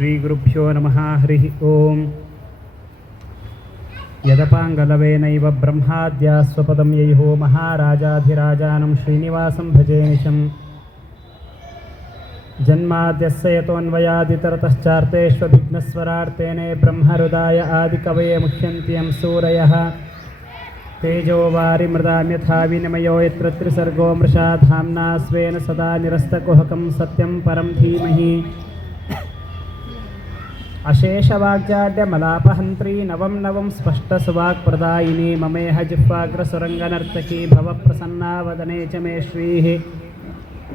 ಶ್ರೀಗುರುಭ್ಯೋ ನಮಃ ಹರಿ ಓಂ. ಯದಪಾಂಗಲವೇನೈವ ಬ್ರಹ್ಮಾದ್ಯಾ ಸ್ವಪದಂ ಯೈಹೋ ಮಹಾರಾಜಾಧಿರಾಜಾನಂ ಶ್ರೀನಿವಾಸಂ ಭಜೇ ನಿಶಂ. ಜನ್ಮಾದ್ಯಸ್ಯ ಯತೋನ್ವಯಾದಿತರತಶ್ಚಾರ್ತೇಷ್ವಭಿಘ್ನಸ್ವರಾರ್ತೇನೆ ಬ್ರಹ್ಮಹೃದಾಯ ಆದಿಕವಯೇ ಮುಹ್ಯಂತಿ ಯಂ ಸೂರಯಃ. ತೇಜೋ ವಾರಿಮೃದಾನ್ಯಥಾ ವಿನಿಮಯೋ ಯತ್ರ ತ್ರಿಸರ್ಗೋ ಮೃಷಾ ಧಾಮ್ನಾ ಸ್ವೇನ ಸದಾ ನಿರಸ್ತಕುಹಕಂ ಸತ್ಯಂ ಪರಂ ಧೀಮಹಿ. ಅಶೇಷವಾಗ್ಯಾಡ್ಯಮಲಾಪಹಂತ್ರಿ ನವಂ ನವಂ ಸ್ಪಷ್ಟಸುವಾಕ್ಪ್ರದಾಯಿನಿ ಮಮೇಹ ಜಿಹ್ವಾಗ್ರಸುರಂಗನರ್ತಕೀ ಭವಪ್ರಸನ್ನಾ ವದನೆ ಚ ಮೇ ಶ್ರೀಃ.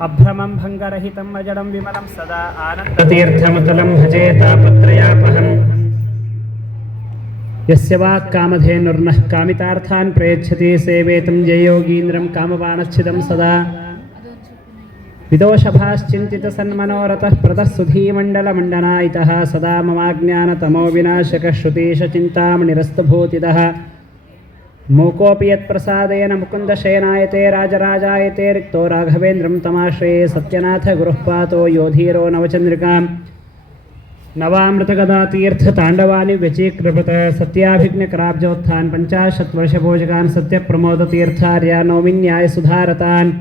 ಅಭ್ರಮಂ ಭಂಗರಹಿತಂ ಅಜಡಂ ವಿಮಲಂ ಸದಾ ಆನಂದತೀರ್ಥಮತಲಂ ಭಜೆ ತಾಪತ್ರಯಾಪಹಂ. ಯಸ್ಯ ವಾಕ್ಕಾಮಧೇನುರ್ನಃ ಕಾಮಿತಾರ್ಥಾನ್ ಪ್ರಯಚ್ಛತಿ ಸೇವೇತಂ ಜಯಯೋಗೀಂದ್ರಂ ಕಾಮವಾನಚ್ಛಿದಂ ಸದಾ. ವಿದೋಷಭಾಶ್ಚಿಂತಿತಸನ್ಮನೋರಥಃ ಪ್ರತಃ ಸುಧೀಮಂಡಲಮಂಡನಾಯಿತಃ ಸದಾ ಮಮಾಜ್ಞಾನತಮೋ ವಿನಾಶಕಃ ಶ್ರುತೀಶಚಿಂತಾಮಣಿರಸ್ತುಭೂತಿದಃ. ಮೂಕೋಪಿ ಯತ್ಪ್ರಸಾದೇನ ಮುಕುಂದಶಯನಾಯತೆ ರಾಜರಾಜಾಯತೆ ರಿಕ್ತೋ ರಾಘವೇಂದ್ರಂ ತಮಾಶ್ರಯೇ. ಸತ್ಯನಾಥ ಗುರುಃ ಪಾತೋ ಯೋಧೀರೋ ನವಚಂದ್ರಿಕಾಂ ನವಾಮೃತಗದಾತೀರ್ಥತಾಂಡವಾನಿ ವ್ಯಚೀಕೃಪತ. ಸತ್ಯಾಭಿಜ್ಞಕರಾಬ್ಜೋತ್ಥಾನ್ ಪಂಚಾಶತ್ವರ್ಷಭೋಜಕಾನ್ ಸತ್ಯಪ್ರಮೋದತೀರ್ಥಾರ್ಯ ನೌಮಿನ್ಯಾಯಸುಧಾರತಾನ್.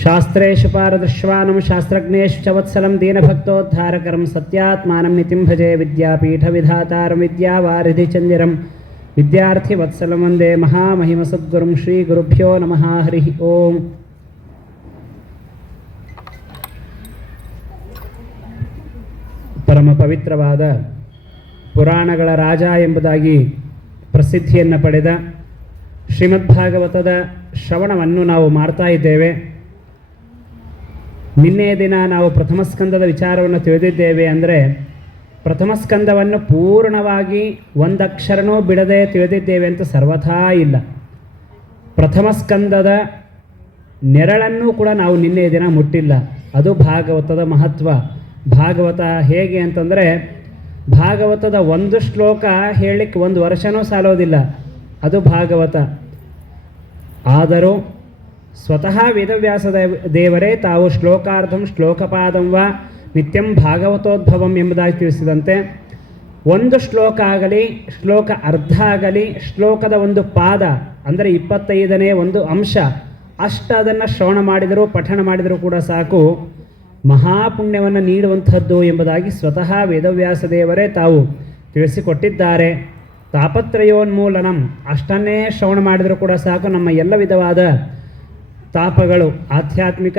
ಶಾಸ್ತ್ರೇಷು ಪಾರದೃಶ್ವಾನಂ ಶಾಸ್ತ್ರಜ್ಞೇಷು ಚ ವತ್ಸಲಂ ದೀನಭಕ್ತೋದ್ಧಾರಕರಂ ಸತ್ಯಾತ್ಮಾನಂ ನಿತಿಂ ಭಜೆ. ವಿದ್ಯಾಪೀಠವಿಧಾತಾರಂ ವಿದ್ಯಾವಾರಿಧಿಚಂದಿರಂ ವಿದ್ಯಾರ್ಥಿವತ್ಸಲಂ ವಂದೇ ಮಹಾಮಹಿಮಸದ್ಗುರುಂ. ಶ್ರೀಗುರುಭ್ಯೋ ನಮಃ ಹರಿ ಓಂ. ಪರಮ ಪವಿತ್ರವಾದ ಪುರಾಣಗಳ ರಾಜ ಎಂಬುದಾಗಿ ಪ್ರಸಿದ್ಧಿಯನ್ನು ಪಡೆದ ಶ್ರೀಮದ್ಭಾಗವತದ ಶ್ರವಣವನ್ನು ನಾವು ಮಾಡ್ತಾ ಇದ್ದೇವೆ. ನಿನ್ನೆಯ ದಿನ ನಾವು ಪ್ರಥಮ ಸ್ಕಂದದ ವಿಚಾರವನ್ನು ತಿಳಿದಿದ್ದೇವೆ. ಅಂದರೆ ಪ್ರಥಮ ಸ್ಕಂದವನ್ನು ಪೂರ್ಣವಾಗಿ ಒಂದಕ್ಷರನೂ ಬಿಡದೆ ತಿಳಿದಿದ್ದೇವೆ ಅಂತ ಸರ್ವಥಾ ಇಲ್ಲ. ಪ್ರಥಮ ಸ್ಕಂದದ ನೆರಳನ್ನು ಕೂಡ ನಾವು ನಿನ್ನೆಯ ದಿನ ಮುಟ್ಟಿಲ್ಲ. ಅದು ಭಾಗವತದ ಮಹತ್ವ. ಭಾಗವತ ಹೇಗೆ ಅಂತಂದರೆ, ಭಾಗವತದ ಒಂದು ಶ್ಲೋಕ ಹೇಳಲಿಕ್ಕೆ ಒಂದು ವರ್ಷನೂ ಸಾಲೋದಿಲ್ಲ. ಅದು ಭಾಗವತ. ಆದರೂ ಸ್ವತಃ ವೇದವ್ಯಾಸದ ದೇವರೇ ತಾವು ಶ್ಲೋಕಾರ್ಧಂ ಶ್ಲೋಕಪಾದಂ ವಾ ನಿತ್ಯಂ ಭಾಗವತೋದ್ಭವಂ ಎಂಬುದಾಗಿ ತಿಳಿಸಿದಂತೆ, ಒಂದು ಶ್ಲೋಕ ಆಗಲಿ ಶ್ಲೋಕ ಅರ್ಧ ಆಗಲಿ ಶ್ಲೋಕದ ಒಂದು ಪಾದ ಅಂದರೆ 25ನೇ ಒಂದು ಅಂಶ ಅಷ್ಟು ಅದನ್ನು ಶ್ರವಣ ಮಾಡಿದರೂ ಪಠಣ ಮಾಡಿದರೂ ಕೂಡ ಸಾಕು, ಮಹಾಪುಣ್ಯವನ್ನು ನೀಡುವಂಥದ್ದು ಎಂಬುದಾಗಿ ಸ್ವತಃ ವೇದವ್ಯಾಸ ದೇವರೇ ತಾವು ತಿಳಿಸಿಕೊಟ್ಟಿದ್ದಾರೆ. ತಾಪತ್ರಯೋನ್ಮೂಲನಂ, ಅಷ್ಟನ್ನೇ ಶ್ರವಣ ಮಾಡಿದರೂ ಕೂಡ ಸಾಕು, ನಮ್ಮ ಎಲ್ಲ ವಿಧವಾದ ತಾಪಗಳು, ಆಧ್ಯಾತ್ಮಿಕ,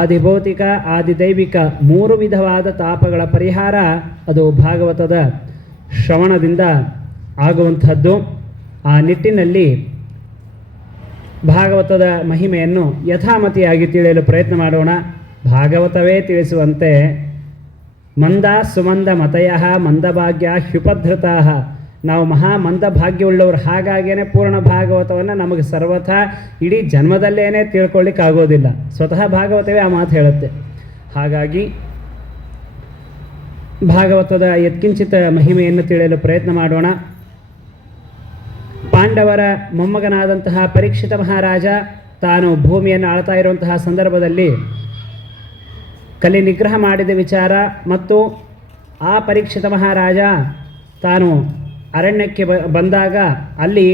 ಆದಿಭೌತಿಕ, ಆದಿದೈವಿಕ, 3 ವಿಧವಾದ ತಾಪಗಳ ಪರಿಹಾರ ಅದು ಭಾಗವತದ ಶ್ರವಣದಿಂದ ಆಗುವಂಥದ್ದು. ಆ ನಿಟ್ಟಿನಲ್ಲಿ ಭಾಗವತದ ಮಹಿಮೆಯನ್ನು ಯಥಾಮತಿಯಾಗಿ ತಿಳಿಯಲು ಪ್ರಯತ್ನ ಮಾಡೋಣ. ಭಾಗವತವೇ ತಿಳಿಸುವಂತೆ ಮಂದ ಸುಮಂದ ಮತಯ ಮಂದಭಾಗ್ಯ ಹ್ಯುಪಧೃತಾ. ನಾವು ಮಹಾ ಮಂದಭಾಗ್ಯವುಳ್ಳವರು. ಹಾಗಾಗಿಯೇ ಪೂರ್ಣ ಭಾಗವತವನ್ನು ನಮಗೆ ಸರ್ವಥಾ ಇಡೀ ಜನ್ಮದಲ್ಲೇನೆ ತಿಳ್ಕೊಳ್ಳಿಕ್ಕಾಗೋದಿಲ್ಲ. ಸ್ವತಃ ಭಾಗವತವೇ ಆ ಮಾತು ಹೇಳುತ್ತೆ. ಹಾಗಾಗಿ ಭಾಗವತದ ಯತ್ಕಿಂಚಿತ ಮಹಿಮೆಯನ್ನು ತಿಳಿಯಲು ಪ್ರಯತ್ನ ಮಾಡೋಣ. ಪಾಂಡವರ ಮೊಮ್ಮಗನಾದಂತಹ ಪರೀಕ್ಷಿತ ಮಹಾರಾಜ ತಾನು ಭೂಮಿಯನ್ನು ಆಳ್ತಾ ಇರುವಂತಹ ಸಂದರ್ಭದಲ್ಲಿ ಕಲಿ ನಿಗ್ರಹ ಮಾಡಿದ ವಿಚಾರ ಮತ್ತು ಆ ಪರೀಕ್ಷಿತ ಮಹಾರಾಜ ತಾನು ಅರಣ್ಯಕ್ಕೆ ಬಂದಾಗ ಅಲ್ಲಿ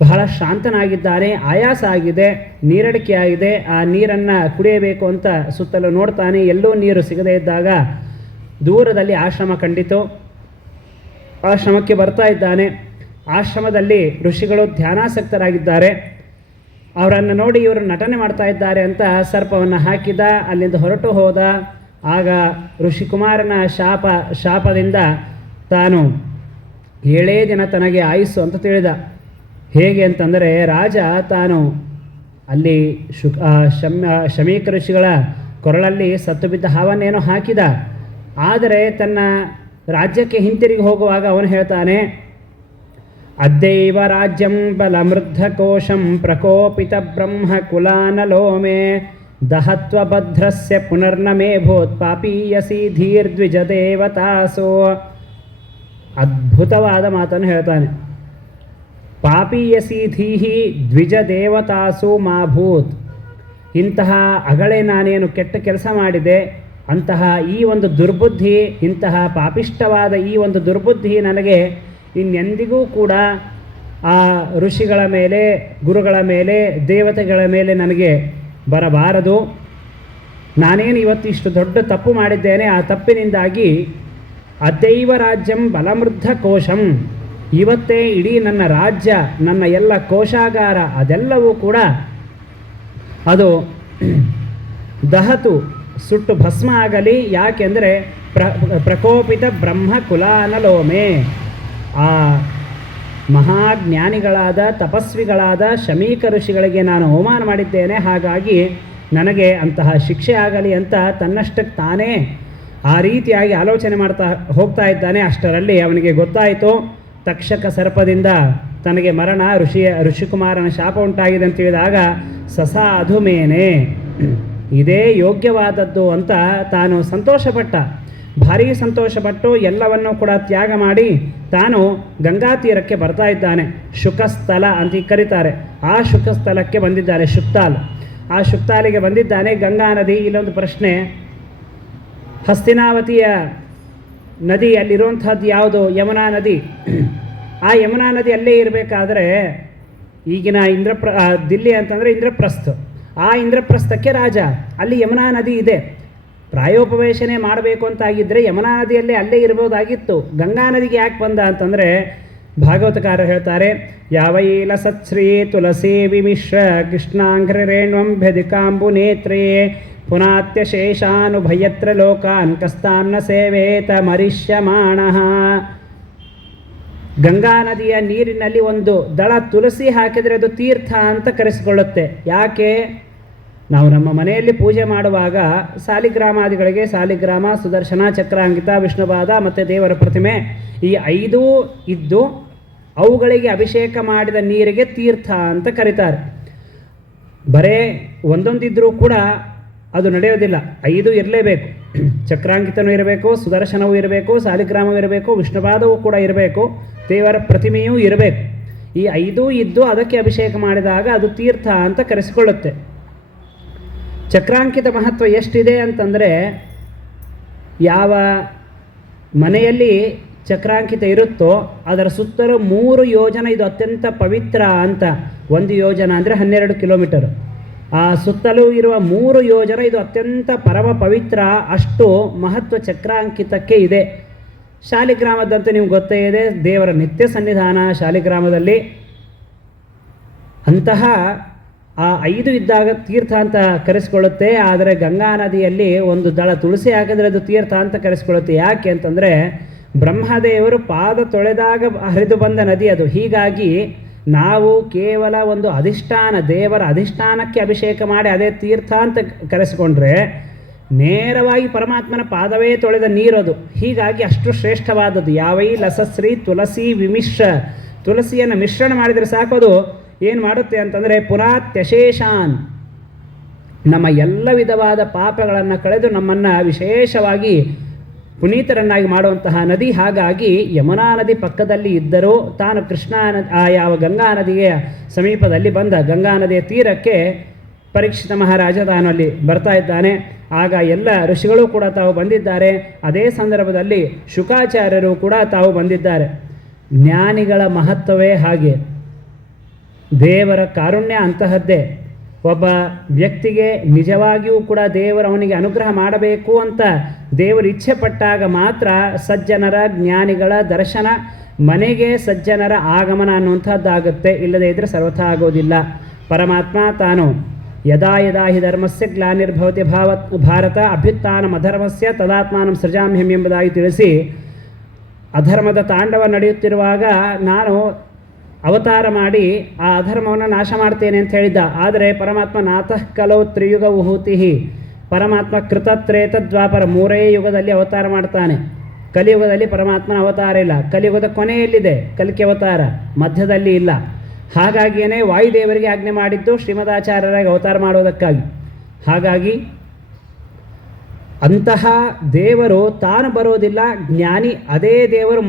ಬಹಳ ಶಾಂತನಾಗಿದ್ದಾನೆ. ಆಯಾಸ ಆಗಿದೆ, ನೀರಡಿಕೆ ಆಗಿದೆ. ಆ ನೀರನ್ನು ಕುಡಿಯಬೇಕು ಅಂತ ಸುತ್ತಲೂ ನೋಡ್ತಾನೆ. ಎಲ್ಲೂ ನೀರು ಸಿಗದೇ ಇದ್ದಾಗ ದೂರದಲ್ಲಿ ಆಶ್ರಮ ಕಂಡಿತು. ಆಶ್ರಮಕ್ಕೆ ಬರ್ತಾ ಇದ್ದಾನೆ. ಆಶ್ರಮದಲ್ಲಿ ಋಷಿಗಳು ಧ್ಯಾನಾಸಕ್ತರಾಗಿದ್ದಾರೆ. ಅವರನ್ನು ನೋಡಿ ಇವರು ನಟನೆ ಮಾಡ್ತಾ ಇದ್ದಾರೆ ಅಂತ ಸರ್ಪವನ್ನು ಹಾಕಿದ. ಅಲ್ಲಿಂದ ಹೊರಟು ಹೋದ. ಆಗ ಋಷಿಕುಮಾರನ ಶಾಪದಿಂದ ತಾನು 7 ದಿನ ತನಗೆ ಆಯುಸ್ಸು ಅಂತ ತಿಳಿದ. ಹೇಗೆ ಅಂತಂದರೆ, ರಾಜ ತಾನು ಅಲ್ಲಿ ಶಮೀಕ ಋಷಿಗಳ ಕೊರಳಲ್ಲಿ ಸತ್ತು ಬಿದ್ದ ಹಾವನ್ನೇನೋ ಹಾಕಿದ. ಆದರೆ ತನ್ನ ರಾಜ್ಯಕ್ಕೆ ಹಿಂತಿರುಗಿ ಹೋಗುವಾಗ ಅವನು ಹೇಳ್ತಾನೆ, ಅದ್ಯೈವ ರಾಜ್ಯಂ ಬಲಮೃದ್ಧಕೋಶಂ ಪ್ರಕೋಪಿತ ಬ್ರಹ್ಮ ಕುಲಾನಲೋಮೆ ದಹತ್ವ ಭದ್ರಸ್ಯ ಪುನರ್ನಮೇ ಭೂತ್ ಪಾಪೀಯಸಿ ಧೀರ್ದ್ವಿಜ ದೇವತಾಸೋ. ಅದ್ಭುತವಾದ ಮಾತನ್ನು ಹೇಳ್ತಾನೆ. ಪಾಪೀಯಸಿ ಧೀಹಿ ದ್ವಿಜ ದೇವತಾಸು ಮಾ ಭೂತ್. ಇಂತಹ ಅಗಳೆ ನಾನೇನು ಕೆಟ್ಟ ಕೆಲಸ ಮಾಡಿದೆ, ಅಂತಹ ಈ ಒಂದು ದುರ್ಬುದ್ಧಿ, ಇಂತಹ ಪಾಪಿಷ್ಟವಾದ ಈ ಒಂದು ದುರ್ಬುದ್ಧಿ ನನಗೆ ಇನ್ನೆಂದಿಗೂ ಕೂಡ ಆ ಋಷಿಗಳ ಮೇಲೆ, ಗುರುಗಳ ಮೇಲೆ, ದೇವತೆಗಳ ಮೇಲೆ ನನಗೆ ಬರಬಾರದು. ನಾನೇನು ಇವತ್ತು ಇಷ್ಟು ದೊಡ್ಡ ತಪ್ಪು ಮಾಡಿದ್ದೇನೆ, ಆ ತಪ್ಪಿನಿಂದಾಗಿ ಅದ್ಯೈವ ರಾಜ್ಯಂ ಬಲಮೃದ್ಧ ಕೋಶಂ, ಇವತ್ತೇ ಇಡೀ ನನ್ನ ರಾಜ್ಯ, ನನ್ನ ಎಲ್ಲ ಕೋಶಾಗಾರ ಅದೆಲ್ಲವೂ ಕೂಡ ಅದು ದಹತು, ಸುಟ್ಟು ಭಸ್ಮ ಆಗಲಿ. ಯಾಕೆಂದರೆ ಪ್ರಕೋಪಿತ ಬ್ರಹ್ಮ ಕುಲಾನಲೋಮೆ, ಆ ಮಹಾಜ್ಞಾನಿಗಳಾದ ತಪಸ್ವಿಗಳಾದ ಶಮೀಕ ಋಷಿಗಳಿಗೆ ನಾನು ಅವಮಾನ ಮಾಡಿದ್ದೇನೆ, ಹಾಗಾಗಿ ನನಗೆ ಅಂತಹ ಶಿಕ್ಷೆ ಆಗಲಿ ಅಂತ ತನ್ನಷ್ಟಕ್ಕೆ ತಾನೇ ಆ ರೀತಿಯಾಗಿ ಆಲೋಚನೆ ಮಾಡ್ತಾ ಹೋಗ್ತಾ ಇದ್ದಾನೆ. ಅಷ್ಟರಲ್ಲಿ ಅವನಿಗೆ ಗೊತ್ತಾಯಿತು ತಕ್ಷಕ ಸರ್ಪದಿಂದ ತನಗೆ ಮರಣ, ಋಷಿಕುಮಾರನ ಶಾಪ ಉಂಟಾಗಿದೆ ಅಂತ ಹೇಳಿದಾಗ ಸಸಾಧುಮೇನೆ, ಇದೇ ಯೋಗ್ಯವಾದದ್ದು ಅಂತ ತಾನು ಸಂತೋಷಪಟ್ಟ. ಭಾರೀ ಸಂತೋಷಪಟ್ಟು ಎಲ್ಲವನ್ನೂ ಕೂಡ ತ್ಯಾಗ ಮಾಡಿ ತಾನು ಗಂಗಾ ತೀರಕ್ಕೆ ಬರ್ತಾ ಇದ್ದಾನೆ. ಶುಕಸ್ಥಲ ಅಂತ ಕರೀತಾರೆ. ಆ ಶುಕಸ್ಥಲಕ್ಕೆ ಬಂದಿದ್ದಾನೆ, ಶುಕ್ತಾಲ್. ಆ ಶುಕ್ತಾಲಿಗೆ ಬಂದಿದ್ದಾನೆ. ಗಂಗಾ ನದಿ, ಇಲ್ಲೊಂದು ಪ್ರಶ್ನೆ, ಹಸ್ತಿನಾವತಿಯ ನದಿ ಅಲ್ಲಿರುವಂಥದ್ದು ಯಾವುದು? ಯಮುನಾ ನದಿ. ಆ ಯಮುನಾ ನದಿ ಅಲ್ಲೇ ಇರಬೇಕಾದ್ರೆ ಈಗಿನ ದಿಲ್ಲಿ ಅಂತಂದರೆ ಇಂದ್ರಪ್ರಸ್ಥ, ಆ ಇಂದ್ರಪ್ರಸ್ಥಕ್ಕೆ ರಾಜ, ಅಲ್ಲಿ ಯಮುನಾ ನದಿ ಇದೆ. ಪ್ರಾಯೋಪವೇಶನೆ ಮಾಡಬೇಕು ಅಂತಾಗಿದ್ದರೆ ಯಮುನಾ ನದಿಯಲ್ಲೇ ಅಲ್ಲೇ ಇರ್ಬೋದಾಗಿತ್ತು. ಗಂಗಾ ನದಿಗೆ ಯಾಕೆ ಬಂದ ಅಂತಂದರೆ ಭಾಗವತಕಾರರು ಹೇಳ್ತಾರೆ, ಯಾವೈಲ ಸತ್ಶ್ರೀ ತುಳಸಿ ವಿಮಿಶ್ರ ಕೃಷ್ಣಾಂಘ್ರೇಣ್ವಂಭ್ಯಧಿಕಾಂಬು ನೇತ್ರೇ ಪುನಾತ್ಯ ಶೇಷಾನುಭಯತ್ರ ಲೋಕಾನ್ ಕಸ್ತಾನ್ನ ಸೇವೇತ ಮರಿಷ್ಯಮಾಣಃ. ಗಂಗಾ ನದಿಯ ನೀರಿನಲ್ಲಿ ಒಂದು ದಳ ತುಳಸಿ ಹಾಕಿದರೆ ಅದು ತೀರ್ಥ ಅಂತ ಕರೆಸಿಕೊಳ್ಳುತ್ತೆ. ಯಾಕೆ? ನಾವು ನಮ್ಮ ಮನೆಯಲ್ಲಿ ಪೂಜೆ ಮಾಡುವಾಗ ಸಾಲಿಗ್ರಾಮಾದಿಗಳಿಗೆ, ಸಾಲಿಗ್ರಾಮ, ಸುದರ್ಶನ, ಚಕ್ರಾಂಕಿತ, ವಿಷ್ಣುಪಾದ ಮತ್ತು ದೇವರ ಪ್ರತಿಮೆ, ಈ 5 ಇದ್ದು ಅವುಗಳಿಗೆ ಅಭಿಷೇಕ ಮಾಡಿದ ನೀರಿಗೆ ತೀರ್ಥ ಅಂತ ಕರೀತಾರೆ. ಬರೇ ಒಂದೊಂದಿದ್ರೂ ಕೂಡ ಅದು ನಡೆಯೋದಿಲ್ಲ, 5 ಇರಲೇಬೇಕು. ಚಕ್ರಾಂಕಿತನೂ ಇರಬೇಕು, ಸುದರ್ಶನವೂ ಇರಬೇಕು, ಸಾಲಿಗ್ರಾಮವೂ ಇರಬೇಕು, ವಿಷ್ಣುಪಾದವೂ ಕೂಡ ಇರಬೇಕು, ದೇವರ ಪ್ರತಿಮೆಯೂ ಇರಬೇಕು. ಈ 5 ಇದ್ದು ಅದಕ್ಕೆ ಅಭಿಷೇಕ ಮಾಡಿದಾಗ ಅದು ತೀರ್ಥ ಅಂತ ಕರೆಸಿಕೊಳ್ಳುತ್ತೆ. ಚಕ್ರಾಂಕಿತ ಮಹತ್ವ ಎಷ್ಟಿದೆ ಅಂತಂದರೆ, ಯಾವ ಮನೆಯಲ್ಲಿ ಚಕ್ರಾಂಕಿತ ಇರುತ್ತೋ ಅದರ ಸುತ್ತಲೂ 3 ಯೋಜನ ಇದು ಅತ್ಯಂತ ಪವಿತ್ರ ಅಂತ. 1 ಯೋಜನ ಅಂದರೆ 12 ಕಿಲೋಮೀಟರ್. ಆ ಸುತ್ತಲೂ ಇರುವ 3 ಯೋಜನ ಇದು ಅತ್ಯಂತ ಪರಮ ಪವಿತ್ರ. ಅಷ್ಟು ಮಹತ್ವ ಚಕ್ರಾಂಕಿತಕ್ಕೆ ಇದೆ. ಶಾಲಿಗ್ರಾಮದಂತೂ ನಿಮ್ಗೆ ಗೊತ್ತೇ ಇದೆ, ದೇವರ ನಿತ್ಯ ಸನ್ನಿಧಾನ ಶಾಲಿಗ್ರಾಮದಲ್ಲಿ. ಅಂತಹ ಆ 5 ಇದ್ದಾಗ ತೀರ್ಥ ಅಂತ ಕರೆಸಿಕೊಳ್ಳುತ್ತೆ. ಆದರೆ ಗಂಗಾ ನದಿಯಲ್ಲಿ ಒಂದು ದಳ ತುಳಸಿ ಹಾಕಿದರೆ ಅದು ತೀರ್ಥ ಅಂತ ಕರೆಸಿಕೊಳ್ಳುತ್ತೆ. ಯಾಕೆ ಅಂತಂದರೆ ಬ್ರಹ್ಮದೇವರು ಪಾದ ತೊಳೆದಾಗ ಹರಿದು ಬಂದ ನದಿ ಅದು. ಹೀಗಾಗಿ ನಾವು ಕೇವಲ ಒಂದು ಅಧಿಷ್ಠಾನ, ದೇವರ ಅಧಿಷ್ಠಾನಕ್ಕೆ ಅಭಿಷೇಕ ಮಾಡಿ ಅದೇ ತೀರ್ಥ ಅಂತ ಕರೆಸಿಕೊಂಡ್ರೆ ನೇರವಾಗಿ ಪರಮಾತ್ಮನ ಪಾದವೇ ತೊಳೆದ ನೀರದು. ಹೀಗಾಗಿ ಅಷ್ಟು ಶ್ರೇಷ್ಠವಾದದ್ದು. ಯಾವೈ ಲಸಶ್ರೀ ತುಳಸಿ ವಿಮಿಶ್ರ, ತುಳಸಿಯನ್ನು ಮಿಶ್ರಣ ಮಾಡಿದರೆ ಸಾಕೋದು ಏನು ಮಾಡುತ್ತೆ ಅಂತಂದರೆ ಪುರಾತ್ಯಶೇಷಾನ್, ನಮ್ಮ ಎಲ್ಲ ವಿಧವಾದ ಪಾಪಗಳನ್ನು ಕಳೆದು ನಮ್ಮನ್ನು ವಿಶೇಷವಾಗಿ ಪುನೀತರನ್ನಾಗಿ ಮಾಡುವಂತಹ ನದಿ. ಹಾಗಾಗಿ ಯಮುನಾ ನದಿ ಪಕ್ಕದಲ್ಲಿ ಇದ್ದರೂ ತಾನು ಯಾವ ಗಂಗಾ ನದಿಯ ಸಮೀಪದಲ್ಲಿ ಬಂದ. ಗಂಗಾ ನದಿಯ ತೀರಕ್ಕೆ ಪರೀಕ್ಷಿತ ಮಹಾರಾಜ ತಾನು ಅಲ್ಲಿ ಬರ್ತಾ ಇದ್ದಾನೆ. ಆಗ ಎಲ್ಲ ಋಷಿಗಳು ಕೂಡ ತಾವು ಬಂದಿದ್ದಾರೆ. ಅದೇ ಸಂದರ್ಭದಲ್ಲಿ ಶುಕಾಚಾರ್ಯರು ಕೂಡ ತಾವು ಬಂದಿದ್ದಾರೆ. ಜ್ಞಾನಿಗಳ ಮಹತ್ವವೇ ಹಾಗೆ, ದೇವರ ಕಾರುಣ್ಯ ಅಂತಹದ್ದೇ. ಒಬ್ಬ ವ್ಯಕ್ತಿಗೆ ನಿಜವಾಗಿಯೂ ಕೂಡ ದೇವರು ಅವನಿಗೆ ಅನುಗ್ರಹ ಮಾಡಬೇಕು ಅಂತ ದೇವರು ಇಚ್ಛೆ ಪಟ್ಟಾಗ ಮಾತ್ರ ಸಜ್ಜನರ, ಜ್ಞಾನಿಗಳ ದರ್ಶನ, ಮನೆಗೆ ಸಜ್ಜನರ ಆಗಮನ ಅನ್ನುವಂಥದ್ದಾಗುತ್ತೆ. ಇಲ್ಲದೇ ಇದ್ದರೆ ಸರ್ವಥಾ ಆಗೋದಿಲ್ಲ. ಪರಮಾತ್ಮ ತಾನು ಯದಾ ಯದಾ ಹಿ ಧರ್ಮಸ್ಯ ಗ್ಲಾನಿರ್ಭವತಿ ಭಾರತ ಅಭ್ಯುತ್ಥಾನಂ ಅಧರ್ಮಸ್ಯ ತದಾತ್ಮಾನಂ ಸೃಜಾಮ್ಯಹಂ ಎಂಬುದಾಗಿ ತಿಳಿಸಿ, ಅಧರ್ಮದ ತಾಂಡವ ನಡೆಯುತ್ತಿರುವಾಗ ನಾನು ಅವತಾರ ಮಾಡಿ ಆ ಅಧರ್ಮವನ್ನು ನಾಶ ಮಾಡ್ತೇನೆ ಅಂತ ಹೇಳಿದ್ದ. ಆದರೆ ಪರಮಾತ್ಮ ನಾತಃ ಕಲೋ ತ್ರಿಯುಗ ಉಹೂತಿ, ಪರಮಾತ್ಮ ಕೃತತ್ರೇತ ದ್ವಾಪರ 3 ಯುಗದಲ್ಲಿ ಅವತಾರ ಮಾಡ್ತಾನೆ. ಕಲಿಯುಗದಲ್ಲಿ ಪರಮಾತ್ಮನ ಅವತಾರ ಇಲ್ಲ. ಕಲಿಯುಗದ ಕೊನೆಯಲ್ಲಿದೆ ಕಲಿಕೆ ಅವತಾರ, ಮಧ್ಯದಲ್ಲಿ ಇಲ್ಲ. ಹಾಗಾಗಿಯೇ ವಾಯುದೇವರಿಗೆ ಆಜ್ಞೆ ಮಾಡಿದ್ದು ಶ್ರೀಮದಾಚಾರ್ಯರಾಗಿ ಅವತಾರ ಮಾಡೋದಕ್ಕಾಗಿ. ಹಾಗಾಗಿ ಅಂತಹ ದೇವರು ತಾನು ಬರೋದಿಲ್ಲ, ಜ್ಞಾನಿ. ಅದೇ ದೇವರು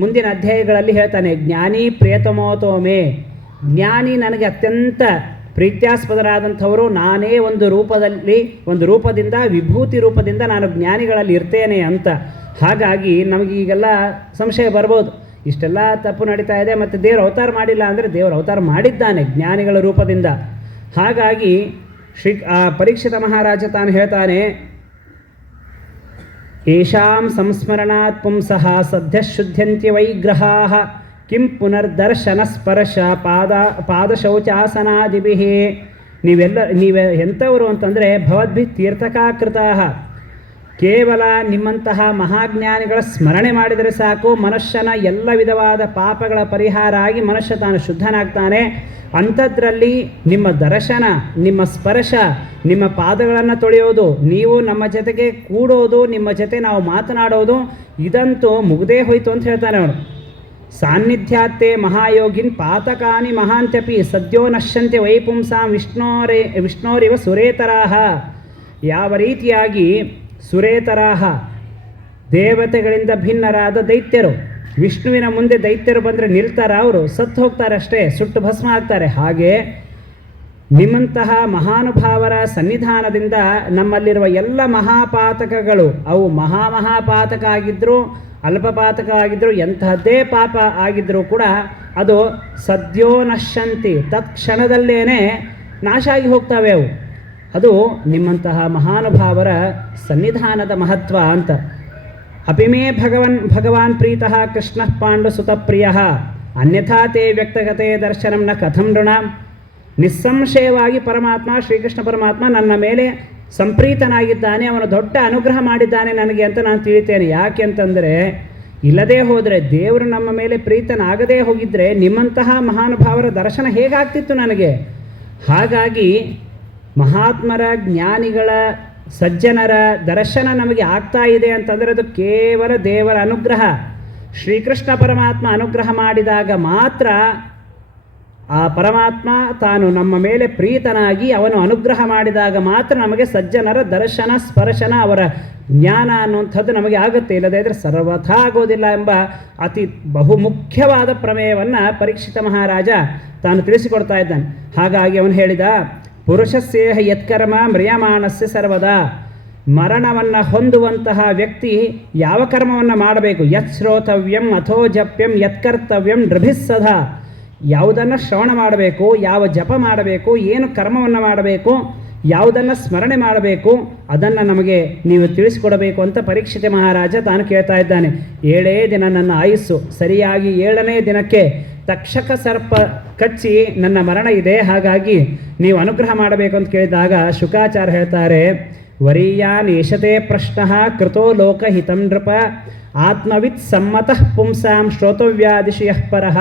ಮುಂದಿನ ಅಧ್ಯಾಯಗಳಲ್ಲಿ ಹೇಳ್ತಾನೆ, ಜ್ಞಾನಿ ಪ್ರಿಯತಮೋತೋಮೆ, ಜ್ಞಾನಿ ನನಗೆ ಅತ್ಯಂತ ಪ್ರೀತ್ಯಾಸ್ಪದರಾದಂಥವರು ನಾನೇ ಒಂದು ರೂಪದಿಂದ ವಿಭೂತಿ ರೂಪದಿಂದ ನಾನು ಜ್ಞಾನಿಗಳಲ್ಲಿ ಇರ್ತೇನೆ ಅಂತ. ಹಾಗಾಗಿ ನಮಗೆ ಈಗೆಲ್ಲ ಸಂಶಯ ಬರ್ಬೋದು, ಇಷ್ಟೆಲ್ಲ ತಪ್ಪು ನಡೀತಾ ಇದೆ, ಮತ್ತು ದೇವರು ಅವತಾರ ಮಾಡಿಲ್ಲ ಅಂದರೆ ದೇವರು ಅವತಾರ ಮಾಡಿದ್ದಾನೆ ಜ್ಞಾನಿಗಳ ರೂಪದಿಂದ. ಹಾಗಾಗಿ ಪರೀಕ್ಷಿತ ಮಹಾರಾಜ ತಾನು ಹೇಳ್ತಾನೆ, ಏಷಾಂ ಸಂಸ್ಮರಣಾತ್ ಪುಂಸಃ ಸದ್ಯ ಶುದ್ಧ್ಯಂತ್ಯ ವೈಗ್ರಹಾಃ ಕಿಂ ಪುನರ್ದರ್ಶನ ಸ್ಪರ್ಶ ಪಾದಶೌಚಾಸನಾದಿಭಿಃ. ನೀವೇ ಎಂಥವರು ಅಂತಂದರೆ ಭವದ್ಭಿ ತೀರ್ಥಕಾಕೃತಾಃ. ಕೇವಲ ನಿಮ್ಮಂತಹ ಮಹಾಜ್ಞಾನಿಗಳ ಸ್ಮರಣೆ ಮಾಡಿದರೆ ಸಾಕು, ಮನುಷ್ಯನ ಎಲ್ಲ ವಿಧವಾದ ಪಾಪಗಳ ಪರಿಹಾರ ಆಗಿ ಮನುಷ್ಯ ತಾನು ಶುದ್ಧನಾಗ್ತಾನೆ. ಅಂಥದ್ರಲ್ಲಿ ನಿಮ್ಮ ದರ್ಶನ, ನಿಮ್ಮ ಸ್ಪರ್ಶ, ನಿಮ್ಮ ಪಾದಗಳನ್ನು ತೊಳೆಯೋದು, ನೀವು ನಮ್ಮ ಜೊತೆಗೆ ಕೂಡೋದು, ನಿಮ್ಮ ಜೊತೆ ನಾವು ಮಾತನಾಡೋದು, ಇದಂತೂ ಮುಗ್ದೇ ಹೋಯಿತು ಅಂತ ಹೇಳ್ತಾನೆ ಅವನು. ಸಾನ್ನಿಧ್ಯಾತ್ತೆ ಮಹಾಯೋಗಿನ್ ಪಾತಕಾನಿ ಮಹಾಂತ್ಯಪಿ ಸದ್ಯೋ ನಶ್ಯಂತೆ ವೈಪುಂಸಾಂ ವಿಷ್ಣೋರಿವ ಸುರೇತರಾಹ. ಯಾವ ರೀತಿಯಾಗಿ ಸುರೇತರಾಹ ದೇವತೆಗಳಿಂದ ಭಿನ್ನರಾದ ದೈತ್ಯರು, ವಿಷ್ಣುವಿನ ಮುಂದೆ ದೈತ್ಯರು ಬಂದರೆ ನಿಲ್ತಾರ, ಅವರು ಸತ್ತು ಹೋಗ್ತಾರೆ ಅಷ್ಟೇ, ಸುಟ್ಟು ಭಸ್ಮ ಆಗ್ತಾರೆ. ಹಾಗೆ ನಿಮ್ಮಂತಹ ಮಹಾನುಭಾವರ ಸನ್ನಿಧಾನದಿಂದ ನಮ್ಮಲ್ಲಿರುವ ಎಲ್ಲ ಮಹಾಪಾತಕಗಳು, ಅವು ಮಹಾಪಾತಕ ಆಗಿದ್ದರೂ ಅಲ್ಪಪಾತಕ ಆಗಿದ್ದರೂ ಎಂತಹದ್ದೇ ಪಾಪ ಆಗಿದ್ದರೂ ಕೂಡ ಅದು ಸದ್ಯೋ ನಶ್ಯಂತಿ, ತತ್ಕ್ಷಣದಲ್ಲೇನೆ ನಾಶ ಆಗಿ ಹೋಗ್ತವೆ ಅವು. ಅದು ನಿಮ್ಮಂತಹ ಮಹಾನುಭಾವರ ಸನ್ನಿಧಾನದ ಮಹತ್ವ ಅಂತ. ಅಪಿಮೇ ಭಗವಾನ್ ಪ್ರೀತಃ ಕೃಷ್ಣ ಪಾಂಡು ಸುತಪ್ರಿಯ ಅನ್ಯಥಾ ತೇ ವ್ಯಕ್ತಗತೆ ದರ್ಶನಂ ನ ಕಥಂ ನೃಣಾಂ. ನಿಸ್ಸಂಶಯವಾಗಿ ಪರಮಾತ್ಮ, ಶ್ರೀಕೃಷ್ಣ ಪರಮಾತ್ಮ ನನ್ನ ಮೇಲೆ ಸಂಪ್ರೀತನಾಗಿದ್ದಾನೆ, ಅವನು ದೊಡ್ಡ ಅನುಗ್ರಹ ಮಾಡಿದ್ದಾನೆ ನನಗೆ ಅಂತ ನಾನು ತಿಳಿತೇನೆ. ಯಾಕೆ ಅಂತಂದರೆ, ಇಲ್ಲದೇ ಹೋದರೆ, ದೇವರು ನಮ್ಮ ಮೇಲೆ ಪ್ರೀತನಾಗದೇ ಹೋಗಿದ್ದರೆ ನಿಮ್ಮಂತಹ ಮಹಾನುಭಾವರ ದರ್ಶನ ಹೇಗಾಗ್ತಿತ್ತು ನನಗೆ. ಹಾಗಾಗಿ ಮಹಾತ್ಮರ, ಜ್ಞಾನಿಗಳ, ಸಜ್ಜನರ ದರ್ಶನ ನಮಗೆ ಆಗ್ತಾ ಇದೆ ಅಂತಂದರೆ ಅದು ಕೇವಲ ದೇವರ ಅನುಗ್ರಹ. ಶ್ರೀಕೃಷ್ಣ ಪರಮಾತ್ಮ ಅನುಗ್ರಹ ಮಾಡಿದಾಗ ಮಾತ್ರ ಆ ಪರಮಾತ್ಮ ತಾನು ನಮ್ಮ ಮೇಲೆ ಪ್ರೀತನಾಗಿ ಅವನು ಅನುಗ್ರಹ ಮಾಡಿದಾಗ ಮಾತ್ರ ನಮಗೆ ಸಜ್ಜನರ ದರ್ಶನ, ಸ್ಪರ್ಶನ, ಅವರ ಜ್ಞಾನ ಅನ್ನುವಂಥದ್ದು ನಮಗೆ ಆಗುತ್ತೆ. ಇಲ್ಲದೇ ಇದ್ದರೆ ಸರ್ವಥಾ ಆಗೋದಿಲ್ಲ ಎಂಬ ಅತಿ ಬಹುಮುಖ್ಯವಾದ ಪ್ರಮೇಯವನ್ನು ಪರೀಕ್ಷಿತ ಮಹಾರಾಜ ತಾನು ತಿಳಿಸಿಕೊಡ್ತಾ ಇದ್ದಾನೆ. ಹಾಗಾಗಿ ಅವನು ಹೇಳಿದ, ಪುರುಷಸ್ಯೇಹ ಯತ್ಕರ್ಮ ಮ್ರಿಯಮಾಣಸ್ಯ ಸರ್ವದಾ. ಮರಣವನ್ನು ಹೊಂದುವಂತಹ ವ್ಯಕ್ತಿ ಯಾವ ಕರ್ಮವನ್ನು ಮಾಡಬೇಕು? ಯತ್ ಶ್ರೋತವ್ಯಂ ಅಥೋ ಜಪ್ಯಂ ಯತ್ಕರ್ತವ್ಯಂ ನೃಭಿಸ್ಸದಾ. ಯಾವುದನ್ನು ಶ್ರವಣ ಮಾಡಬೇಕು, ಯಾವ ಜಪ ಮಾಡಬೇಕು, ಏನು ಕರ್ಮವನ್ನು ಮಾಡಬೇಕು, ಯಾವುದನ್ನು ಸ್ಮರಣೆ ಮಾಡಬೇಕು, ಅದನ್ನು ನಮಗೆ ನೀವು ತಿಳಿಸಿಕೊಡಬೇಕು ಅಂತ ಪರೀಕ್ಷಿತ ಮಹಾರಾಜ ತಾನು ಕೇಳ್ತಾ ಇದ್ದಾನೆ. 7 ದಿನ ನನ್ನ ಆಯುಸ್ಸು, ಸರಿಯಾಗಿ 7ನೇ ದಿನಕ್ಕೆ ತಕ್ಷಕ ಸರ್ಪ ಕಚ್ಚಿ ನನ್ನ ಮರಣ ಇದೆ, ಹಾಗಾಗಿ ನೀವು ಅನುಗ್ರಹ ಮಾಡಬೇಕು ಅಂತ ಕೇಳಿದಾಗ ಶುಕಾಚಾರ್ಯ ಹೇಳ್ತಾರೆ, ವರೀಯಾನ್ ಏಷತೆ ಪ್ರಶ್ನಃ ಕೃತೋ ಲೋಕಹಿತಂ ನೃಪ ಆತ್ಮವಿತ್ ಸಮ್ಮತಃ ಪುಂಸಾಂ ಶ್ರೋತವ್ಯಾದಿಶು ಯಃ ಪರಃ.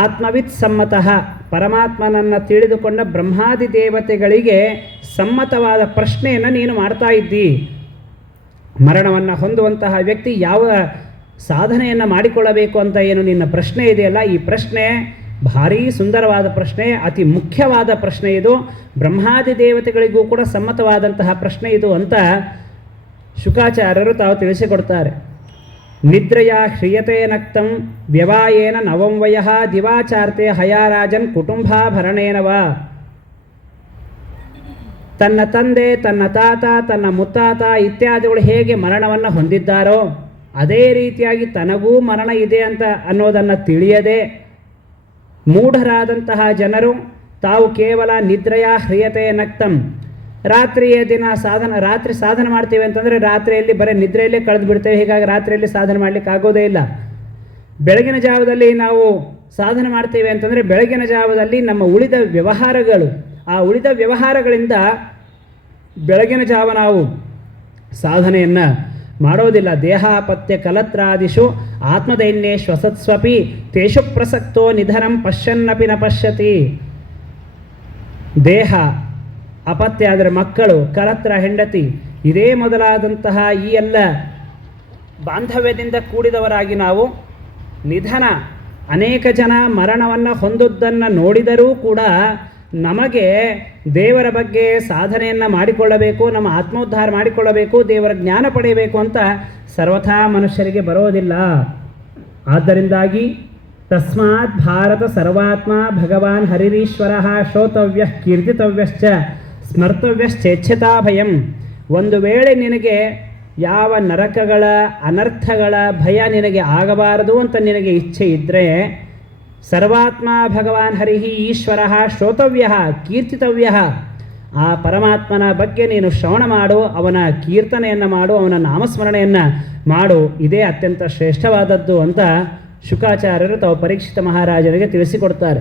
ಆತ್ಮವಿತ್ ಸಮ್ಮತಃ, ಪರಮಾತ್ಮನನ್ನು ತಿಳಿದುಕೊಂಡ ಬ್ರಹ್ಮಾದಿ ದೇವತೆಗಳಿಗೆ ಸಮ್ಮತವಾದ ಪ್ರಶ್ನೆಯನ್ನು ನೀನು ಮಾಡ್ತಾ ಇದ್ದಿ. ಮರಣವನ್ನು ಹೊಂದುವಂತಹ ವ್ಯಕ್ತಿ ಯಾವ ಸಾಧನೆಯನ್ನು ಮಾಡಿಕೊಳ್ಳಬೇಕು ಅಂತ ಏನು ನಿನ್ನ ಪ್ರಶ್ನೆ ಇದೆಯಲ್ಲ, ಈ ಪ್ರಶ್ನೆ ಭಾರೀ ಸುಂದರವಾದ ಪ್ರಶ್ನೆ, ಅತಿ ಮುಖ್ಯವಾದ ಪ್ರಶ್ನೆ ಇದು. ಬ್ರಹ್ಮಾದಿ ದೇವತೆಗಳಿಗೂ ಕೂಡ ಸಮ್ಮತವಾದಂತಹ ಪ್ರಶ್ನೆ ಇದು ಅಂತ ಶುಕಾಚಾರ್ಯರು ತಾವು ತಿಳಿಸಿಕೊಡ್ತಾರೆ. ನಿದ್ರೆಯ ಹ್ರಿಯತೆ ನಕ್ತಂ ವ್ಯವಾಯೇನ ನವಂ ವಯಃ ದಿವಾಚಾರ್ತೆ ಹಯಾರಾಜನ್ ಕುಟುಂಬಾಭರಣೇನವ. ತನ್ನ ತಂದೆ, ತನ್ನ ತಾತ, ತನ್ನ ಮುತ್ತಾತ ಇತ್ಯಾದಿಗಳು ಹೇಗೆ ಮರಣವನ್ನು ಹೊಂದಿದ್ದಾರೋ ಅದೇ ರೀತಿಯಾಗಿ ತನಗೂ ಮರಣ ಇದೆ ಅಂತ ಅನ್ನೋದನ್ನು ತಿಳಿಯದೆ ಮೂಢರಾದಂತಹ ಜನರು ತಾವು ಕೇವಲ ನಿದ್ರೆಯ ಹ್ರಿಯತೆ ನಕ್ತಂ, ರಾತ್ರಿಯ ದಿನ ರಾತ್ರಿ ಸಾಧನೆ ಮಾಡ್ತೀವಿ ಅಂತಂದರೆ ರಾತ್ರಿಯಲ್ಲಿ ಬರೀ ನಿದ್ರೆಯಲ್ಲೇ ಕಳೆದು ಬಿಡ್ತೇವೆ. ಹೀಗಾಗಿ ರಾತ್ರಿಯಲ್ಲಿ ಸಾಧನೆ ಮಾಡಲಿಕ್ಕೆ ಆಗೋದೇ ಇಲ್ಲ. ಬೆಳಗಿನ ಜಾವದಲ್ಲಿ ನಾವು ಸಾಧನೆ ಮಾಡ್ತೀವಿ ಅಂತಂದರೆ ಬೆಳಗಿನ ಜಾವದಲ್ಲಿ ನಮ್ಮ ಉಳಿದ ವ್ಯವಹಾರಗಳು, ಆ ಉಳಿದ ವ್ಯವಹಾರಗಳಿಂದ ಬೆಳಗಿನ ಜಾವ ನಾವು ಸಾಧನೆಯನ್ನು ಮಾಡೋದಿಲ್ಲ. ದೇಹಾಪತ್ಯ ಕಲತ್ರಾದಿಷು ಆತ್ಮದೈನ್ಯೇ ಶ್ವಸತ್ಸ್ವಪಿ ತೇಷು ಪ್ರಸಕ್ತೋ ನಿಧನಂ ಪಶ್ಯನ್ನಪಿ ನ ಪಶ್ಯತಿ. ದೇಹ ಅಪತ್ಯ ಆದರೆ ಮಕ್ಕಳು, ಕಲತ್ರ ಹೆಂಡತಿ, ಇದೇ ಮೊದಲಾದಂತಹ ಈ ಎಲ್ಲ ಬಾಂಧವ್ಯದಿಂದ ಕೂಡಿದವರಾಗಿ ನಾವು ನಿಧನ, ಅನೇಕ ಜನ ಮರಣವನ್ನು ಹೊಂದುವುದನ್ನು ನೋಡಿದರೂ ಕೂಡ ನಮಗೆ ದೇವರ ಬಗ್ಗೆ ಸಾಧನೆಯನ್ನು ಮಾಡಿಕೊಳ್ಳಬೇಕು, ನಮ್ಮ ಆತ್ಮೋದ್ಧಾರ ಮಾಡಿಕೊಳ್ಳಬೇಕು, ದೇವರ ಜ್ಞಾನ ಪಡೆಯಬೇಕು ಅಂತ ಸರ್ವಥಾ ಮನುಷ್ಯರಿಗೆ ಬರೋದಿಲ್ಲ. ಆದ್ದರಿಂದಾಗಿ ತಸ್ಮಾತ್ ಭಾರತ ಸರ್ವಾತ್ಮ ಭಗವಾನ್ ಹರಿರೀಶ್ವರಃ ಶ್ರೋತವ್ಯಃ ಕೀರ್ತಿತವ್ಯಶ್ಚ ಸ್ಮರ್ತವ್ಯಶ್ಚೇಚ್ಛತಾ ಭಯಂ. ಒಂದು ವೇಳೆ ನಿನಗೆ ಯಾವ ನರಕಗಳ ಅನರ್ಥಗಳ ಭಯ ನಿನಗೆ ಆಗಬಾರದು ಅಂತ ನಿನಗೆ ಇಚ್ಛೆ ಇದ್ದರೆ, ಸರ್ವಾತ್ಮ ಭಗವಾನ್ ಹರಿಹಿ ಈಶ್ವರಃ ಶ್ರೋತವ್ಯಃ ಕೀರ್ತಿತವ್ಯಃ, ಆ ಪರಮಾತ್ಮನ ಬಗ್ಗೆ ನೀನು ಶ್ರವಣ ಮಾಡು, ಅವನ ಕೀರ್ತನೆಯನ್ನು ಮಾಡು, ಅವನ ನಾಮಸ್ಮರಣೆಯನ್ನು ಮಾಡು, ಇದೇ ಅತ್ಯಂತ ಶ್ರೇಷ್ಠವಾದದ್ದು ಅಂತ ಶುಕಾಚಾರ್ಯರು ತಾವು ಪರೀಕ್ಷಿತ ಮಹಾರಾಜನಿಗೆ ತಿಳಿಸಿಕೊಡ್ತಾರೆ.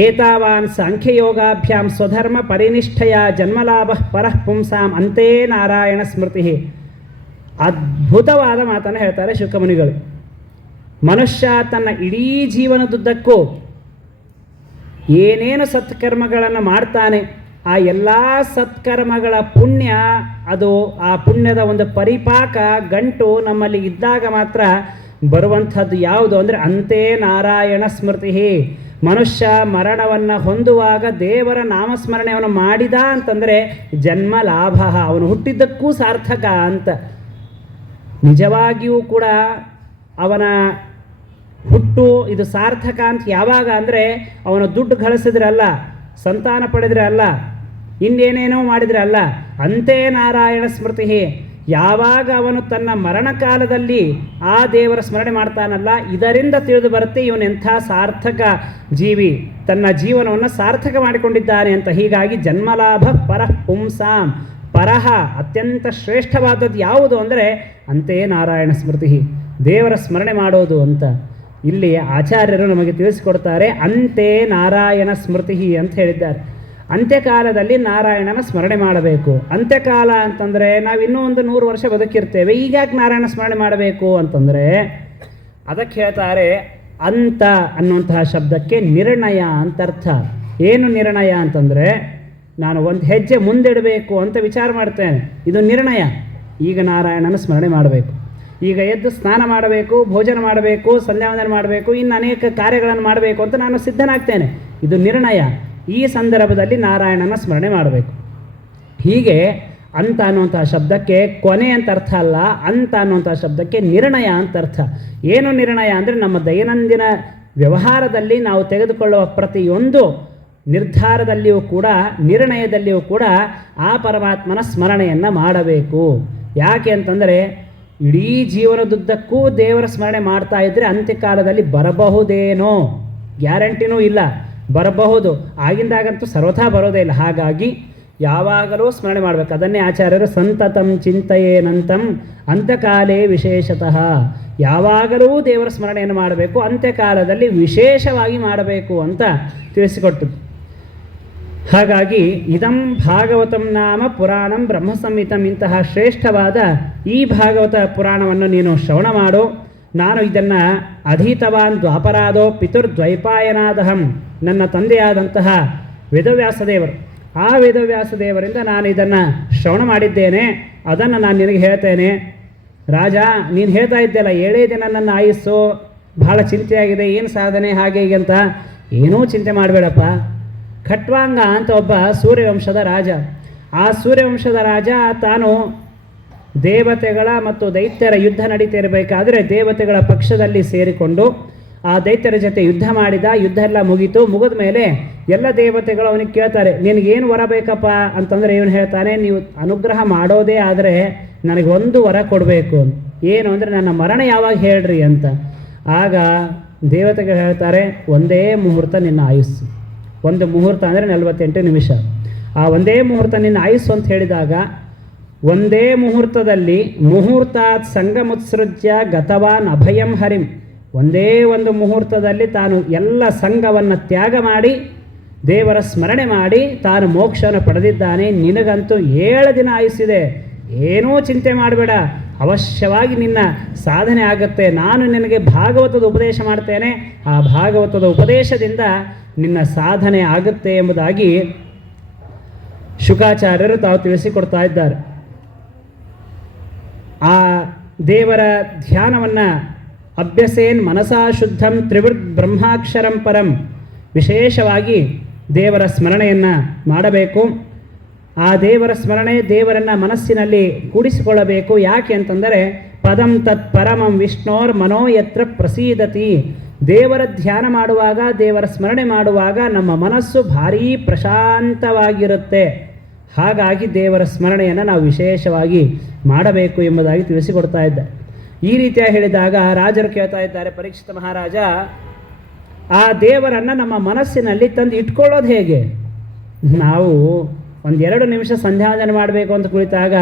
ಏತಾವಾನ್ ಸಾಂಖ್ಯಯೋಗಾಭ್ಯಾಂ ಸ್ವಧರ್ಮ ಪರಿನಿಷ್ಠೆಯ ಜನ್ಮಲಾಭ ಪರಃ ಪುಂಸಾಂ ಅಂತೇ ನಾರಾಯಣ ಸ್ಮೃತಿ. ಅದ್ಭುತವಾದ ಮಾತನ್ನು ಹೇಳ್ತಾರೆ ಶುಕಮುನಿಗಳು. ಮನುಷ್ಯ ತನ್ನ ಇಡೀ ಜೀವನದುದ್ದಕ್ಕೂ ಏನೇನು ಸತ್ಕರ್ಮಗಳನ್ನು ಮಾಡ್ತಾನೆ, ಆ ಎಲ್ಲ ಸತ್ಕರ್ಮಗಳ ಪುಣ್ಯ, ಅದು ಆ ಪುಣ್ಯದ ಒಂದು ಪರಿಪಾಕ ಗಂಟು ನಮ್ಮಲ್ಲಿ ಇದ್ದಾಗ ಮಾತ್ರ ಬರುವಂಥದ್ದು ಯಾವುದು ಅಂದರೆ ಅಂತೆ ನಾರಾಯಣ ಸ್ಮೃತಿ. ಮನುಷ್ಯ ಮರಣವನ್ನು ಹೊಂದುವಾಗ ದೇವರ ನಾಮಸ್ಮರಣೆಯನ್ನು ಮಾಡಿದ ಅಂತಂದರೆ ಜನ್ಮ ಲಾಭ, ಅವನು ಹುಟ್ಟಿದ್ದಕ್ಕೂ ಸಾರ್ಥಕ ಅಂತ. ನಿಜವಾಗಿಯೂ ಕೂಡ ಅವನ ಹುಟ್ಟು ಇದು ಸಾರ್ಥಕ ಅಂತ ಯಾವಾಗ ಅಂದರೆ ಅವನು ದುಡ್ಡು ಗಳಿಸಿದ್ರೆ ಅಲ್ಲ, ಸಂತಾನ ಪಡೆದರೆ ಅಲ್ಲ, ಇನ್ನೇನೇನೋ ಮಾಡಿದರೆ ಅಲ್ಲ. ಅಂತೆ ನಾರಾಯಣ ಸ್ಮೃತಿ. ಯಾವಾಗ ಅವನು ತನ್ನ ಮರಣಕಾಲದಲ್ಲಿ ಆ ದೇವರ ಸ್ಮರಣೆ ಮಾಡ್ತಾನಲ್ಲ, ಇದರಿಂದ ತಿಳಿದು ಬರುತ್ತೆ ಇವನೆಂಥ ಸಾರ್ಥಕ ಜೀವಿ, ತನ್ನ ಜೀವನವನ್ನು ಸಾರ್ಥಕ ಮಾಡಿಕೊಂಡಿದ್ದಾನೆ ಅಂತ. ಹೀಗಾಗಿ ಜನ್ಮಲಾಭ ಪರಃ ಪುಂಸಾಂ, ಪರಹ ಅತ್ಯಂತ ಶ್ರೇಷ್ಠವಾದದ್ದು ಯಾವುದು ಅಂದರೆ ಅಂತೆ ನಾರಾಯಣ ಸ್ಮೃತಿ, ದೇವರ ಸ್ಮರಣೆ ಮಾಡೋದು ಅಂತ. ಇಲ್ಲಿ ಆಚಾರ್ಯರು ನಮಗೆ ತಿಳಿಸಿಕೊಡ್ತಾರೆ ಅಂತೆ ನಾರಾಯಣ ಸ್ಮೃತಿ ಅಂತ ಹೇಳಿದ್ದಾರೆ. ಅಂತ್ಯಕಾಲದಲ್ಲಿ ನಾರಾಯಣನ ಸ್ಮರಣೆ ಮಾಡಬೇಕು. ಅಂತ್ಯಕಾಲ ಅಂತಂದರೆ ನಾವು ಇನ್ನೂ ಒಂದು 100 ವರ್ಷ ಬದುಕಿರ್ತೇವೆ, ಈಗಾಕೆ ನಾರಾಯಣ ಸ್ಮರಣೆ ಮಾಡಬೇಕು ಅಂತಂದರೆ ಅದಕ್ಕೆ ಹೇಳ್ತಾರೆ ಅಂತ ಅನ್ನುವಂತಹ ಶಬ್ದಕ್ಕೆ ನಿರ್ಣಯ ಅಂತ ಅರ್ಥ. ಏನು ನಿರ್ಣಯ ಅಂತಂದರೆ ನಾನು ಒಂದು ಹೆಜ್ಜೆ ಮುಂದಿಡಬೇಕು ಅಂತ ವಿಚಾರ ಮಾಡ್ತೇನೆ, ಇದು ನಿರ್ಣಯ. ಈಗ ನಾರಾಯಣನ ಸ್ಮರಣೆ ಮಾಡಬೇಕು, ಈಗ ಎದ್ದು ಸ್ನಾನ ಮಾಡಬೇಕು, ಭೋಜನ ಮಾಡಬೇಕು, ಸಂಧ್ಯಾವಂದನೆ ಮಾಡಬೇಕು, ಇನ್ನು ಅನೇಕ ಕಾರ್ಯಗಳನ್ನು ಮಾಡಬೇಕು ಅಂತ ನಾನು ಸಿದ್ಧನಾಗ್ತೇನೆ, ಇದು ನಿರ್ಣಯ. ಈ ಸಂದರ್ಭದಲ್ಲಿ ನಾರಾಯಣನ ಸ್ಮರಣೆ ಮಾಡಬೇಕು. ಹೀಗೆ ಅಂತ ಅನ್ನುವಂಥ ಶಬ್ದಕ್ಕೆ ಕೊನೆ ಅಂತ ಅರ್ಥ ಅಲ್ಲ, ಅಂತ ಅನ್ನುವಂಥ ಶಬ್ದಕ್ಕೆ ನಿರ್ಣಯ ಅಂತ ಅರ್ಥ. ಏನು ನಿರ್ಣಯ ಅಂದರೆ ನಮ್ಮ ದೈನಂದಿನ ವ್ಯವಹಾರದಲ್ಲಿ ನಾವು ತೆಗೆದುಕೊಳ್ಳುವ ಪ್ರತಿಯೊಂದು ನಿರ್ಧಾರದಲ್ಲಿಯೂ ಕೂಡ, ನಿರ್ಣಯದಲ್ಲಿಯೂ ಕೂಡ ಆ ಪರಮಾತ್ಮನ ಸ್ಮರಣೆಯನ್ನು ಮಾಡಬೇಕು. ಯಾಕೆ ಅಂತಂದರೆ ಇಡೀ ಜೀವನದುದ್ದಕ್ಕೂ ದೇವರ ಸ್ಮರಣೆ ಮಾಡ್ತಾ ಇದ್ದರೆ ಅಂತ್ಯಕಾಲದಲ್ಲಿ ಬರಬಹುದೇನೋ, ಗ್ಯಾರಂಟಿನೂ ಇಲ್ಲ, ಬರಬಹುದು, ಆಗಿಂದಾಗಂತೂ ಸರ್ವಥಾ ಬರೋದೇ ಇಲ್ಲ. ಹಾಗಾಗಿ ಯಾವಾಗಲೂ ಸ್ಮರಣೆ ಮಾಡಬೇಕು. ಅದನ್ನೇ ಆಚಾರ್ಯರು ಸಂತತಂ ಚಿಂತೆಯೇನಂತಂ ಅಂತಕಾಲೇ ವಿಶೇಷತಃ, ಯಾವಾಗಲೂ ದೇವರ ಸ್ಮರಣೆಯನ್ನು ಮಾಡಬೇಕು, ಅಂತ್ಯಕಾಲದಲ್ಲಿ ವಿಶೇಷವಾಗಿ ಮಾಡಬೇಕು ಅಂತ ತಿಳಿಸಿಕೊಟ್ಟದ್ದು. ಹಾಗಾಗಿ ಇದಂ ಭಾಗವತಂ ನಾಮ ಪುರಾಣಂ ಬ್ರಹ್ಮ ಸಂಹಿತಂ, ಇಂತಹ ಶ್ರೇಷ್ಠವಾದ ಈ ಭಾಗವತ ಪುರಾಣವನ್ನು ನೀನು ಶ್ರವಣ ಮಾಡು. ನಾನು ಇದನ್ನು ಅಧೀತವಾನ್ ದ್ವಾಪರಾದೋ ಪಿತುರ್ದ್ವೈಪಾಯನಾದಹಂ, ನನ್ನ ತಂದೆಯಾದಂತಹ ವೇದವ್ಯಾಸದೇವರು, ಆ ವೇದವ್ಯಾಸದೇವರಿಂದ ನಾನು ಇದನ್ನು ಶ್ರವಣ ಮಾಡಿದ್ದೇನೆ, ಅದನ್ನು ನಾನು ನಿನಗೆ ಹೇಳ್ತೇನೆ. ರಾಜ, ನೀನು ಹೇಳ್ತಾ ಇದ್ದೆಲ್ಲ 7 ದಿನ ನನ್ನ ಆಯುಸ್ಸು, ಭಾಳ ಚಿಂತೆಯಾಗಿದೆ, ಏನು ಸಾಧನೆ ಹಾಗೆ ಹೀಗೆ ಅಂತ, ಏನೂ ಚಿಂತೆ ಮಾಡಬೇಡಪ್ಪ. ಖಟ್ವಾಂಗ ಅಂತ ಒಬ್ಬ ಸೂರ್ಯವಂಶದ ರಾಜ. ಆ ಸೂರ್ಯವಂಶದ ರಾಜ ತಾನು ದೇವತೆಗಳ ಮತ್ತು ದೈತ್ಯರ ಯುದ್ಧ ನಡೀತಿರಬೇಕಾದ್ರೆ ದೇವತೆಗಳ ಪಕ್ಷದಲ್ಲಿ ಸೇರಿಕೊಂಡು ಆ ದೈತ್ಯರ ಜೊತೆ ಯುದ್ಧ ಮಾಡಿದ. ಯುದ್ಧ ಎಲ್ಲ ಮುಗೀತು. ಮುಗಿದ ಮೇಲೆ ಎಲ್ಲ ದೇವತೆಗಳು ಅವನಿಗೆ ಕೇಳ್ತಾರೆ, ನಿನಗೇನು ವರ ಬೇಕಪ್ಪ ಅಂತಂದರೆ ಇವನು ಹೇಳ್ತಾನೆ, ನೀವು ಅನುಗ್ರಹ ಮಾಡೋದೇ ಆದರೆ ನನಗೆ ಒಂದು ವರ ಕೊಡಬೇಕು. ಏನು ಅಂದರೆ ನನ್ನ ಮರಣ ಯಾವಾಗ ಹೇಳ್ರಿ ಅಂತ. ಆಗ ದೇವತೆಗಳು ಹೇಳ್ತಾರೆ, ಒಂದೇ ಮುಹೂರ್ತ ನಿನ್ನ ಆಯುಸ್ಸು. ಒಂದು ಮುಹೂರ್ತ ಅಂದರೆ 48 ನಿಮಿಷ. ಆ ಒಂದೇ ಮುಹೂರ್ತ ನಿನ್ನ ಆಯುಸ್ಸು ಅಂತ ಹೇಳಿದಾಗ, ಒಂದೇ ಮುಹೂರ್ತದಲ್ಲಿ ಮುಹೂರ್ತಾತ್ ಸಂಗಮುತ್ಸೃಜ್ಯ ಗತವಾನ್ ಅಭಯಂ ಹರಿಂ, ಒಂದೇ ಒಂದು ಮುಹೂರ್ತದಲ್ಲಿ ತಾನು ಎಲ್ಲ ಸಂಘವನ್ನು ತ್ಯಾಗ ಮಾಡಿ ದೇವರ ಸ್ಮರಣೆ ಮಾಡಿ ತಾನು ಮೋಕ್ಷವನ್ನು ಪಡೆದಿದ್ದಾನೆ. ನಿನಗಂತೂ 7 ದಿನ ಆಯುಸ್ಸಿದೆ, ಏನೂ ಚಿಂತೆ ಮಾಡಬೇಡ, ಅವಶ್ಯವಾಗಿ ನಿನ್ನ ಸಾಧನೆ ಆಗುತ್ತೆ. ನಾನು ನಿನಗೆ ಭಾಗವತದ ಉಪದೇಶ ಮಾಡ್ತೇನೆ, ಆ ಭಾಗವತದ ಉಪದೇಶದಿಂದ ನಿನ್ನ ಸಾಧನೆ ಆಗುತ್ತೆ ಎಂಬುದಾಗಿ ಶುಕಾಚಾರ್ಯರು ತಾವು ತಿಳಿಸಿಕೊಡ್ತಾ ಇದ್ದಾರೆ. ಆ ದೇವರ ಧ್ಯಾನವನ್ನು ಅಭ್ಯಸೇನ್ ಮನಸಾ ಶುದ್ಧಂ ತ್ರಿವೃದ್ ಬ್ರಹ್ಮಾಕ್ಷರಂ ಪರಂ, ವಿಶೇಷವಾಗಿ ದೇವರ ಸ್ಮರಣೆಯನ್ನು ಮಾಡಬೇಕು. ಆ ದೇವರ ಸ್ಮರಣೆ, ದೇವರನ್ನು ಮನಸ್ಸಿನಲ್ಲಿ ಕೂಡಿಸಿಕೊಳ್ಳಬೇಕು. ಯಾಕೆ ಅಂತಂದರೆ ಪದಂ ತತ್ ಪರಮಂ ವಿಷ್ಣೋರ್ ಮನೋ ಯತ್ರ ಪ್ರಸೀದತಿ, ದೇವರ ಧ್ಯಾನ ಮಾಡುವಾಗ, ದೇವರ ಸ್ಮರಣೆ ಮಾಡುವಾಗ ನಮ್ಮ ಮನಸ್ಸು ಭಾರೀ ಪ್ರಶಾಂತವಾಗಿರುತ್ತೆ. ಹಾಗಾಗಿ ದೇವರ ಸ್ಮರಣೆಯನ್ನು ನಾವು ವಿಶೇಷವಾಗಿ ಮಾಡಬೇಕು ಎಂಬುದಾಗಿ ತಿಳಿಸಿಕೊಡ್ತಾ ಇದ್ದಾರೆ. ಈ ರೀತಿಯಾಗಿ ಹೇಳಿದಾಗ ರಾಜರು ಕೇಳ್ತಾ ಇದ್ದಾರೆ, ಪರೀಕ್ಷಿತ ಮಹಾರಾಜ, ಆ ದೇವರನ್ನು ನಮ್ಮ ಮನಸ್ಸಿನಲ್ಲಿ ತಂದು ಇಟ್ಕೊಳ್ಳೋದು ಹೇಗೆ? ನಾವು ಒಂದೆರಡು ನಿಮಿಷ ಸಂಧ್ಯಾವಂದನೆ ಮಾಡಬೇಕು ಅಂತ ಕುಳಿತಾಗ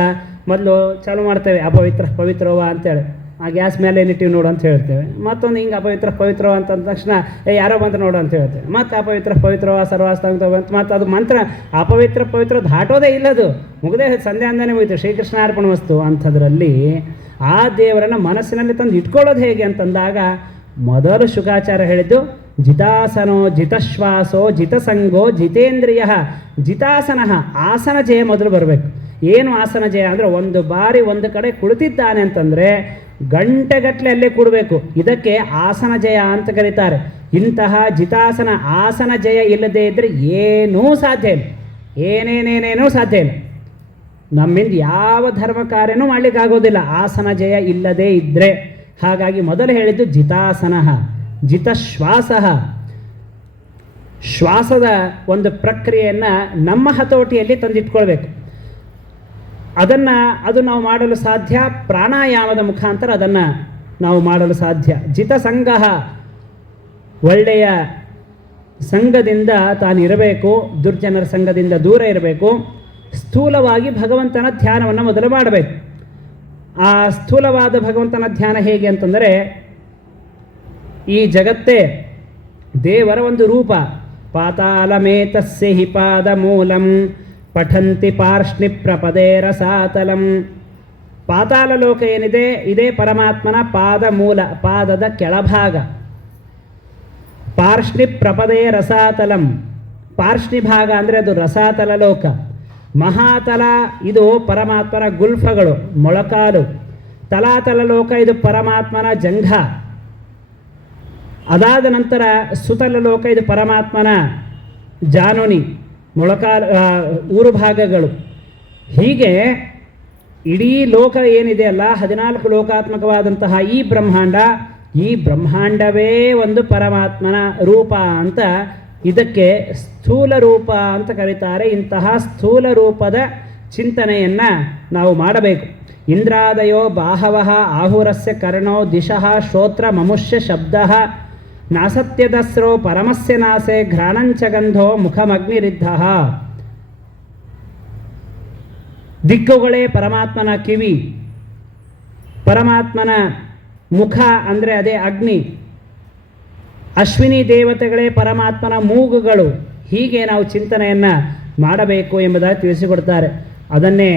ಮೊದಲು ಚಾಲು ಮಾಡ್ತೇವೆ, ಅಪವಿತ್ರ ಪವಿತ್ರವ ಅಂತೇಳಿ, ಆ ಗ್ಯಾಸ್ ಮೇಲೆ ಏನಿಟ್ಟಿವಿ ನೋಡು ಅಂತ ಹೇಳ್ತೇವೆ. ಮತ್ತೊಂದು ಹಿಂಗೆ ಅಪವಿತ್ರ ಪವಿತ್ರವ ಅಂತಂದ ತಕ್ಷಣ ಯಾರೋ ಬಂತು ನೋಡು ಅಂತ ಹೇಳ್ತೇವೆ. ಮತ್ತು ಅಪವಿತ್ರ ಪವಿತ್ರವ ಸರ್ವಾಸ್ತಾಂತ ಬಂತು, ಮತ್ತು ಅದು ಮಂತ್ರ ಅಪವಿತ್ರ ಪವಿತ್ರ ದಾಟೋದೇ ಇಲ್ಲದು, ಮುಗದೇ ಸಂಧ್ಯಾವಂದನೆ ಹೋಯ್ತು, ಶ್ರೀಕೃಷ್ಣಾರ್ಪಣ ವಸ್ತು ಅಂಥದ್ರಲ್ಲಿ ಆ ದೇವರನ್ನು ಮನಸ್ಸಿನಲ್ಲಿ ತಂದು ಇಟ್ಕೊಳ್ಳೋದು ಹೇಗೆ ಅಂತಂದಾಗ ಮೊದಲು ಶುಕಾಚಾರ್ಯ ಹೇಳಿದ್ದು ಜಿತಾಸನೋ ಜಿತಶ್ವಾಸೋ ಜಿತಸಂಗೋ ಜಿತೇಂದ್ರಿಯ. ಜಿತಾಸನ ಆಸನ ಜಯ ಮೊದಲು ಬರಬೇಕು. ಏನು ಆಸನ ಜಯ ಅಂದರೆ ಒಂದು ಬಾರಿ ಒಂದು ಕಡೆ ಕುಳಿತಿದ್ದಾನೆ ಅಂತಂದರೆ ಗಂಟೆಗಟ್ಟಲೆ ಅಲ್ಲೇ ಕೂಡಬೇಕು. ಇದಕ್ಕೆ ಆಸನ ಜಯ ಅಂತ ಕರೀತಾರೆ. ಇಂತಹ ಜಿತಾಸನ ಆಸನ ಜಯ ಇಲ್ಲದೇ ಇದ್ದರೆ ಏನೂ ಸಾಧ್ಯ ಇಲ್ಲ, ಏನೇನೇನೇನೂ ಸಾಧ್ಯ ಇಲ್ಲ. ನಮ್ಮಿಂದ ಯಾವ ಧರ್ಮ ಕಾರ್ಯನೂ ಮಾಡಲಿಕ್ಕಾಗೋದಿಲ್ಲ ಆಸನ ಜಯ ಇಲ್ಲದೇ ಇದ್ದರೆ. ಹಾಗಾಗಿ ಮೊದಲು ಹೇಳಿದ್ದು ಜಿತಾಸನ, ಜಿತಶ್ವಾಸ. ಶ್ವಾಸದ ಒಂದು ಪ್ರಕ್ರಿಯೆಯನ್ನು ನಮ್ಮ ಹತೋಟಿಯಲ್ಲಿ ತಂದಿಟ್ಕೊಳ್ಬೇಕು. ಅದು ನಾವು ಮಾಡಲು ಸಾಧ್ಯ ಪ್ರಾಣಾಯಾಮದ ಮುಖಾಂತರ, ಅದನ್ನು ನಾವು ಮಾಡಲು ಸಾಧ್ಯ. ಜಿತಸಂಗ, ಒಳ್ಳೆಯ ಸಂಘದಿಂದ ತಾನಿರಬೇಕು, ದುರ್ಜನರ ಸಂಘದಿಂದ ದೂರ ಇರಬೇಕು. ಸ್ಥೂಲವಾಗಿ ಭಗವಂತನ ಧ್ಯಾನವನ್ನು ಮೊದಲು ಮಾಡಬೇಕು. ಆ ಸ್ಥೂಲವಾದ ಭಗವಂತನ ಧ್ಯಾನ ಹೇಗೆ ಅಂತಂದರೆ, ಈ ಜಗತ್ತೇ ದೇವರ ಒಂದು ರೂಪ. ಪಾತಾಳಮೇತಸ್ಯ ಹಿ ಪಾದ ಮೂಲಂ ಪಠಂತಿ ಪಾರ್ಷ್ಣಿ ಪ್ರಪದೇ ರಸಾತಲಂ. ಪಾತಾಳ ಲೋಕ ಏನಿದೆ ಇದೇ ಪರಮಾತ್ಮನ ಪಾದ ಮೂಲ, ಪಾದದ ಕೆಳಭಾಗ. ಪಾರ್ಷ್ಣಿ ಪ್ರಪದೇ ರಸಾತಲಂ, ಪಾರ್ಷ್ಣಿ ಭಾಗ ಅಂದರೆ ಅದು ರಸಾತಲ ಲೋಕ. ಮಹಾತಲ ಇದು ಪರಮಾತ್ಮನ ಗುಲ್ಫಗಳು, ಮೊಳಕಾಲು. ತಲಾತಲ ಲೋಕ ಇದು ಪರಮಾತ್ಮನ ಜಂಘ. ಅದಾದ ನಂತರ ಸುತಲ ಲೋಕ ಇದು ಪರಮಾತ್ಮನ ಜಾನುನಿ, ಮೊಳಕಾಲು, ಊರು ಭಾಗಗಳು. ಹೀಗೆ ಇಡೀ ಲೋಕ ಏನಿದೆ ಅಲ್ಲ, 14 ಲೋಕಾತ್ಮಕವಾದಂತಹ ಈ ಬ್ರಹ್ಮಾಂಡವೇ ಒಂದು ಪರಮಾತ್ಮನ ರೂಪ ಅಂತ, ಇದಕ್ಕೆ ಸ್ಥೂಲ ರೂಪ ಅಂತ ಕರೀತಾರೆ. ಇಂತಹ ಸ್ಥೂಲ ರೂಪದ ಚಿಂತನೆಯನ್ನು ನಾವು ಮಾಡಬೇಕು. ಇಂದ್ರಾದಯೋ ಬಾಹವಃ ಆಹುರಸ್ಯ ಕರ್ಣೋ ದಿಶಃ ಶ್ರೋತ್ರ ಮಮುಷ್ಯ ಶಬ್ದಃ ನಾಸತ್ಯದಸ್ರೋ ಪರಮಸ್ಯ ನಾಸೆ ಘ್ರಾಣಂಚ ಗಂಧೋ ಮುಖಮಗ್ನಿರಿದ್ಧಃ. ದಿಕ್ಕುಗಳೇ ಪರಮಾತ್ಮನ ಕಿವಿ, ಪರಮಾತ್ಮನ ಮುಖ ಅಂದರೆ ಅದೇ ಅಗ್ನಿ, ಅಶ್ವಿನಿ ದೇವತೆಗಳೇ ಪರಮಾತ್ಮನ ಮೂಗುಗಳು. ಹೀಗೆ ನಾವು ಚಿಂತನೆಯನ್ನು ಮಾಡಬೇಕು ಎಂಬುದಾಗಿ ತಿಳಿಸಿಕೊಡ್ತಾರೆ. ಅದನ್ನೇ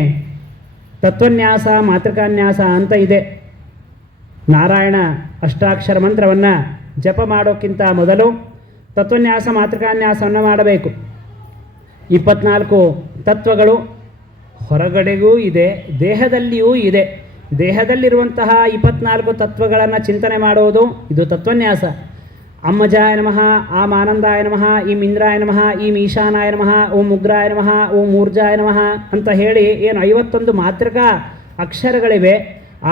ತತ್ವನ್ಯಾಸ ಮಾತೃಕಾನ್ಯಾಸ ಅಂತ ಇದೆ. ನಾರಾಯಣ ಅಷ್ಟಾಕ್ಷರ ಮಂತ್ರವನ್ನು ಜಪ ಮಾಡೋಕ್ಕಿಂತ ಮೊದಲು ತತ್ವನ್ಯಾಸ ಮಾತೃಕಾನ್ಯಾಸವನ್ನು ಮಾಡಬೇಕು. 24 ತತ್ವಗಳು ಹೊರಗಡೆಗೂ ಇದೆ, ದೇಹದಲ್ಲಿಯೂ ಇದೆ. ದೇಹದಲ್ಲಿರುವಂತಹ 24 ತತ್ವಗಳನ್ನು ಚಿಂತನೆ ಮಾಡುವುದು ಇದು ತತ್ವನ್ಯಾಸ. ಅಮ್ಮಜಾಯ ನಮಃ, ಆಂ ಆನಂದಾಯ ನಮಃ, ಈಂ ಇಂದ್ರಾಯ ನಮಃ, ಈಂ ಈಶಾನಾಯ ನಮಃ, ಓಂ ಉಗ್ರಾಯ ನಮಃ, ಓಂ ಊರ್ಜಾಯ ನಮಃ ಅಂತ ಹೇಳಿ ಏನು 51 ಮಾತೃಕಾ ಅಕ್ಷರಗಳಿವೆ.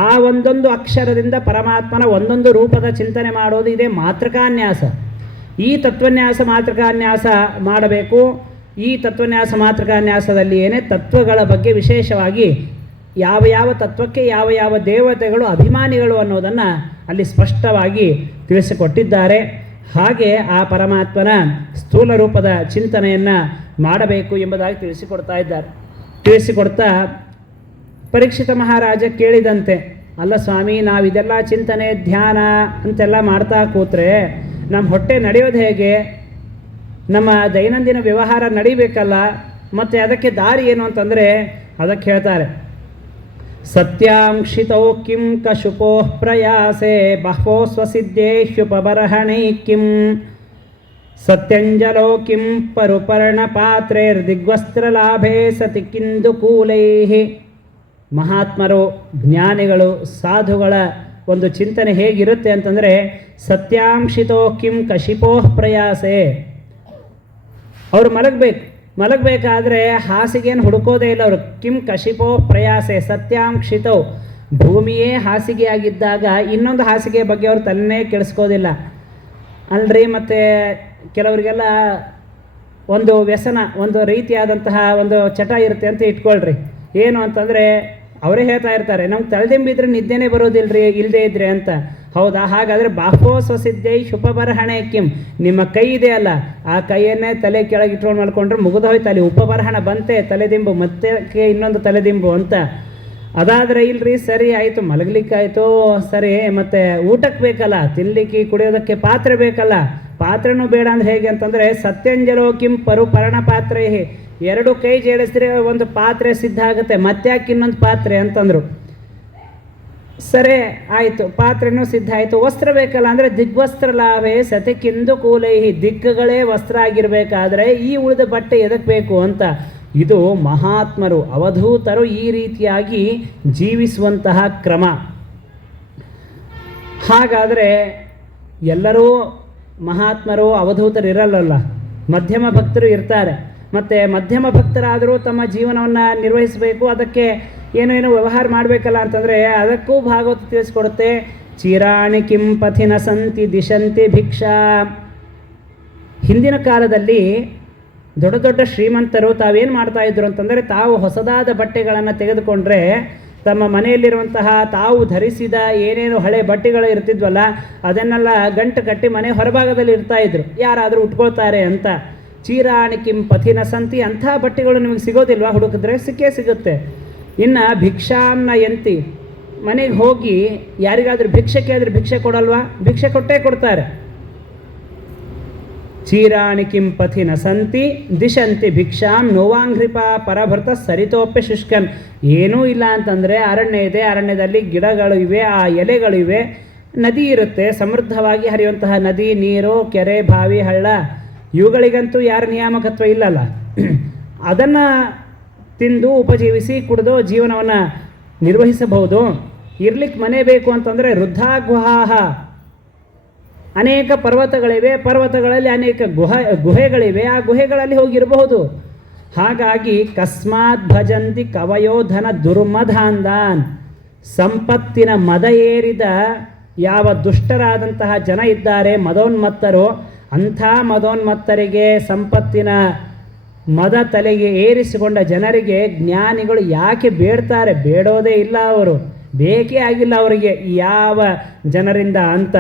ಆ ಒಂದೊಂದು ಅಕ್ಷರದಿಂದ ಪರಮಾತ್ಮನ ಒಂದೊಂದು ರೂಪದ ಚಿಂತನೆ ಮಾಡೋದು ಇದೇ ಮಾತೃಕಾನ್ಯಾಸ. ಈ ತತ್ವನ್ಯಾಸ ಮಾತೃಕಾನ್ಯಾಸ ಮಾಡಬೇಕು. ಈ ತತ್ವನ್ಯಾಸ ಮಾತೃಕಾನ್ಯಾಸದಲ್ಲಿ ಏನೇ ತತ್ವಗಳ ಬಗ್ಗೆ ವಿಶೇಷವಾಗಿ ಯಾವ ಯಾವ ತತ್ವಕ್ಕೆ ಯಾವ ಯಾವ ದೇವತೆಗಳು ಅಭಿಮಾನಿಗಳು ಅನ್ನೋದನ್ನು ಅಲ್ಲಿ ಸ್ಪಷ್ಟವಾಗಿ ತಿಳಿಸಿಕೊಟ್ಟಿದ್ದಾರೆ. ಹಾಗೆ ಆ ಪರಮಾತ್ಮನ ಸ್ಥೂಲ ರೂಪದ ಚಿಂತನೆಯನ್ನು ಮಾಡಬೇಕು ಎಂಬುದಾಗಿ ತಿಳಿಸಿಕೊಡ್ತಾ ಪರೀಕ್ಷಿತ ಮಹಾರಾಜ ಕೇಳಿದಂತೆ, ಅಲ್ಲ ಸ್ವಾಮಿ, ನಾವಿದೆಲ್ಲ ಚಿಂತನೆ ಧ್ಯಾನ ಅಂತೆಲ್ಲ ಮಾಡ್ತಾ ಕೂತ್ರೆ ನಮ್ಮ ಹೊಟ್ಟೆ ನಡೆಯೋದು ಹೇಗೆ? ನಮ್ಮ ದೈನಂದಿನ ವ್ಯವಹಾರ ನಡಿಬೇಕಲ್ಲ, ಮತ್ತು ಅದಕ್ಕೆ ದಾರಿ ಏನು ಅಂತಂದರೆ ಅದಕ್ಕೆ ಹೇಳ್ತಾರೆ, ಸತ್ಯಾಂಕ್ಷಿತೌ ಕಿಂ ಕಶುಪೋ ಪ್ರಯಾಸೆ ಬಹ್ವೋ ಸ್ವಸಿದ್ಧೇಷ್ಯುಪಬರ್ಹಣೈ ಕಿಂ ಸತ್ಯಂಜಲೋ ಕಿಂ ಪರುಪರ್ಣಪಾತ್ರೈರ್ದಿಗ್ವಸ್ತ್ರಲಾಭೇ ಸತಿ ಕಿಂದುಕೂಲೈಃ. ಮಹಾತ್ಮರು, ಜ್ಞಾನಿಗಳು, ಸಾಧುಗಳ ಒಂದು ಚಿಂತನೆ ಹೇಗಿರುತ್ತೆ ಅಂತಂದರೆ, ಸತ್ಯಾಂಶಿತೋ ಕಿಂ ಕಶಿಪೋ ಪ್ರಯಾಸೆ. ಅವರು ಮಲಗಬೇಕಾದ್ರೆ ಹಾಸಿಗೆಯನ್ನು ಹುಡುಕೋದೇ ಇಲ್ಲ ಅವರು. ಕಿಂ ಕಶಿಪೋ ಪ್ರಯಾಸೆ ಸತ್ಯಾಂಕ್ಷಿತೋ, ಭೂಮಿಯೇ ಹಾಸಿಗೆಯಾಗಿದ್ದಾಗ ಇನ್ನೊಂದು ಹಾಸಿಗೆ ಬಗ್ಗೆ ಅವರು ತಲೆನೇ ಕೆಡಿಸ್ಕೋದಿಲ್ಲ. ಅಲ್ರಿ ಮತ್ತು ಕೆಲವರಿಗೆಲ್ಲ ಒಂದು ವ್ಯಸನ, ಒಂದು ರೀತಿಯಾದಂತಹ ಒಂದು ಚಟ ಇರುತ್ತೆ ಅಂತ ಇಟ್ಕೊಳ್ರಿ. ಏನು ಅಂತಂದರೆ ಅವರೇ ಹೇಳ್ತಾ ಇರ್ತಾರೆ, ನಮ್ಗೆ ತಲೆದಿಂಬಿದ್ರೆ ನಿದ್ದೆನೇ ಬರೋದಿಲ್ಲರಿ ಇಲ್ಲದೇ ಇದ್ರೆ ಅಂತ. ಹೌದಾ? ಹಾಗಾದರೆ ಬಾಹೋ ಸ್ವಸಿದ್ಧೈ ಶುಪಬರಹಣೆ ಕಿಂ, ನಿಮ್ಮ ಕೈ ಇದೆ ಅಲ್ಲ, ಆ ಕೈಯನ್ನೇ ತಲೆ ಕೆಳಗೆ ಇಟ್ಕೊಂಡು ಮಾಡ್ಕೊಂಡ್ರೆ ಮುಗಿದೋಯ್ತು, ಅಲ್ಲಿ ಉಪಬರಹಣ ಬಂತೆ, ತಲೆದಿಂಬು ಮತ್ತೆ ಇನ್ನೊಂದು ತಲೆದಿಂಬು ಅಂತ. ಅದಾದರೆ ಇಲ್ರಿ, ಸರಿ ಆಯಿತು, ಮಲಗಲಿಕ್ಕಾಯಿತು ಸರಿ, ಮತ್ತು ಊಟಕ್ಕೆ ಬೇಕಲ್ಲ, ತಿನ್ನಲಿಕ್ಕೆ ಕುಡಿಯೋದಕ್ಕೆ ಪಾತ್ರೆ ಬೇಕಲ್ಲ, ಪಾತ್ರೆನೂ ಬೇಡ ಅಂದ್ರೆ ಹೇಗೆ ಅಂತಂದರೆ ಸತ್ಯಂಜಲೋ ಕಿಂ ಪರು ಪರ್ಣ ಪಾತ್ರೆ, ಎರಡು ಕೈ ಜೇಡಿಸಿದ್ರೆ ಒಂದು ಪಾತ್ರೆ ಸಿದ್ಧ ಆಗುತ್ತೆ, ಮತ್ತೆ ಯಾಕೆ ಇನ್ನೊಂದು ಪಾತ್ರೆ ಅಂತಂದರು. ಸರಿ ಆಯಿತು, ಪಾತ್ರೆನೂ ಸಿದ್ಧ ಆಯಿತು. ವಸ್ತ್ರ ಬೇಕಲ್ಲ ಅಂದರೆ ದಿಗ್ವಸ್ತ್ರ ಲಾಭೇ ಸತಿಕಿಂದು ಕೂಲೈಹಿ, ದಿಕ್ಕುಗಳೇ ವಸ್ತ್ರ ಆಗಿರಬೇಕಾದ್ರೆ ಈ ಉಳಿದ ಬಟ್ಟೆ ಎದಕ್ಕೆ ಬೇಕು ಅಂತ. ಇದು ಮಹಾತ್ಮರು ಅವಧೂತರು ಈ ರೀತಿಯಾಗಿ ಜೀವಿಸುವಂತಹ ಕ್ರಮ. ಹಾಗಾದರೆ ಎಲ್ಲರೂ ಮಹಾತ್ಮರು ಅವಧೂತರು ಇರಲ್ಲ, ಮಧ್ಯಮ ಭಕ್ತರು ಇರ್ತಾರೆ. ಮತ್ತು ಮಧ್ಯಮ ಭಕ್ತರಾದರೂ ತಮ್ಮ ಜೀವನವನ್ನು ನಿರ್ವಹಿಸಬೇಕು, ಅದಕ್ಕೆ ಏನೇನು ವ್ಯವಹಾರ ಮಾಡಬೇಕಲ್ಲ ಅಂತಂದರೆ ಅದಕ್ಕೂ ಭಾಗವತ ತಿಳಿಸ್ಕೊಡುತ್ತೆ. ಚಿರಾಣಿ ಕಿಂ ಪಥಿನ ಸಂತಿ ದಿಶಂತಿ ಭಿಕ್ಷಾ. ಹಿಂದಿನ ಕಾಲದಲ್ಲಿ ದೊಡ್ಡ ದೊಡ್ಡ ಶ್ರೀಮಂತರು ತಾವೇನು ಮಾಡ್ತಾಯಿದ್ರು ಅಂತಂದರೆ, ತಾವು ಹೊಸದಾದ ಬಟ್ಟೆಗಳನ್ನು ತೆಗೆದುಕೊಂಡ್ರೆ ತಮ್ಮ ಮನೆಯಲ್ಲಿರುವಂತಹ ತಾವು ಧರಿಸಿದ ಏನೇನು ಹಳೆ ಬಟ್ಟೆಗಳು ಇರ್ತಿದ್ವಲ್ಲ ಅದನ್ನೆಲ್ಲ ಗಂಟು ಕಟ್ಟಿ ಮನೆ ಹೊರಭಾಗದಲ್ಲಿ ಇರ್ತಾಯಿದ್ರು, ಯಾರಾದರೂ ಉಟ್ಕೊಳ್ತಾರೆ ಅಂತ. ಚೀರಾಣಿ ಕಿಂ ಪಥಿನ ಸಂತಿ, ಅಂಥ ಬಟ್ಟೆಗಳು ನಿಮಗೆ ಸಿಗೋದಿಲ್ವಾ? ಹುಡುಕಿದ್ರೆ ಸಿಕ್ಕೇ ಸಿಗುತ್ತೆ. ಇನ್ನು ಭಿಕ್ಷಾಂನ ಯಂತಿ, ಮನೆಗೆ ಹೋಗಿ ಯಾರಿಗಾದ್ರೂ ಭಿಕ್ಷೆ ಕೇಳಿದ್ರೆ ಭಿಕ್ಷೆ ಕೊಡಲ್ವಾ? ಭಿಕ್ಷೆ ಕೊಟ್ಟೇ ಕೊಡ್ತಾರೆ. ಚೀರಾಣಿ ಕಿಂ ಪಥಿನ ಸಂತಿ ದಿಶಂತಿ ಭಿಕ್ಷಾಂ ನೋವಾಂಘ್ರಿಪ ಪರಭೃತ ಸರಿತೋಪ್ಯ ಶುಷ್ಕನ್. ಏನೂ ಇಲ್ಲ ಅಂತಂದರೆ ಅರಣ್ಯ ಇದೆ, ಅರಣ್ಯದಲ್ಲಿ ಗಿಡಗಳು ಇವೆ, ಆ ಎಲೆಗಳು ಇವೆ, ನದಿ ಇರುತ್ತೆ, ಸಮೃದ್ಧವಾಗಿ ಹರಿಯುವಂತಹ ನದಿ, ನೀರು, ಕೆರೆ, ಬಾವಿ, ಹಳ್ಳ, ಇವುಗಳಿಗಂತೂ ಯಾರ ನಿಯಾಮಕತ್ವ ಇಲ್ಲಲ್ಲ. ಅದನ್ನು ತಿಂದು ಉಪಜೀವಿಸಿ ಕುಡಿದು ಜೀವನವನ್ನು ನಿರ್ವಹಿಸಬಹುದು. ಇರ್ಲಿಕ್ಕೆ ಮನೆ ಬೇಕು ಅಂತಂದರೆ ವೃದ್ಧಾಗುಹಾಹ, ಅನೇಕ ಪರ್ವತಗಳಿವೆ, ಪರ್ವತಗಳಲ್ಲಿ ಅನೇಕ ಗುಹೆಗಳಿವೆ, ಆ ಗುಹೆಗಳಲ್ಲಿ ಹೋಗಿರಬಹುದು. ಹಾಗಾಗಿ ಕಸ್ಮಾತ್ ಭಜಂತಿ ಕವಯೋಧನ ದುರ್ಮಧಾಂದಾನ್, ಸಂಪತ್ತಿನ ಮದ ಏರಿದ ಯಾವ ದುಷ್ಟರಾದಂತಹ ಜನ ಇದ್ದಾರೆ ಮದೋನ್ಮತ್ತರು, ಅಂಥ ಮದೋನ್ಮತ್ತರಿಗೆ, ಸಂಪತ್ತಿನ ಮದ ತಲೆಗೆ ಏರಿಸಿಕೊಂಡ ಜನರಿಗೆ ಜ್ಞಾನಿಗಳು ಯಾಕೆ ಬೇಡ್ತಾರೆ? ಬೇಡೋದೇ ಇಲ್ಲ, ಅವರು ಬೇಕೇ ಆಗಿಲ್ಲ ಅವರಿಗೆ ಯಾವ ಜನರಿಂದ ಅಂತ.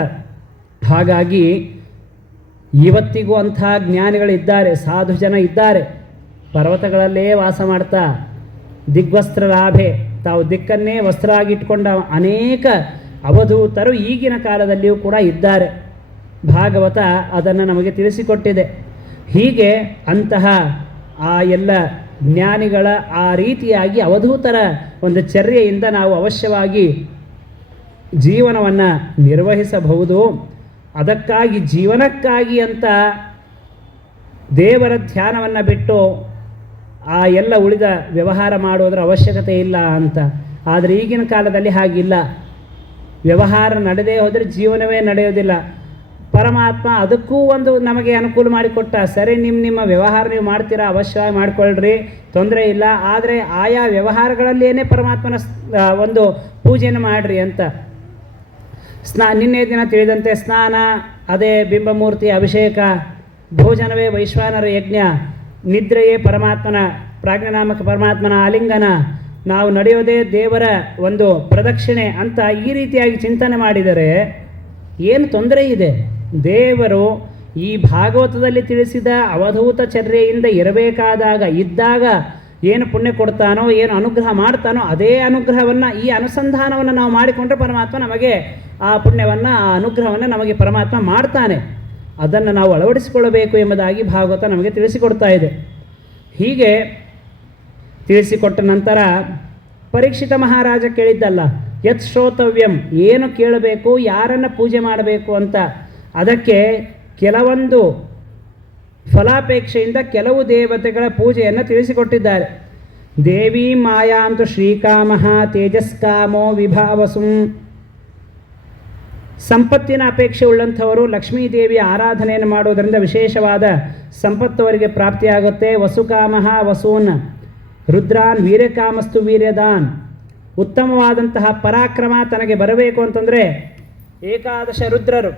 ಹಾಗಾಗಿ ಇವತ್ತಿಗೂ ಅಂಥ ಜ್ಞಾನಿಗಳಿದ್ದಾರೆ, ಸಾಧು ಜನ ಇದ್ದಾರೆ, ಪರ್ವತಗಳಲ್ಲೇ ವಾಸ ಮಾಡ್ತಾ ದಿಗ್ವಸ್ತ್ರ ಲಾಭೆ, ತಾವು ದಿಕ್ಕನ್ನೇ ವಸ್ತ್ರ ಆಗಿಟ್ಕೊಂಡ ಅನೇಕ ಅವಧೂತರು ಈಗಿನ ಕಾಲದಲ್ಲಿಯೂ ಕೂಡ ಇದ್ದಾರೆ. ಭಾಗವತ ಅದನ್ನು ನಮಗೆ ತಿಳಿಸಿಕೊಟ್ಟಿದೆ. ಹೀಗೆ ಅಂತಹ ಆ ಎಲ್ಲ ಜ್ಞಾನಿಗಳ ಆ ರೀತಿಯಾಗಿ ಅವಧೂತರ ಒಂದು ಚರ್ಯೆಯಿಂದ ನಾವು ಅವಶ್ಯವಾಗಿ ಜೀವನವನ್ನು ನಿರ್ವಹಿಸಬಹುದು. ಅದಕ್ಕಾಗಿ ಜೀವನಕ್ಕಾಗಿ ಅಂತ ದೇವರ ಧ್ಯಾನವನ್ನು ಬಿಟ್ಟು ಆ ಎಲ್ಲ ಉಳಿದ ವ್ಯವಹಾರ ಮಾಡೋದರ ಅವಶ್ಯಕತೆ ಇಲ್ಲ ಅಂತ. ಆದರೆ ಈಗಿನ ಕಾಲದಲ್ಲಿ ಹಾಗಿಲ್ಲ. ವ್ಯವಹಾರ ನಡೆದೇ ಹೋದರೆ ಜೀವನವೇ ನಡೆಯೋದಿಲ್ಲ. ಪರಮಾತ್ಮ ಅದಕ್ಕೂ ಒಂದು ನಮಗೆ ಅನುಕೂಲ ಮಾಡಿಕೊಟ್ಟ. ಸರಿ, ನಿಮ್ಮ ವ್ಯವಹಾರ ನೀವು ಮಾಡ್ತೀರಾ, ಅವಶ್ಯವಾಗಿ ಮಾಡಿಕೊಳ್ಳ್ರಿ, ತೊಂದರೆ ಇಲ್ಲ. ಆದರೆ ಆಯಾ ವ್ಯವಹಾರಗಳಲ್ಲೇನೇ ಪರಮಾತ್ಮನ ಒಂದು ಪೂಜೆಯನ್ನು ಮಾಡಿರಿ ಅಂತ. ನಿನ್ನೆ ದಿನ ತಿಳಿದಂತೆ ಸ್ನಾನ, ಅದೇ ಬಿಂಬಮೂರ್ತಿ ಅಭಿಷೇಕ, ಭೋಜನವೇ ವೈಶ್ವಾನರ ಯಜ್ಞ, ನಿದ್ರೆಯೇ ಪರಮಾತ್ಮನ ಪ್ರಾಜ್ಞಾನಾಮಕ ಪರಮಾತ್ಮನ ಆಲಿಂಗನ, ನಾವು ನಡೆಯೋದೇ ದೇವರ ಒಂದು ಪ್ರದಕ್ಷಿಣೆ ಅಂತ ಈ ರೀತಿಯಾಗಿ ಚಿಂತನೆ ಮಾಡಿದರೆ ಏನು ತೊಂದರೆ ಇದೆ? ದೇವರು ಈ ಭಾಗವತದಲ್ಲಿ ತಿಳಿಸಿದ ಅವಧೂತ ಚರ್ಯೆಯಿಂದ ಇದ್ದಾಗ ಏನು ಪುಣ್ಯ ಕೊಡ್ತಾನೋ, ಏನು ಅನುಗ್ರಹ ಮಾಡ್ತಾನೋ, ಅದೇ ಅನುಗ್ರಹವನ್ನು, ಈ ಅನುಸಂಧಾನವನ್ನು ನಾವು ಮಾಡಿಕೊಂಡ್ರೆ ಪರಮಾತ್ಮ ನಮಗೆ ಆ ಪುಣ್ಯವನ್ನು, ಆ ಅನುಗ್ರಹವನ್ನು ನಮಗೆ ಪರಮಾತ್ಮ ಮಾಡ್ತಾನೆ. ಅದನ್ನು ನಾವು ಅಳವಡಿಸಿಕೊಳ್ಳಬೇಕು ಎಂಬುದಾಗಿ ಭಾಗವತ ನಮಗೆ ತಿಳಿಸಿಕೊಡ್ತಾ ಇದೆ. ಹೀಗೆ ತಿಳಿಸಿಕೊಟ್ಟ ನಂತರ ಪರೀಕ್ಷಿತ ಮಹಾರಾಜ ಕೇಳಿದ್ದಲ್ಲ, ಯತ್ ಶ್ರೋತವ್ಯಂ, ಏನು ಕೇಳಬೇಕು, ಯಾರನ್ನು ಪೂಜೆ ಮಾಡಬೇಕು ಅಂತ. ಅದಕ್ಕೆ ಕೆಲವೊಂದು ಫಲಾಪೇಕ್ಷೆಯಿಂದ ಕೆಲವು ದೇವತೆಗಳ ಪೂಜೆಯನ್ನು ತಿಳಿಸಿಕೊಟ್ಟಿದ್ದಾರೆ. ದೇವಿ ಮಾಯಾಂತು ಶ್ರೀಕಾಮಃ ತೇಜಸ್ಕಾಮೋ ವಿಭಾವಸುಂ. ಸಂಪತ್ತಿನ ಅಪೇಕ್ಷೆ ಉಳ್ಳಂಥವರು ಲಕ್ಷ್ಮೀದೇವಿಯ ಆರಾಧನೆಯನ್ನು ಮಾಡುವುದರಿಂದ ವಿಶೇಷವಾದ ಸಂಪತ್ತು ಅವರಿಗೆ ಪ್ರಾಪ್ತಿಯಾಗುತ್ತೆ. ವಸುಕಾಮಃ ವಸೂನ್, ರುದ್ರಾನ್ ವೀರ್ಯಕಾಮಸ್ತು ವೀರ್ಯದಾನ್. ಉತ್ತಮವಾದಂತಹ ಪರಾಕ್ರಮ ತನಗೆ ಬರಬೇಕು ಅಂತಂದರೆ ಏಕಾದಶ ರುದ್ರರು,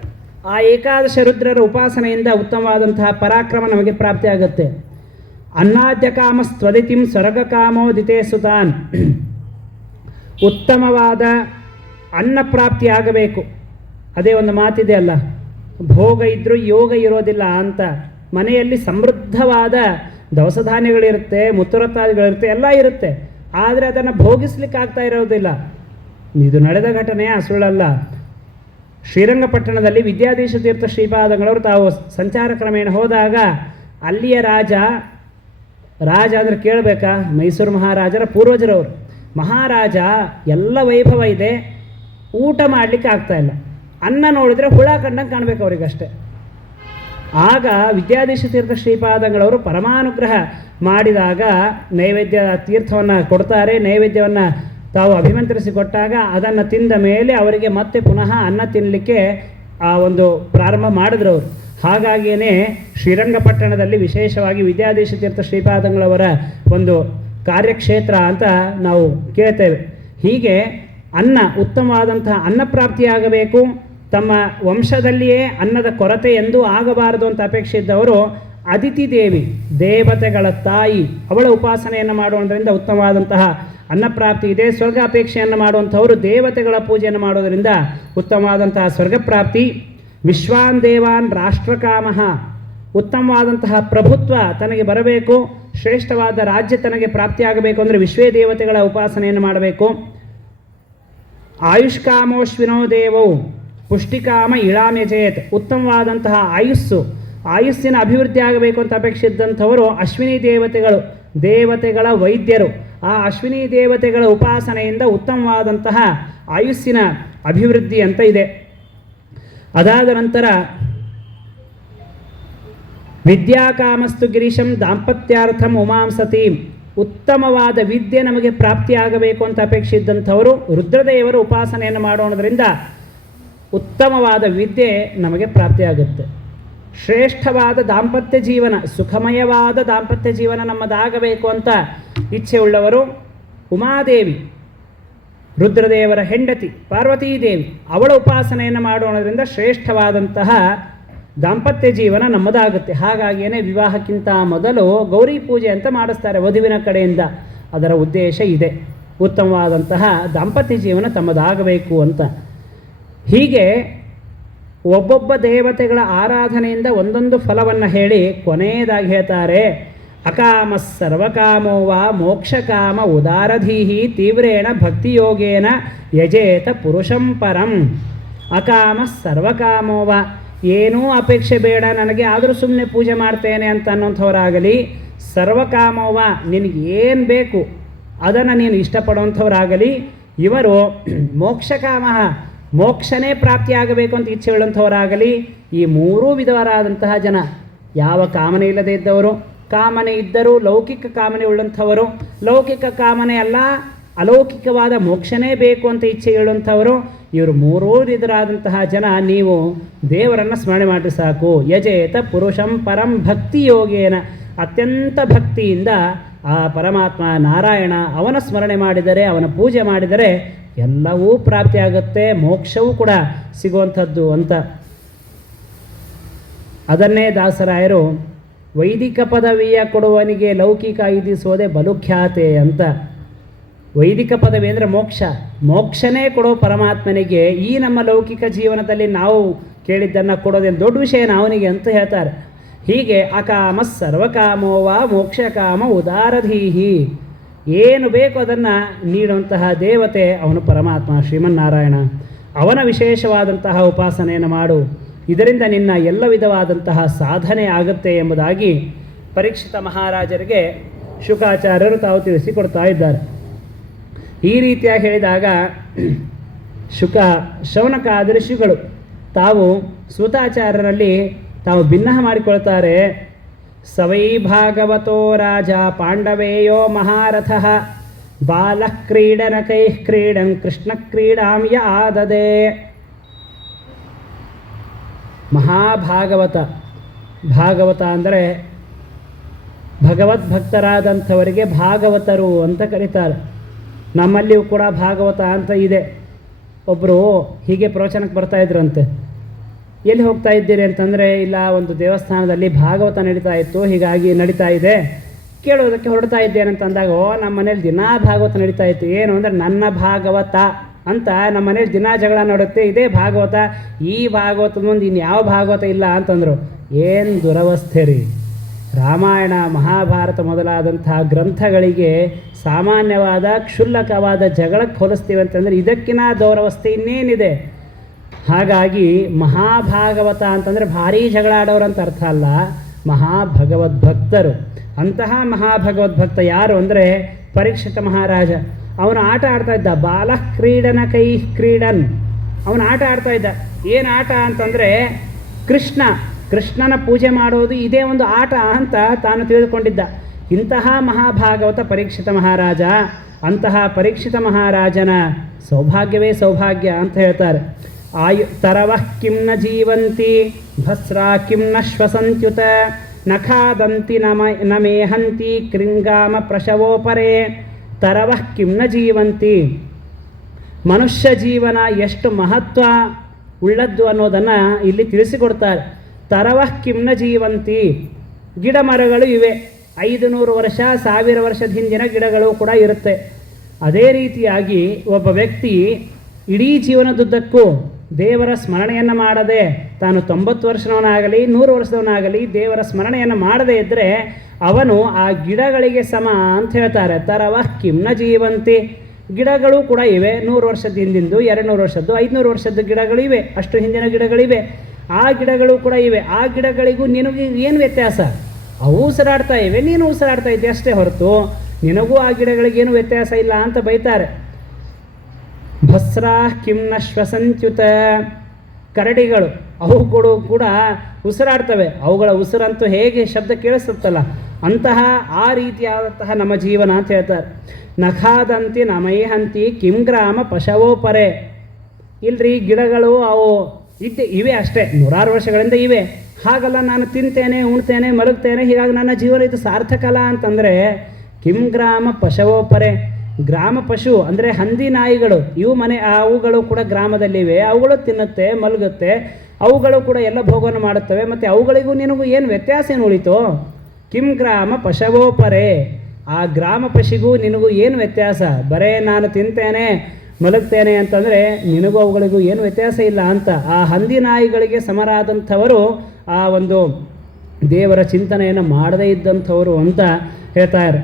ಆ ಏಕಾದಶ ರುದ್ರರ ಉಪಾಸನೆಯಿಂದ ಉತ್ತಮವಾದಂತಹ ಪರಾಕ್ರಮ ನಮಗೆ ಪ್ರಾಪ್ತಿಯಾಗುತ್ತೆ. ಅನ್ನಾದ್ಯ ಕಾಮ ಸ್ವದಿತಿಂ ಸ್ವರ್ಗಕಾಮೋದಿತೆ ಸುತಾನ್. ಉತ್ತಮವಾದ ಅನ್ನ ಪ್ರಾಪ್ತಿಯಾಗಬೇಕು. ಅದೇ ಒಂದು ಮಾತಿದೆ ಅಲ್ಲ, ಭೋಗ ಇದ್ದರೂ ಯೋಗ ಇರೋದಿಲ್ಲ ಅಂತ. ಮನೆಯಲ್ಲಿ ಸಮೃದ್ಧವಾದ ದವಸ ಧಾನ್ಯಗಳಿರುತ್ತೆ, ಮುತ್ತುರತ್ತಾದಿಗಳಿರುತ್ತೆ, ಎಲ್ಲ ಇರುತ್ತೆ. ಆದರೆ ಅದನ್ನು ಭೋಗಿಸ್ಲಿಕ್ಕೆ ಆಗ್ತಾ ಇರೋದಿಲ್ಲ. ಇದು ನಡೆದ ಘಟನೆ, ಸುಳ್ಳಲ್ಲ. ಶ್ರೀರಂಗಪಟ್ಟಣದಲ್ಲಿ ವಿದ್ಯಾಧೀಶ ತೀರ್ಥ ಶ್ರೀಪಾದಂಗಳವರು ತಾವು ಸಂಚಾರ ಕ್ರಮೇಣ ಹೋದಾಗ ಅಲ್ಲಿಯ ರಾಜ ಅಂದರೆ ಕೇಳಬೇಕಾ, ಮೈಸೂರು ಮಹಾರಾಜರ ಪೂರ್ವಜರವರು. ಮಹಾರಾಜ ಎಲ್ಲ ವೈಭವ ಇದೆ, ಊಟ ಮಾಡಲಿಕ್ಕೆ ಆಗ್ತಾಯಿಲ್ಲ. ಅನ್ನ ನೋಡಿದರೆ ಹುಳ ಕಂಡಂಗೆ ಕಾಣಬೇಕು ಅವರಿಗಷ್ಟೇ. ಆಗ ವಿದ್ಯಾಧೀಶ ತೀರ್ಥ ಶ್ರೀಪಾದಂಗಳವರು ಪರಮಾನುಗ್ರಹ ಮಾಡಿದಾಗ ನೈವೇದ್ಯ ತೀರ್ಥವನ್ನು ಕೊಡ್ತಾರೆ. ನೈವೇದ್ಯವನ್ನು ತಾವು ಅಭಿಮಂತ್ರಿಸಿ ಕೊಟ್ಟಾಗ ಅದನ್ನು ತಿಂದ ಮೇಲೆ ಅವರಿಗೆ ಮತ್ತೆ ಪುನಃ ಅನ್ನ ತಿನ್ನಲಿಕ್ಕೆ ಆ ಒಂದು ಪ್ರಾರಂಭ ಮಾಡಿದ್ರು ಅವರು. ಹಾಗಾಗಿಯೇ ಶ್ರೀರಂಗಪಟ್ಟಣದಲ್ಲಿ ವಿಶೇಷವಾಗಿ ವಿದ್ಯಾಧೀಶ ತೀರ್ಥ ಶ್ರೀಪಾದಂಗಳವರ ಒಂದು ಕಾರ್ಯಕ್ಷೇತ್ರ ಅಂತ ನಾವು ಕೇಳ್ತೇವೆ. ಹೀಗೆ ಉತ್ತಮವಾದಂತಹ ಅನ್ನ ಪ್ರಾಪ್ತಿಯಾಗಬೇಕು. ತಮ್ಮ ವಂಶದಲ್ಲಿಯೇ ಅನ್ನದ ಕೊರತೆ ಎಂದೂ ಆಗಬಾರದು ಅಂತ ಅಪೇಕ್ಷೆ ಇದ್ದವರು ಅದಿತಿ ದೇವಿ, ದೇವತೆಗಳ ತಾಯಿ, ಅವಳ ಉಪಾಸನೆಯನ್ನು ಮಾಡುವುದರಿಂದ ಉತ್ತಮವಾದಂತಹ ಅನ್ನಪ್ರಾಪ್ತಿ ಇದೆ. ಸ್ವರ್ಗ ಅಪೇಕ್ಷೆಯನ್ನು ಮಾಡುವಂಥವರು ದೇವತೆಗಳ ಪೂಜೆಯನ್ನು ಮಾಡೋದರಿಂದ ಉತ್ತಮವಾದಂತಹ ಸ್ವರ್ಗಪ್ರಾಪ್ತಿ. ವಿಶ್ವಾನ್ ದೇವಾನ್ ರಾಷ್ಟ್ರಕಾಮಃ, ಉತ್ತಮವಾದಂತಹ ಪ್ರಭುತ್ವ ತನಗೆ ಬರಬೇಕು, ಶ್ರೇಷ್ಠವಾದ ರಾಜ್ಯ ತನಗೆ ಪ್ರಾಪ್ತಿಯಾಗಬೇಕು ಅಂದರೆ ವಿಶ್ವೇ ದೇವತೆಗಳ ಉಪಾಸನೆಯನ್ನು ಮಾಡಬೇಕು. ಆಯುಷ್ಕಾಮೋಶ್ವಿನೋ ದೇವೌ ಪುಷ್ಟಿಕಾಮ ಇಳಾಮ್ಯಜೇತ್, ಉತ್ತಮವಾದಂತಹ ಆಯುಸ್ಸಿನ ಅಭಿವೃದ್ಧಿ ಆಗಬೇಕು ಅಂತ ಅಪೇಕ್ಷಿಸಿದ್ದಂಥವರು ಅಶ್ವಿನಿ ದೇವತೆಗಳು, ದೇವತೆಗಳ ವೈದ್ಯರು. ಆ ಅಶ್ವಿನಿ ದೇವತೆಗಳ ಉಪಾಸನೆಯಿಂದ ಉತ್ತಮವಾದಂತಹ ಆಯುಸ್ಸಿನ ಅಭಿವೃದ್ಧಿ ಅಂತ ಇದೆ. ಅದಾದ ನಂತರ ವಿದ್ಯಾಕಾಮಸ್ತು ಗಿರೀಶಂ ದಾಂಪತ್ಯಾರ್ಥಂ ಉಮಾಂ ಸತೀಂ, ಉತ್ತಮವಾದ ವಿದ್ಯೆ ನಮಗೆ ಪ್ರಾಪ್ತಿಯಾಗಬೇಕು ಅಂತ ಅಪೇಕ್ಷಿಸಿದ್ದಂಥವರು ರುದ್ರದೇವರ ಉಪಾಸನೆಯನ್ನು ಮಾಡೋಣದ್ರಿಂದ ಉತ್ತಮವಾದ ವಿದ್ಯೆ ನಮಗೆ ಪ್ರಾಪ್ತಿಯಾಗುತ್ತೆ. ಶ್ರೇಷ್ಠವಾದ ದಾಂಪತ್ಯ ಜೀವನ, ಸುಖಮಯವಾದ ದಾಂಪತ್ಯ ಜೀವನ ನಮ್ಮದಾಗಬೇಕು ಅಂತ ಇಚ್ಛೆ ಉಳ್ಳವರು ಉಮಾದೇವಿ, ರುದ್ರದೇವರ ಹೆಂಡತಿ ಪಾರ್ವತೀದೇವಿ, ಅವಳ ಉಪಾಸನೆಯನ್ನು ಮಾಡೋಣದ್ರಿಂದ ಶ್ರೇಷ್ಠವಾದಂತಹ ದಾಂಪತ್ಯ ಜೀವನ ನಮ್ಮದಾಗುತ್ತೆ. ಹಾಗಾಗಿಯೇ ವಿವಾಹಕ್ಕಿಂತ ಮೊದಲು ಗೌರಿ ಪೂಜೆ ಅಂತ ಮಾಡಿಸ್ತಾರೆ ವಧುವಿನ ಕಡೆಯಿಂದ. ಅದರ ಉದ್ದೇಶ ಇದೆ, ಉತ್ತಮವಾದಂತಹ ದಾಂಪತ್ಯ ಜೀವನ ತಮ್ಮದಾಗಬೇಕು ಅಂತ. ಹೀಗೆ ಒಬ್ಬೊಬ್ಬ ದೇವತೆಗಳ ಆರಾಧನೆಯಿಂದ ಒಂದೊಂದು ಫಲವನ್ನು ಹೇಳಿ ಕೊನೆಯದಾಗಿ ಹೇಳ್ತಾರೆ, ಅಕಾಮ ಸರ್ವಕಾಮೋ ವಾ ಮೋಕ್ಷಕಾಮ ಉದಾರಧೀಹಿ ತೀವ್ರೇಣ ಭಕ್ತಿಯೋಗೇನ ಯಜೇತ ಪುರುಷಂ ಪರಂ. ಅಕಾಮ ಸರ್ವಕಾಮೋ ವಾ, ಏನೂ ಅಪೇಕ್ಷೆ ಬೇಡ ನನಗೆ, ಆದರೂ ಸುಮ್ಮನೆ ಪೂಜೆ ಮಾಡ್ತೇನೆ ಅಂತ ಅನ್ನೋಂಥವರಾಗಲಿ, ಸರ್ವಕಾಮೋವ ನಿನಗೇನು ಬೇಕು ಅದನ್ನು ನೀನು ಇಷ್ಟಪಡುವಂಥವರಾಗಲಿ, ಇವರು ಮೋಕ್ಷಕಾಮ, ಮೋಕ್ಷನೇ ಪ್ರಾಪ್ತಿಯಾಗಬೇಕು ಅಂತ ಇಚ್ಛೆ ಉಳ್ಳಂಥವರಾಗಲಿ, ಈ ಮೂರೂ ವಿಧವರಾದಂತಹ ಜನ. ಯಾವ ಕಾಮನೆ ಇಲ್ಲದೇ ಇದ್ದವರು, ಕಾಮನೆ ಇದ್ದರೂ ಲೌಕಿಕ ಕಾಮನೆ ಉಳ್ಳಂಥವರು, ಲೌಕಿಕ ಕಾಮನೆ ಅಲ್ಲ ಅಲೌಕಿಕವಾದ ಮೋಕ್ಷನೇ ಬೇಕು ಅಂತ ಇಚ್ಛೆ ಹೇಳುವಂಥವರು, ಇವರು ಮೂರೂ ವಿಧರಾದಂತಹ ಜನ. ನೀವು ದೇವರನ್ನು ಸ್ಮರಣೆ ಮಾಡಿ ಸಾಕು. ಯಜೇತ ಪುರುಷಂ ಪರಂ ಭಕ್ತಿ ಯೋಗೇನ, ಅತ್ಯಂತ ಭಕ್ತಿಯಿಂದ ಆ ಪರಮಾತ್ಮ ನಾರಾಯಣ ಅವನ ಸ್ಮರಣೆ ಮಾಡಿದರೆ, ಅವನ ಪೂಜೆ ಮಾಡಿದರೆ ಎಲ್ಲವೂ ಪ್ರಾಪ್ತಿಯಾಗುತ್ತೆ, ಮೋಕ್ಷವೂ ಕೂಡ ಸಿಗುವಂಥದ್ದು ಅಂತ. ಅದನ್ನೇ ದಾಸರಾಯರು ವೈದಿಕ ಪದವಿಯ ಕೊಡುವನಿಗೆ ಲೌಕಿಕ ಐದಿಸೋದೆ ಬಲುಖ್ಯಾತೆ ಅಂತ. ವೈದಿಕ ಪದವಿ ಅಂದರೆ ಮೋಕ್ಷ, ಮೋಕ್ಷನೇ ಕೊಡೋ ಪರಮಾತ್ಮನಿಗೆ ಈ ನಮ್ಮ ಲೌಕಿಕ ಜೀವನದಲ್ಲಿ ನಾವು ಕೇಳಿದ್ದನ್ನು ಕೊಡೋದೇನು ದೊಡ್ಡ ವಿಷಯನ ಅವನಿಗೆ ಅಂತ ಹೇಳ್ತಾರೆ. ಹೀಗೆ ಅಕಾಮ ಸರ್ವಕಾಮೋವ ಮೋಕ್ಷಕಾಮ ಉದಾರಧೀಹಿ, ಏನು ಬೇಕು ಅದನ್ನು ನೀಡುವಂತಹ ದೇವತೆ ಅವನು ಪರಮಾತ್ಮ ಶ್ರೀಮನ್ನಾರಾಯಣ. ಅವನ ವಿಶೇಷವಾದಂತಹ ಉಪಾಸನೆಯನ್ನು ಮಾಡು, ಇದರಿಂದ ನಿನ್ನ ಎಲ್ಲ ವಿಧವಾದಂತಹ ಸಾಧನೆ ಆಗುತ್ತೆ ಎಂಬುದಾಗಿ ಪರೀಕ್ಷಿತ ಮಹಾರಾಜರಿಗೆ ಶುಕಾಚಾರ್ಯರು ತಾವು ತಿಳಿಸಿಕೊಡ್ತಾ ಇದ್ದಾರೆ. ಈ ರೀತಿಯಾಗಿ ಹೇಳಿದಾಗ ಶೌನಕಾದಿ ಋಷಿಗಳು ತಾವು ಸೂತಾಚಾರ್ಯರಲ್ಲಿ ತಾವು ಭಿನ್ನ ಮಾಡಿಕೊಳ್ತಾರೆ. ಸವೈ ಭಾಗವತೋ ರಾಜ ಪಾಂಡವೇಯೋ ಮಹಾರಥಃ ಬಾಲಃ ಕ್ರೀಡನಕೈಃ ಕ್ರೀಡನ್ ಕೃಷ್ಣ ಕ್ರೀಡಾಂ ಯ ಆದದೆ. ಮಹಾಭಾಗವತ, ಭಾಗವತ ಅಂದರೆ ಭಗವದ್ಭಕ್ತರಾದಂಥವರಿಗೆ ಭಾಗವತರು ಅಂತ ಕರೀತಾರೆ. ನಮ್ಮಲ್ಲಿಯೂ ಕೂಡ ಭಾಗವತ ಅಂತ ಇದೆ. ಒಬ್ಬರು ಹೀಗೆ ಪ್ರವಚನಕ್ಕೆ ಬರ್ತಾಯಿದ್ರಂತೆ, ಎಲ್ಲಿ ಹೋಗ್ತಾ ಇದ್ದೀರಿ ಅಂತಂದರೆ, ಇಲ್ಲ ಒಂದು ದೇವಸ್ಥಾನದಲ್ಲಿ ಭಾಗವತ ನಡೀತಾ ಇತ್ತು, ಹೀಗಾಗಿ ನಡೀತಾ ಇದೆ, ಕೇಳೋದಕ್ಕೆ ಹೊರಡ್ತಾ ಇದ್ದೇನೆ ಅಂತಂದಾಗ, ನಮ್ಮ ಮನೇಲಿ ದಿನಾ ಭಾಗವತ ನಡೀತಾ ಇತ್ತು. ಏನು ಅಂದರೆ ನನ್ನ ಭಾಗವತ ಅಂತ ನಮ್ಮ ಮನೇಲಿ ದಿನಾ ಜಗಳ ನೋಡುತ್ತೆ, ಇದೇ ಭಾಗವತ, ಈ ಭಾಗವತದ ಮುಂದೆ ಇನ್ಯಾವ ಭಾಗವತ ಇಲ್ಲ ಅಂತಂದರು. ಏನು ದುರವಸ್ಥೆ ರೀ! ರಾಮಾಯಣ ಮಹಾಭಾರತ ಮೊದಲಾದಂತಹ ಗ್ರಂಥಗಳಿಗೆ ಸಾಮಾನ್ಯವಾದ ಕ್ಷುಲ್ಲಕವಾದ ಜಗಳಕ್ಕೆ ಹೋಲಿಸ್ತೀವಿ ಅಂತಂದರೆ ಇದಕ್ಕಿಂತ ದೌರವಸ್ಥೆ ಇನ್ನೇನಿದೆ. ಹಾಗಾಗಿ ಮಹಾಭಾಗವತ ಅಂತಂದರೆ ಭಾರೀ ಜಗಳ ಆಡೋರು ಅಂತ ಅರ್ಥ ಅಲ್ಲ, ಮಹಾಭಗವದ್ಭಕ್ತರು. ಅಂತಹ ಮಹಾಭಗವದ್ಭಕ್ತ ಯಾರು ಅಂದರೆ ಪರೀಕ್ಷಿತ ಮಹಾರಾಜ. ಅವನು ಆಟ ಆಡ್ತಾ ಇದ್ದ, ಬಾಲ ಕ್ರೀಡನ ಕೈ ಕ್ರೀಡನ್. ಅವನು ಆಟ ಆಡ್ತಾ ಇದ್ದ. ಏನು ಆಟ ಅಂತಂದರೆ ಕೃಷ್ಣನ ಪೂಜೆ ಮಾಡೋದು ಇದೇ ಒಂದು ಆಟ ಅಂತ ತಾನು ತಿಳಿದುಕೊಂಡಿದ್ದ. ಇಂತಹ ಮಹಾಭಾಗವತ ಪರೀಕ್ಷಿತ ಮಹಾರಾಜ. ಅಂತಹ ಪರೀಕ್ಷಿತ ಮಹಾರಾಜನ ಸೌಭಾಗ್ಯವೇ ಸೌಭಾಗ್ಯ ಅಂತ ಹೇಳ್ತಾರೆ. ತರವಃ ಕಿಂ ನ ಜೀವಂತಿ ಭಸ್ರಾ ಕಿಂ ನ ಶ್ವಸಂತ್ಯುತ ನಖಾದಂತಿ ನ ಮೇಹಂತಿ ಕೃಂಗಾಮ ಪ್ರಶವೋಪರೇ. ತರವಃ ಕಿಂ ನ ಜೀವಂತಿ, ಮನುಷ್ಯ ಜೀವನ ಎಷ್ಟು ಮಹತ್ವ ಉಳ್ಳದ್ದು ಅನ್ನೋದನ್ನು ಇಲ್ಲಿ ತಿಳಿಸಿಕೊಡ್ತಾರೆ. ತರವಃ ಕಿಂ ನ ಜೀವಂತಿ, ಗಿಡ ಮರಗಳು ಇವೆ, 500 ವರ್ಷ 1000 ವರ್ಷದ ಹಿಂದಿನ ಗಿಡಗಳು ಕೂಡ ಇರುತ್ತೆ. ಅದೇ ರೀತಿಯಾಗಿ ಒಬ್ಬ ವ್ಯಕ್ತಿ ಇಡೀ ಜೀವನದುದ್ದಕ್ಕೂ ದೇವರ ಸ್ಮರಣೆಯನ್ನು ಮಾಡದೆ, ತಾನು 90 ವರ್ಷದವನಾಗಲಿ 100 ವರ್ಷದವನಾಗಲಿ ದೇವರ ಸ್ಮರಣೆಯನ್ನು ಮಾಡದೇ ಇದ್ದರೆ ಅವನು ಆ ಗಿಡಗಳಿಗೆ ಸಮ ಅಂತ ಹೇಳ್ತಾರೆ. ತರವಃ ಕಿಂ ನ ಜೀವಂತಿ, ಗಿಡಗಳು ಕೂಡ ಇವೆ, 100 ವರ್ಷದ ಹಿಂದಿಂದು, 200 ವರ್ಷದ್ದು, 500 ವರ್ಷದ ಗಿಡಗಳಿವೆ, ಅಷ್ಟು ಹಿಂದಿನ ಗಿಡಗಳಿವೆ. ಆ ಗಿಡಗಳು ಕೂಡ ಇವೆ. ಆ ಗಿಡಗಳಿಗೂ ನಿನಗೆ ಏನು ವ್ಯತ್ಯಾಸ? ಅವು ಉಸಿರಾಡ್ತಾ ಇವೆ, ನೀನು ಉಸಿರಾಡ್ತಾ ಇದ್ದೆ ಅಷ್ಟೇ ಹೊರತು ನಿನಗೂ ಆ ಗಿಡಗಳಿಗೇನು ವ್ಯತ್ಯಾಸ ಇಲ್ಲ ಅಂತ ಬೈತಾರೆ. ಭಸ್ರಾ ಕಿಂ ನ ಶ್ವಸಂತ್ಯುತ, ಕರಡಿಗಳು ಅವುಗಳು ಕೂಡ ಉಸಿರಾಡ್ತವೆ. ಅವುಗಳ ಉಸಿರಂತೂ ಹೇಗೆ ಶಬ್ದ ಕೇಳಿಸುತ್ತಲ್ಲ, ಅಂತಹ ಆ ರೀತಿಯಾದಂತಹ ನಮ್ಮ ಜೀವನ ಅಂತ ಹೇಳ್ತಾರೆ. ನಖಾದಂತಿ ನಮೈಹಂತಿ ಕಿಂ ಗ್ರಾಮ ಪಶವೋಪರೆ. ಇಲ್ರಿ, ಗಿಡಗಳು ಅವು ಇವೆ ಅಷ್ಟೇ, 100 ವರ್ಷಗಳಿಂದ ಇವೆ. ಹಾಗಲ್ಲ, ನಾನು ತಿಂತೇನೆ, ಉಣ್ತೇನೆ, ಮಲಗ್ತೇನೆ, ಹೀಗಾಗಿ ನನ್ನ ಜೀವನ ಇದು ಸಾರ್ಥಕಲ್ಲ ಅಂತಂದರೆ ಕಿಂ ಗ್ರಾಮ ಪಶವೋಪರೆ. ಗ್ರಾಮ ಪಶು ಅಂದರೆ ಹಂದಿ ನಾಯಿಗಳು, ಇವು ಅವುಗಳು ಕೂಡ ಗ್ರಾಮದಲ್ಲಿವೆ, ಅವುಗಳು ತಿನ್ನುತ್ತೆ, ಮಲಗುತ್ತೆ, ಅವುಗಳು ಕೂಡ ಎಲ್ಲ ಭೋಗವನ್ನು ಮಾಡುತ್ತವೆ. ಮತ್ತು ಅವುಗಳಿಗೂ ನಿನಗೂ ಏನು ವ್ಯತ್ಯಾಸ ಏನು ಉಳಿತು? ಕಿಂ ಗ್ರಾಮ ಪಶವೋಪರೆ, ಆ ಗ್ರಾಮ ಪಶಿಗೂ ನಿನಗೂ ಏನು ವ್ಯತ್ಯಾಸ? ಬರೇ ನಾನು ತಿಂತೇನೆ ಮಲಗ್ತೇನೆ ಅಂತಂದರೆ ನಿನಗೂ ಅವುಗಳಿಗೂ ಏನು ವ್ಯತ್ಯಾಸ ಇಲ್ಲ ಅಂತ ಆ ಹಂದಿ ನಾಯಿಗಳಿಗೆ ಸಮರಾದಂಥವರು ಆ ಒಂದು ದೇವರ ಚಿಂತನೆಯನ್ನು ಮಾಡದೇ ಇದ್ದಂಥವರು ಅಂತ ಹೇಳ್ತಾರೆ.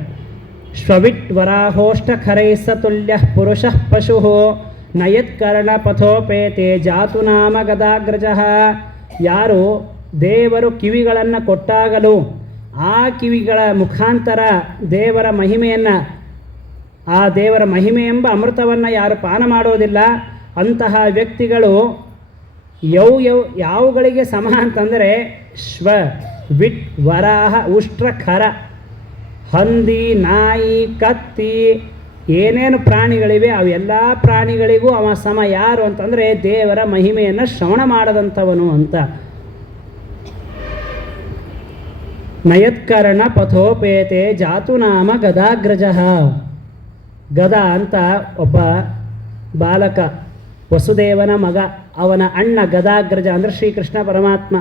ಶ್ವವಿಟ್ ವರಾಹೋಷ್ಟ ಖರೈಸ ತುಲ್ಯ ಪುರುಷ ಪಶು ನಯತ್ಕರ್ಣ ಪಥೋಪೇತೆ ಜಾತು ನಾಮ ಗದಾಗ್ರಜ. ಯಾರು ದೇವರು ಕಿವಿಗಳನ್ನು ಕೊಟ್ಟಾಗಲೂ ಆ ಕಿವಿಗಳ ಮುಖಾಂತರ ದೇವರ ಮಹಿಮೆಯನ್ನು, ಆ ದೇವರ ಮಹಿಮೆ ಎಂಬ ಅಮೃತವನ್ನು ಯಾರು ಪಾನ ಮಾಡೋದಿಲ್ಲ ಅಂತಹ ವ್ಯಕ್ತಿಗಳು ಯಾವುಗಳಿಗೆ ಸಮ ಅಂತಂದರೆ ಶ್ವ ವಿಟ್ ವರಾಹ ಉಷ್ಟ್ರ ಖರ, ಹಂದಿ, ನಾಯಿ, ಕತ್ತಿ, ಏನೇನು ಪ್ರಾಣಿಗಳಿವೆ ಅವೆಲ್ಲ ಪ್ರಾಣಿಗಳಿಗೂ ಅವ ಸಮ. ಯಾರು ಅಂತಂದರೆ ದೇವರ ಮಹಿಮೆಯನ್ನು ಶ್ರವಣ ಮಾಡದಂಥವನು ಅಂತ. ನಯತ್ಕರ್ಣ ಪಥೋಪೇತೆ ಜಾತು ನಾಮ ಗದಾಗ್ರಜ. ಗದ ಅಂತ ಒಬ್ಬ ಬಾಲಕ, ವಸುದೇವನ ಮಗ, ಅವನ ಅಣ್ಣ ಗದಾಗ್ರಜ ಅಂದರೆ ಶ್ರೀಕೃಷ್ಣ ಪರಮಾತ್ಮ.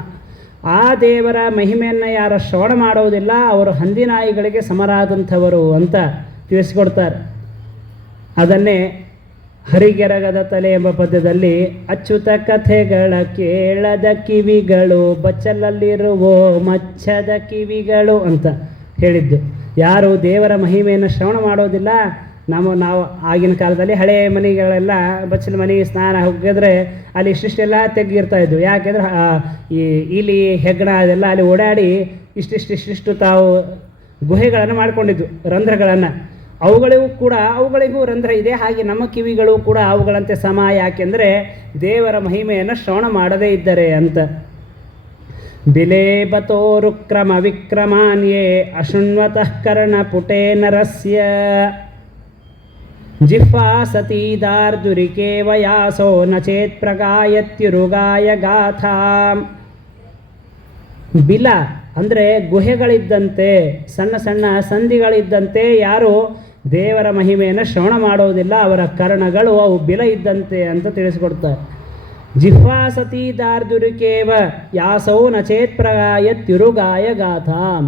ಆ ದೇವರ ಮಹಿಮೆಯನ್ನು ಯಾರು ಶ್ರವಣ ಮಾಡೋದಿಲ್ಲ ಅವರು ಹಂದಿನಾಯಿಗಳಿಗೆ ಸಮರಾದಂಥವರು ಅಂತ ತಿಳಿಸಿಕೊಡ್ತಾರೆ. ಅದನ್ನೇ ಹರಿಗೆರಗದ ತಲೆ ಎಂಬ ಪದ್ಯದಲ್ಲಿ ಅಚ್ಯುತ ಕಥೆಗಳ ಕೇಳದ ಕಿವಿಗಳು ಬಚ್ಚಲಲ್ಲಿರುವ ಮಚ್ಚದ ಕಿವಿಗಳು ಅಂತ ಹೇಳಿದ್ದು. ಯಾರು ದೇವರ ಮಹಿಮೆಯನ್ನು ಶ್ರವಣ ಮಾಡೋದಿಲ್ಲ, ನಾವು ಆಗಿನ ಕಾಲದಲ್ಲಿ ಹಳೆಯ ಮನೆಗಳೆಲ್ಲ ಬಚ್ಚಲ ಮನೆ ಸ್ನಾನ ಹೋಗಿದ್ರೆ ಅಲ್ಲಿ ಇಷ್ಟಿಷ್ಟೆಲ್ಲ ತೆಗ್ಗಿರ್ತಾಯಿದ್ವು. ಯಾಕೆಂದ್ರೆ ಈ ಇಲಿ ಹೆಗ್ಗಣ ಅದೆಲ್ಲ ಅಲ್ಲಿ ಓಡಾಡಿ ಇಷ್ಟಿಷ್ಟು ತಾವು ಗುಹೆಗಳನ್ನು ಮಾಡಿಕೊಂಡಿದ್ವು, ರಂಧ್ರಗಳನ್ನು. ಅವುಗಳಿಗೂ ರಂಧ್ರ ಇದೆ. ಹಾಗೆ ನಮ್ಮ ಕಿವಿಗಳು ಕೂಡ ಅವುಗಳಂತೆ ಸಮ. ಯಾಕೆಂದರೆ ದೇವರ ಮಹಿಮೆಯನ್ನು ಶ್ರವಣ ಮಾಡದೇ ಇದ್ದರೆ ಅಂತ. ಬಿಲೇಬತೋರುಕ್ರಮ ವಿಕ್ರಮಾನ್ಯೇ ಅಶೃಣ್ವತಃ ಕರ್ಣಪುಟೇ ನರಸ್ಯ ಜಿಹ್ವಾ ಸತೀದಾರ್ದುರಿಕೇವ ಯಾಸೋ ನ ಚೇತ್ ಪ್ರಗಾಯತ್ಯುರುಗಾಯ ಗಾಥಾ. ಬಿಲ ಅಂದರೆ ಗುಹೆಗಳಿದ್ದಂತೆ, ಸಣ್ಣ ಸಣ್ಣ ಸಂಧಿಗಳಿದ್ದಂತೆ ಯಾರು ದೇವರ ಮಹಿಮೆಯನ್ನು ಶ್ರವಣ ಮಾಡೋದಿಲ್ಲ ಅವರ ಕರ್ಣಗಳು ಅವು ಬಿಲ ಇದ್ದಂತೆ ಅಂತ ತಿಳಿಸಿಕೊಡ್ತಾರೆ. ಜಿಹ್ವಾ ಸತಿ ದಾರ್ದುರಿಕೇವ ಯಾಸೌ ನಚೇತ್ ಪ್ರಗಾಯತ್ಯುರುಗಾಯ ಗಾಥಾಂ.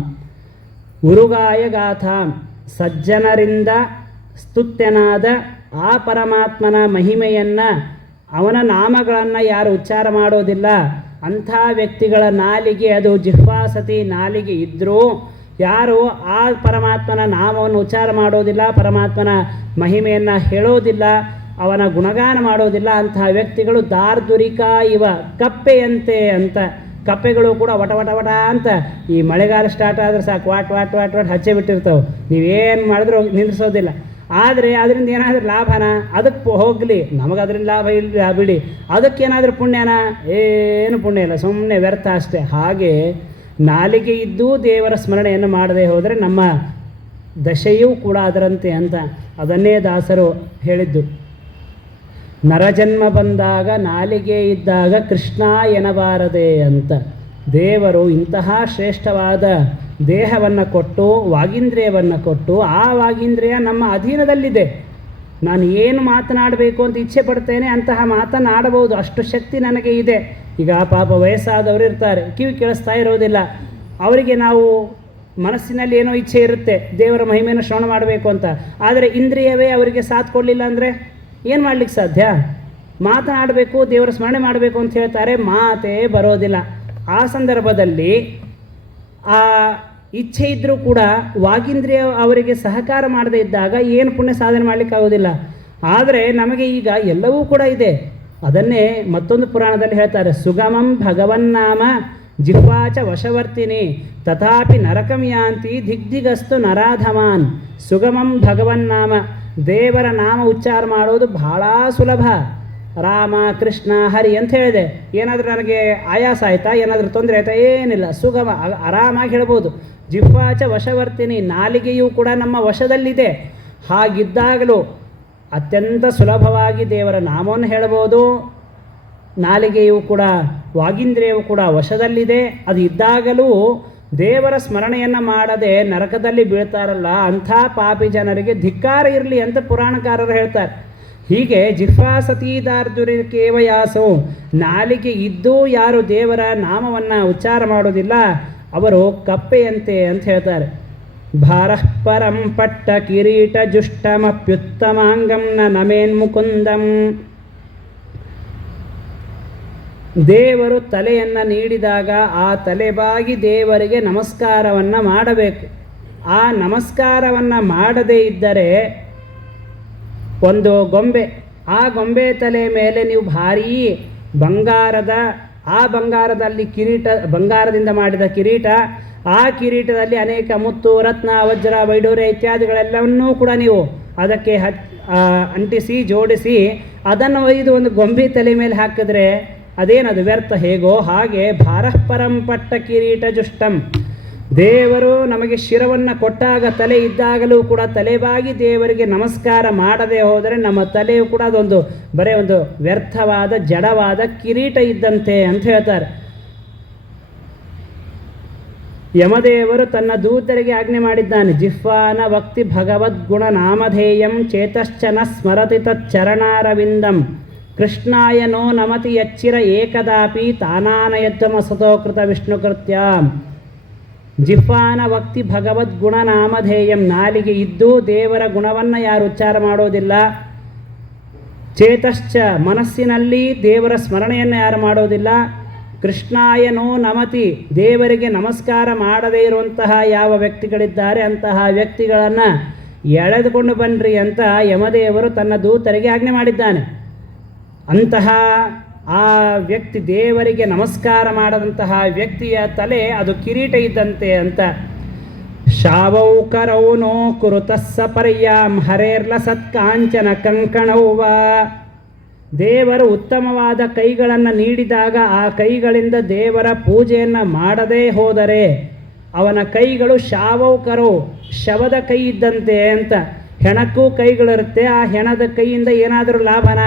ಉರುಗಾಯ ಗಾಥಾಂ, ಸಜ್ಜನರಿಂದ ಸ್ತುತ್ಯನಾದ ಆ ಪರಮಾತ್ಮನ ಮಹಿಮೆಯನ್ನು, ಅವನ ನಾಮಗಳನ್ನು ಯಾರು ಉಚ್ಚಾರ ಮಾಡೋದಿಲ್ಲ ಅಂಥ ವ್ಯಕ್ತಿಗಳ ನಾಲಿಗೆ ಅದು ಜಿಹ್ವಾಸತಿ ನಾಲಿಗೆ ಇದ್ದರೂ ಯಾರು ಆ ಪರಮಾತ್ಮನ ನಾಮವನ್ನು ಉಚ್ಚಾರ ಮಾಡೋದಿಲ್ಲ, ಪರಮಾತ್ಮನ ಮಹಿಮೆಯನ್ನು ಹೇಳೋದಿಲ್ಲ, ಅವನ ಗುಣಗಾನ ಮಾಡೋದಿಲ್ಲ, ಅಂತಹ ವ್ಯಕ್ತಿಗಳು ದಾರ್ದುರಿಕ ಇವ, ಕಪ್ಪೆಯಂತೆ ಅಂತ. ಕಪ್ಪೆಗಳು ಕೂಡ ವಟ ವಟ ವಟ ಅಂತ ಈ ಮಳೆಗಾಲ ಸ್ಟಾರ್ಟ್ ಆದರೆ ಸಾಕು ವಾಟ್ ವಾಟ್ ವಾಟ್ ವಾಟ್ ಹಚ್ಚೆ ಬಿಟ್ಟಿರ್ತಾವೆ, ನೀವೇನು ಮಾಡಿದ್ರೂ ನಿಲ್ಲಿಸೋದಿಲ್ಲ. ಆದರೆ ಅದರಿಂದ ಏನಾದರೂ ಲಾಭನ? ಅದಕ್ಕೆ ಹೋಗಲಿ, ನಮಗೆ ಅದರಿಂದ ಲಾಭ ಇಲ್ಲ ಬಿಡಿ, ಅದಕ್ಕೇನಾದರೂ ಪುಣ್ಯನ? ಏನು ಪುಣ್ಯ ಇಲ್ಲ, ಸುಮ್ಮನೆ ವ್ಯರ್ಥ ಅಷ್ಟೇ. ಹಾಗೆ ನಾಲಿಗೆ ಇದ್ದೂ ದೇವರ ಸ್ಮರಣೆಯನ್ನು ಮಾಡದೆ ಹೋದರೆ ನಮ್ಮ ದಶೆಯೂ ಕೂಡ ಅದರಂತೆ ಅಂತ ಅದನ್ನೇ ದಾಸರು ಹೇಳಿದ್ದು. ನರಜನ್ಮ ಬಂದಾಗ ನಾಲಿಗೆ ಇದ್ದಾಗ ಕೃಷ್ಣ ಎನ್ನಬಾರದೆ ಅಂತ. ದೇವರು ಇಂತಹ ಶ್ರೇಷ್ಠವಾದ ದೇಹವನ್ನು ಕೊಟ್ಟು, ವಾಗೀಂದ್ರಿಯವನ್ನು ಕೊಟ್ಟು, ಆ ವಾಗೀಂದ್ರಿಯ ನಮ್ಮ ಅಧೀನದಲ್ಲಿದೆ. ನಾನು ಏನು ಮಾತನಾಡಬೇಕು ಅಂತ ಇಚ್ಛೆ ಪಡ್ತೇನೆ ಅಂತಹ ಮಾತನಾಡಬಹುದು, ಅಷ್ಟು ಶಕ್ತಿ ನನಗೆ ಇದೆ. ಈಗ ಪಾಪ ವಯಸ್ಸಾದವರು ಇರ್ತಾರೆ, ಕಿವಿ ಕೇಳಿಸ್ತಾ ಇರೋದಿಲ್ಲ, ಅವರಿಗೆ ನಾವು ಮನಸ್ಸಿನಲ್ಲಿ ಏನೋ ಇಚ್ಛೆ ಇರುತ್ತೆ ದೇವರ ಮಹಿಮೆಯನ್ನು ಶ್ರವಣ ಮಾಡಬೇಕು ಅಂತ, ಆದರೆ ಇಂದ್ರಿಯವೇ ಅವರಿಗೆ ಸಾಥ್ ಕೊಡಲಿಲ್ಲ ಅಂದರೆ ಏನು ಮಾಡಲಿಕ್ಕೆ ಸಾಧ್ಯ? ಮಾತನಾಡಬೇಕು, ದೇವರ ಸ್ಮರಣೆ ಮಾಡಬೇಕು ಅಂತ ಹೇಳ್ತಾರೆ, ಮಾತೇ ಬರೋದಿಲ್ಲ. ಆ ಸಂದರ್ಭದಲ್ಲಿ ಆ ಇಚ್ಛೆ ಇದ್ದರೂ ಕೂಡ ವಾಗೀಂದ್ರಿಯ ಅವರಿಗೆ ಸಹಕಾರ ಮಾಡದೇ ಇದ್ದಾಗ ಏನು ಪುಣ್ಯ ಸಾಧನೆ ಮಾಡಲಿಕ್ಕಾಗೋದಿಲ್ಲ. ಆದರೆ ನಮಗೆ ಈಗ ಎಲ್ಲವೂ ಕೂಡ ಇದೆ. ಅದನ್ನೇ ಮತ್ತೊಂದು ಪುರಾಣದಲ್ಲಿ ಹೇಳ್ತಾರೆ, ಸುಗಮಂ ಭಗವನ್ನಾಮ ಜಿಹ್ವಾಚ ವಶವರ್ತಿನಿ ತಥಾಪಿ ನರಕಂ ಯಾಂತಿ ದಿಗ್ದಿಗಸ್ತು ನರಾಧಮಾನ್. ಸುಗಮಂ ಭಗವನ್ನಾಮ, ದೇವರ ನಾಮ ಉಚ್ಚಾರ ಮಾಡೋದು ಬಹಳ ಸುಲಭ. ರಾಮ ಕೃಷ್ಣ ಹರಿ ಅಂತ ಹೇಳಿದೆ, ಏನಾದರೂ ನನಗೆ ಆಯಾಸ ಆಯಿತಾ, ಏನಾದರೂ ತೊಂದರೆ ಆಯಿತಾ? ಏನಿಲ್ಲ, ಸುಗಮ, ಆರಾಮಾಗಿ ಹೇಳ್ಬೋದು. ಜಿಹ್ವಾಚ ವಶವರ್ತಿನಿ, ನಾಲಿಗೆಯೂ ಕೂಡ ನಮ್ಮ ವಶದಲ್ಲಿದೆ. ಹಾಗಿದ್ದಾಗಲೂ ಅತ್ಯಂತ ಸುಲಭವಾಗಿ ದೇವರ ನಾಮವನ್ನು ಹೇಳಬಹುದು. ನಾಲಿಗೆಯೂ ಕೂಡ, ವಾಗೀಂದ್ರಿಯವೂ ಕೂಡ ವಶದಲ್ಲಿದೆ. ಅದು ಇದ್ದಾಗಲೂ ದೇವರ ಸ್ಮರಣೆಯನ್ನು ಮಾಡದೆ ನರಕದಲ್ಲಿ ಬೀಳ್ತಾರಲ್ಲ, ಅಂಥ ಪಾಪಿ ಜನರಿಗೆ ಧಿಕ್ಕಾರ ಇರಲಿ ಅಂತ ಪುರಾಣಕಾರರು ಹೇಳ್ತಾರೆ. ಹೀಗೆ ಜಿಹ್ವಾ ಸತೀದಾರ್ದುರಿಕೇವ ಯಾಸೋ, ನಾಲಿಗೆ ಇದ್ದೂ ಯಾರು ದೇವರ ನಾಮವನ್ನು ಉಚ್ಚಾರ ಮಾಡೋದಿಲ್ಲ ಅವರು ಕಪ್ಪೆಯಂತೆ ಅಂತ ಹೇಳ್ತಾರೆ. ಭಾರಃ ಪರಂ ಪಟ್ಟ ಕಿರೀಟ ಜುಷ್ಟಮಪ್ಯುತ್ತಮಾಂಗಂ ನಮೇನ್ ಮುಕುಂದಂ. ದೇವರು ತಲೆಯನ್ನು ನೀಡಿದಾಗ ಆ ತಲೆಬಾಗಿ ದೇವರಿಗೆ ನಮಸ್ಕಾರವನ್ನು ಮಾಡಬೇಕು. ಆ ನಮಸ್ಕಾರವನ್ನು ಮಾಡದೇ ಇದ್ದರೆ ಒಂದು ಗೊಂಬೆ, ಆ ಗೊಂಬೆ ತಲೆ ಮೇಲೆ ನೀವು ಭಾರೀ ಬಂಗಾರದಲ್ಲಿ ಕಿರೀಟ, ಬಂಗಾರದಿಂದ ಮಾಡಿದ ಕಿರೀಟ, ಆ ಕಿರೀಟದಲ್ಲಿ ಅನೇಕ ಮುತ್ತು ರತ್ನ ವಜ್ರ ವೈಡೂರ್ಯ ಇತ್ಯಾದಿಗಳೆಲ್ಲವನ್ನೂ ಕೂಡ ನೀವು ಅದಕ್ಕೆ ಅಂಟಿಸಿ ಜೋಡಿಸಿ ಅದನ್ನು ಒಯ್ದು ಒಂದು ಗೊಂಬೆ ತಲೆ ಮೇಲೆ ಹಾಕಿದ್ರೆ ಅದೇನದು ವ್ಯರ್ಥ. ಹೇಗೋ ಹಾಗೆ ಭಾರಃ ಪರಂ ಪಟ್ಟ ಕಿರೀಟ ಜುಷ್ಟಂ, ದೇವರು ನಮಗೆ ಶಿರವನ್ನು ಕೊಟ್ಟಾಗ ತಲೆ ಇದ್ದಾಗಲೂ ಕೂಡ ತಲೆಬಾಗಿ ದೇವರಿಗೆ ನಮಸ್ಕಾರ ಮಾಡದೆ ಹೋದರೆ ನಮ್ಮ ತಲೆಯು ಕೂಡ ಅದೊಂದು ಬರೀ ಒಂದು ವ್ಯರ್ಥವಾದ ಜಡವಾದ ಕಿರೀಟ ಇದ್ದಂತೆ ಅಂತ ಹೇಳ್ತಾರೆ. ಯಮದೇವರು ತನ್ನ ದೂತರಿಗೆ ಆಜ್ಞೆ ಮಾಡಿದ್ದಾನೆ, ಜಿಹ್ವಾನ ವಕ್ತಿ ಭಗವದ್ಗುಣ ನಾಮಧೇಯಂ ಚೇತಶ್ಚನ ಸ್ಮರತಿ ತಚ್ಚರಣಾರವಿಂದಂ ಕೃಷ್ಣಾಯ ನೋ ನಮತಿ ಯಚ್ಚಿರ ಏಕದಾಪಿ ತಾನಾನಯತ್ವಮಸತೋಕೃತ ವಿಷ್ಣುಕೃತ್ಯಾಂ. ಜಿಹ್ವಾನ ವಕ್ತಿ ಭಗವದ್ಗುಣ ನಾಮಧೇಯಂ, ನಾಲಿಗೆ ಇದ್ದು ದೇವರ ಗುಣವನ್ನು ಯಾರು ಉಚ್ಚಾರ ಮಾಡೋದಿಲ್ಲ. ಚೇತಶ್ಚ, ಮನಸ್ಸಿನಲ್ಲಿ ದೇವರ ಸ್ಮರಣೆಯನ್ನು ಯಾರು ಮಾಡೋದಿಲ್ಲ. ಕೃಷ್ಣಾಯ ನೋ ನಮತಿ, ದೇವರಿಗೆ ನಮಸ್ಕಾರ ಮಾಡದೇ ಇರುವಂತಹ ಯಾವ ವ್ಯಕ್ತಿಗಳಿದ್ದಾರೆ ಅಂತಹ ವ್ಯಕ್ತಿಗಳನ್ನು ಎಳೆದುಕೊಂಡು ಬನ್ನಿರಿ ಅಂತ ಯಮದೇವರು ತನ್ನ ದೂತರಿಗೆ ಆಜ್ಞೆ ಮಾಡಿದ್ದಾನೆ. ಅಂತಹ ಆ ವ್ಯಕ್ತಿ, ದೇವರಿಗೆ ನಮಸ್ಕಾರ ಮಾಡದಂತಹ ವ್ಯಕ್ತಿಯ ತಲೆ ಅದು ಕಿರೀಟ ಇದ್ದಂತೆ ಅಂತ. ಶಾವೌ ಕರೌ ನೋ ಕುರುತಸ್ಸ ಪರ್ಯಾಂ ಹರೇರ್ಲ ಸತ್ಕಾಂಚನ ಕಂಕಣೌವ. ದೇವರು ಉತ್ತಮವಾದ ಕೈಗಳನ್ನು ನೀಡಿದಾಗ ಆ ಕೈಗಳಿಂದ ದೇವರ ಪೂಜೆಯನ್ನು ಮಾಡದೇ ಹೋದರೆ ಅವನ ಕೈಗಳು ಶಾವೌ ಕರೌ, ಶವದ ಕೈ ಇದ್ದಂತೆ ಅಂತ. ಹೆಣಕ್ಕೂ ಕೈಗಳಿರುತ್ತೆ, ಆ ಹೆಣದ ಕೈಯಿಂದ ಏನಾದರೂ ಲಾಭನ?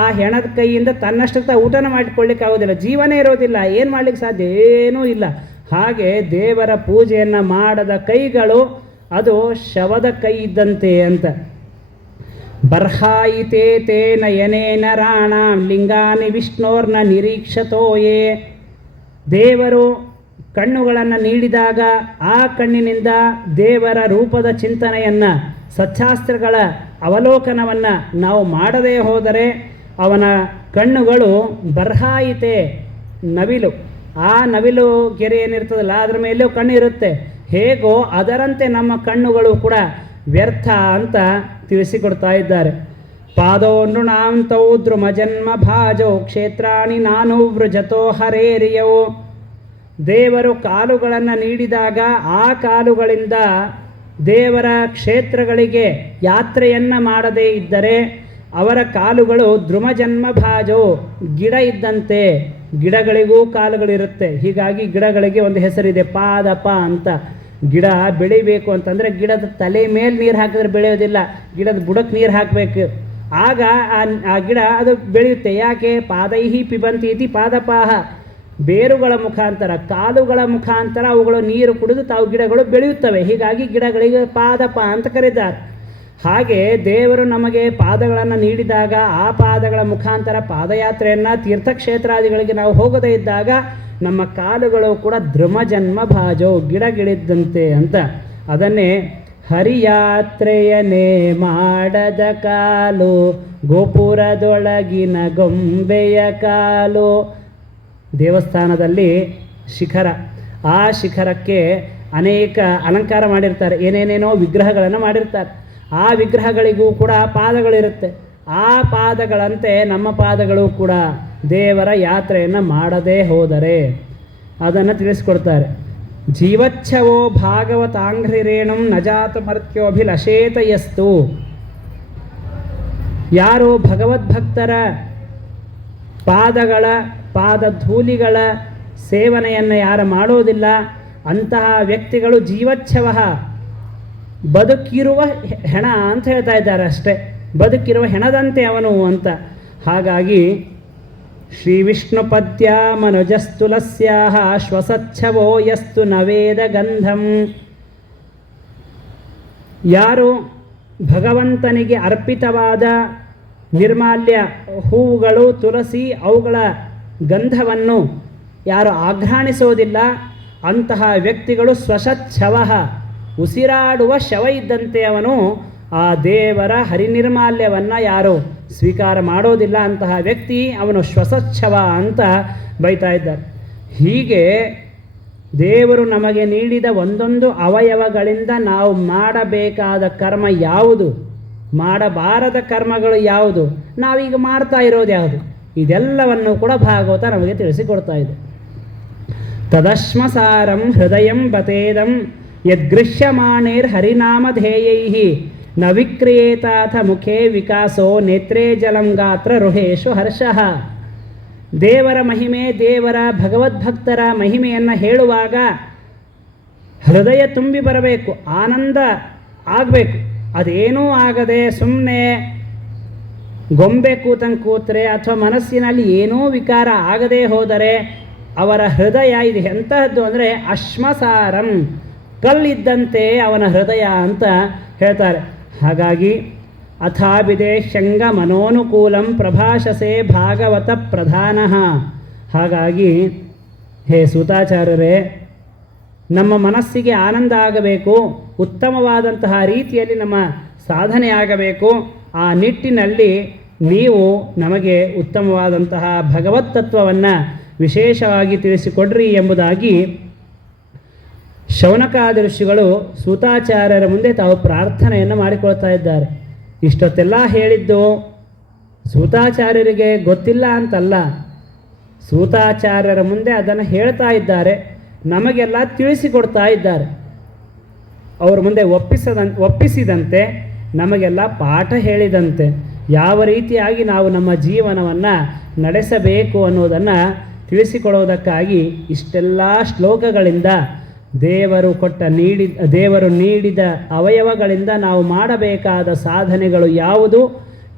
ಆ ಹೆಣದ ಕೈಯಿಂದ ತನ್ನಷ್ಟಕ್ಕೆ ಊಟನ ಮಾಡಿಕೊಳ್ಳಿಕ್ಕಾಗೋದಿಲ್ಲ, ಜೀವನೇ ಇರೋದಿಲ್ಲ, ಏನು ಮಾಡಲಿಕ್ಕೆ ಸಾಧ್ಯ? ಏನೂ ಇಲ್ಲ. ಹಾಗೆ ದೇವರ ಪೂಜೆಯನ್ನು ಮಾಡದ ಕೈಗಳು ಅದು ಶವದ ಕೈ ಇದ್ದಂತೆ ಅಂತ. ಬರ್ಹಾಯಿತೇ ತೇ ನಯನೇನ ರಾಣಾಂ ಲಿಂಗಾನಿ ವಿಷ್ಣೋರ್ನ ನಿರೀಕ್ಷತೋಯೇ. ದೇವರು ಕಣ್ಣುಗಳನ್ನು ನೀಡಿದಾಗ ಆ ಕಣ್ಣಿನಿಂದ ದೇವರ ರೂಪದ ಚಿಂತನೆಯನ್ನು, ಸಚ್ಚಾಸ್ತ್ರಗಳ ಅವಲೋಕನವನ್ನು ನಾವು ಮಾಡದೇ ಹೋದರೆ ಅವನ ಕಣ್ಣುಗಳು ಬರ್ಹಾಯಿತೆ, ನವಿಲು, ಆ ನವಿಲು ಗೆರೆ ಏನಿರ್ತದಲ್ಲ ಅದರ ಮೇಲೂ ಕಣ್ಣು ಇರುತ್ತೆ, ಹೇಗೋ ಅದರಂತೆ ನಮ್ಮ ಕಣ್ಣುಗಳು ಕೂಡ ವ್ಯರ್ಥ ಅಂತ ತಿಳಿಸಿಕೊಡ್ತಾ ಇದ್ದಾರೆ. ಪಾದೋ ನೃಣಾಂತೌ ದ್ರುಮಜನ್ಮ ಭಾಜೋ ಕ್ಷೇತ್ರಾಣಿ ನಾನು ವೃಜತೋ ಹರೇರಿಯವು. ದೇವರು ಕಾಲುಗಳನ್ನು ನೀಡಿದಾಗ ಆ ಕಾಲುಗಳಿಂದ ದೇವರ ಕ್ಷೇತ್ರಗಳಿಗೆ ಯಾತ್ರೆಯನ್ನು ಮಾಡದೇ ಇದ್ದರೆ ಅವರ ಕಾಲುಗಳು ದ್ರುಮಜನ್ಮ ಭಾಜೋ, ಗಿಡ ಇದ್ದಂತೆ. ಗಿಡಗಳಿಗೂ ಕಾಲುಗಳಿರುತ್ತೆ, ಹೀಗಾಗಿ ಗಿಡಗಳಿಗೆ ಒಂದು ಹೆಸರಿದೆ ಪಾದಪ ಅಂತ. ಗಿಡ ಬೆಳಿಬೇಕು ಅಂತಂದರೆ ಗಿಡದ ತಲೆ ಮೇಲೆ ನೀರು ಹಾಕಿದ್ರೆ ಬೆಳೆಯೋದಿಲ್ಲ, ಗಿಡದ ಬುಡಕ್ಕೆ ನೀರು ಹಾಕಬೇಕು, ಆಗ ಆ ಗಿಡ ಅದು ಬೆಳೆಯುತ್ತೆ. ಯಾಕೆ? ಪಾದೈಹಿ ಪಿಬಂತಿ ಇತಿ ಪಾದಪಾಹ, ಬೇರುಗಳ ಮುಖಾಂತರ, ಕಾಲುಗಳ ಮುಖಾಂತರ ಅವುಗಳು ನೀರು ಕುಡಿದು ತಾವು ಗಿಡಗಳು ಬೆಳೆಯುತ್ತವೆ, ಹೀಗಾಗಿ ಗಿಡಗಳಿಗೆ ಪಾದಪ ಅಂತ ಕರೀತಾರೆ. ಹಾಗೆ ದೇವರು ನಮಗೆ ಪಾದಗಳನ್ನು ನೀಡಿದಾಗ ಆ ಪಾದಗಳ ಮುಖಾಂತರ ಪಾದಯಾತ್ರೆಯನ್ನು, ತೀರ್ಥಕ್ಷೇತ್ರಾದಿಗಳಿಗೆ ನಾವು ಹೋಗದೇ ಇದ್ದಾಗ ನಮ್ಮ ಕಾಲುಗಳು ಕೂಡ ಧ್ರುಮಜನ್ಮ ಭಾಜೋ, ಗಿಡಗಿಳಿದ್ದಂತೆ ಅಂತ. ಅದನ್ನೇ ಹರಿಯಾತ್ರೆಯನೇ ಮಾಡದ ಕಾಲು, ಗೋಪುರದೊಳಗಿನ ಗೊಂಬೆಯ ಕಾಲು. ದೇವಸ್ಥಾನದಲ್ಲಿ ಶಿಖರ, ಆ ಶಿಖರಕ್ಕೆ ಅನೇಕ ಅಲಂಕಾರ ಮಾಡಿರ್ತಾರೆ, ಏನೇನೇನೋ ವಿಗ್ರಹಗಳನ್ನು ಮಾಡಿರ್ತಾರೆ. ಆ ವಿಗ್ರಹಗಳಿಗೂ ಕೂಡ ಪಾದಗಳಿರುತ್ತೆ. ಆ ಪಾದಗಳಂತೆ ನಮ್ಮ ಪಾದಗಳು ಕೂಡ ದೇವರ ಯಾತ್ರೆಯನ್ನು ಮಾಡದೇ ಹೋದರೆ ಅದನ್ನು ತಿಳಿಸ್ಕೊಡ್ತಾರೆ. ಜೀವಚ್ಛವೋ ಭಾಗವತಾಂಘ್ರಿರೇಣುಂ ನಜಾತ ಮರ್ತ್ಯೋಭಿಲಷೇತಯಸ್ತು. ಯಾರು ಭಗವದ್ಭಕ್ತರ ಪಾದಧೂಲಿಗಳ ಸೇವನೆಯನ್ನು ಯಾರು ಮಾಡೋದಿಲ್ಲ ಅಂತಹ ವ್ಯಕ್ತಿಗಳು ಜೀವಚ್ಛವ, ಬದುಕಿರುವ ಹೆಣ ಅಂತ ಹೇಳ್ತಾ ಇದ್ದಾರೆ ಅಷ್ಟೇ, ಬದುಕಿರುವ ಹೆಣದಂತೆ ಅವನು ಅಂತ. ಹಾಗಾಗಿ ಶ್ರೀ ವಿಷ್ಣು ಪದ್ಯ ಮನುಜಸ್ತುಲಸ್ಯಾಹ ಶ್ವಸಚ್ಛವೋ ಯಸ್ತು ನವೇದ ಗಂಧಂ. ಯಾರು ಭಗವಂತನಿಗೆ ಅರ್ಪಿತವಾದ ನಿರ್ಮಾಲ್ಯ, ಹೂವುಗಳು, ತುಳಸಿ, ಅವುಗಳ ಗಂಧವನ್ನು ಯಾರು ಆಘ್ರಾಣಿಸೋದಿಲ್ಲ ಅಂತಹ ವ್ಯಕ್ತಿಗಳು ಸ್ವಸಚ್ಛವ, ಉಸಿರಾಡುವ ಶವ ಇದ್ದಂತೆ ಅವನು. ಆ ದೇವರ ಹರಿನಿರ್ಮಾಲ್ಯವನ್ನು ಯಾರು ಸ್ವೀಕಾರ ಮಾಡೋದಿಲ್ಲ ಅಂತಹ ವ್ಯಕ್ತಿ ಅವನು ಶ್ವಸಚ್ಛವ ಅಂತ ಬೈತಾ ಇದ್ದಾರೆ. ಹೀಗೆ ದೇವರು ನಮಗೆ ನೀಡಿದ ಒಂದೊಂದು ಅವಯವಗಳಿಂದ ನಾವು ಮಾಡಬೇಕಾದ ಕರ್ಮ ಯಾವುದು, ಮಾಡಬಾರದ ಕರ್ಮಗಳು ಯಾವುದು, ನಾವೀಗ ಮಾಡ್ತಾ ಇರೋದು ಯಾವುದು, ಇದೆಲ್ಲವನ್ನು ಕೂಡ ಭಾಗವತ ನಮಗೆ ತಿಳಿಸಿಕೊಡ್ತಾ ಇದೆ. ತದಶ್ಮಸಾರಂ ಹೃದಯಂ ಬತೇದಂ ಯದ್ಗೃಹ್ಯಮಾಣೇರ್ ಹರಿನಾಮಧೇಯೈಃ ನ ವಿಕ್ರಿಯೇತಾಥ ಮುಖೇ ವಿಕಾಸೋ ನೇತ್ರೇ ಜಲಂ ಗಾತ್ರ ರುಹೇಶು ಹರ್ಷಃ. ದೇವರ ಮಹಿಮೆ, ದೇವರ ಭಗವದ್ಭಕ್ತರ ಮಹಿಮೆಯನ್ನು ಹೇಳುವಾಗ ಹೃದಯ ತುಂಬಿ ಬರಬೇಕು, ಆನಂದ ಆಗಬೇಕು. ಅದೇನೂ ಆಗದೆ ಸುಮ್ಮನೆ ಗೊಂಬೆ ಕೂತ್ರೆ ಅಥವಾ ಮನಸ್ಸಿನಲ್ಲಿ ಏನೂ ವಿಕಾರ ಆಗದೇ ಹೋದರೆ ಅವರ ಹೃದಯ ಇದು ಎಂತಹದ್ದು ಅಂದರೆ ಅಶ್ಮಸಾರಂ, ಕಲ್ಲಿದ್ದಂತೆ ಅವನ ಹೃದಯ ಅಂತ ಹೇಳ್ತಾರೆ. ಹಾಗಾಗಿ ಅಥಾಭಿದೇಶಂಗ ಮನೋನುಕೂಲಂ ಪ್ರಭಾಷಸೆ ಭಾಗವತ ಪ್ರಧಾನ. ಹಾಗಾಗಿ ಹೇ ಸೂತಾಚಾರ್ಯರೇ, ನಮ್ಮ ಮನಸ್ಸಿಗೆ ಆನಂದ ಆಗಬೇಕು, ಉತ್ತಮವಾದಂತಹ ರೀತಿಯಲ್ಲಿ ನಮ್ಮ ಸಾಧನೆ ಆಗಬೇಕು. ಆ ನಿಟ್ಟಿನಲ್ಲಿ ನೀವು ನಮಗೆ ಉತ್ತಮವಾದಂತಹ ಭಗವತ್ ತತ್ವವನ್ನು ವಿಶೇಷವಾಗಿ ತಿಳಿಸಿಕೊಡ್ರಿ ಎಂಬುದಾಗಿ ಶೌನಕಾದಿ ಋಷಿಗಳು ಸೂತಾಚಾರ್ಯರ ಮುಂದೆ ತಾವು ಪ್ರಾರ್ಥನೆಯನ್ನು ಮಾಡಿಕೊಳ್ತಾ ಇದ್ದಾರೆ. ಇಷ್ಟೊತ್ತೆಲ್ಲ ಹೇಳಿದ್ದು ಸೂತಾಚಾರ್ಯರಿಗೆ ಗೊತ್ತಿಲ್ಲ ಅಂತಲ್ಲ, ಸೂತಾಚಾರ್ಯರ ಮುಂದೆ ಅದನ್ನು ಹೇಳ್ತಾ ಇದ್ದಾರೆ, ನಮಗೆಲ್ಲ ತಿಳಿಸಿಕೊಡ್ತಾ ಇದ್ದಾರೆ. ಅವ್ರ ಮುಂದೆ ಒಪ್ಪಿಸಿದಂತೆ ನಮಗೆಲ್ಲ ಪಾಠ ಹೇಳಿದಂತೆ ಯಾವ ರೀತಿಯಾಗಿ ನಾವು ನಮ್ಮ ಜೀವನವನ್ನು ನಡೆಸಬೇಕು ಅನ್ನೋದನ್ನು ತಿಳಿಸಿಕೊಡೋದಕ್ಕಾಗಿ ಇಷ್ಟೆಲ್ಲ ಶ್ಲೋಕಗಳಿಂದ ದೇವರು ನೀಡಿದ ಅವಯವಗಳಿಂದ ನಾವು ಮಾಡಬೇಕಾದ ಸಾಧನೆಗಳು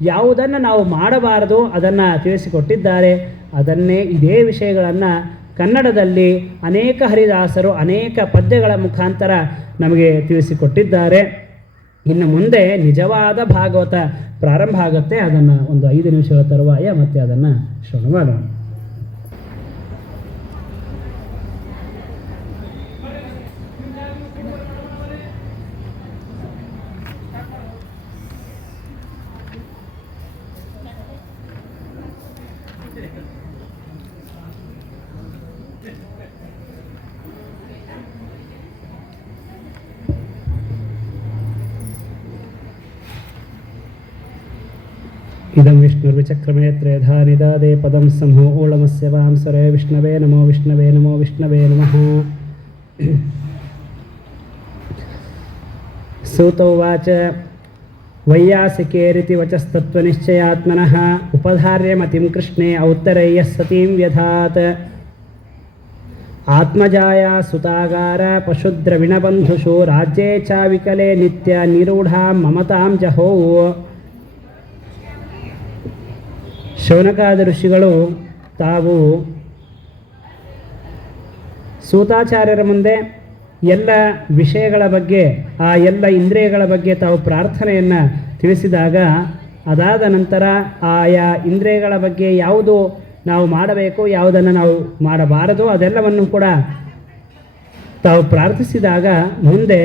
ಯಾವುದನ್ನು ನಾವು ಮಾಡಬಾರದು ಅದನ್ನು ತಿಳಿಸಿಕೊಟ್ಟಿದ್ದಾರೆ. ಅದನ್ನೇ ಇದೇ ವಿಷಯಗಳನ್ನು ಕನ್ನಡದಲ್ಲಿ ಅನೇಕ ಹರಿದಾಸರು ಅನೇಕ ಪದ್ಯಗಳ ಮುಖಾಂತರ ನಮಗೆ ತಿಳಿಸಿಕೊಟ್ಟಿದ್ದಾರೆ. ಇನ್ನು ಮುಂದೆ ನಿಜವಾದ ಭಾಗವತ ಪ್ರಾರಂಭ ಆಗುತ್ತೆ. ಅದನ್ನು ಒಂದು 5 ನಿಮಿಷಗಳ ತರುವಾಯ ಮತ್ತೆ ಅದನ್ನು ಶ್ರವಣ ಮಾಡೋಣ. ಇದಂ ವಿಷ್ಣುರ್ವಿಚಕ್ರಮೇ ತ್ರೇಧಾ ನಿದಾದೆ ಪದಂ ಸಂಹೋ ಓಳಮಸ್ಯ ವಾಂಸರೆ ವಿಷ್ಣವೇ ನಮೋ ವಿಷ್ಣವೇ ನಮೋ ವಿಷ್ಣವೇ ನಮಃ. ಸೂತ ಉವಾಚ ವೈಯಾಸಿಕೇರಿತಿ ವಚಸ್ತತ್ವನಿಶ್ಚಯಾತ್ಮನಃ ಉಪಧಾರ್ಯ ಮತಿಂ ಕೃಷ್ಣೇ ಔತ್ತರೇಯಃ ಸತೀಂ ವ್ಯಧಾತ್. ಆತ್ಮಜಾಯ ಸುತಾಗಾರ ಪಶುದ್ರವಿಣಬಂಧುಷು ರಾಜ್ಯೇ ಚ ವಿಕಲೆ ನಿತ್ಯ ನಿರೂಢಾಂ ಮಮತಾಂ ಜಹೋ. ಶೌನಕಾದ ಋಷಿಗಳು ತಾವು ಸೂತಾಚಾರ್ಯರ ಮುಂದೆ ಎಲ್ಲ ವಿಷಯಗಳ ಬಗ್ಗೆ, ಆ ಎಲ್ಲ ಇಂದ್ರಿಯಗಳ ಬಗ್ಗೆ ತಾವು ಪ್ರಾರ್ಥನೆಯನ್ನು ತಿಳಿಸಿದಾಗ, ಅದಾದ ನಂತರ ಆಯಾ ಇಂದ್ರಿಯಗಳ ಬಗ್ಗೆ ಯಾವುದು ನಾವು ಮಾಡಬೇಕು, ಯಾವುದನ್ನು ನಾವು ಮಾಡಬಾರದು, ಅದೆಲ್ಲವನ್ನು ಕೂಡ ತಾವು ಪ್ರಾರ್ಥಿಸಿದಾಗ ಮುಂದೆ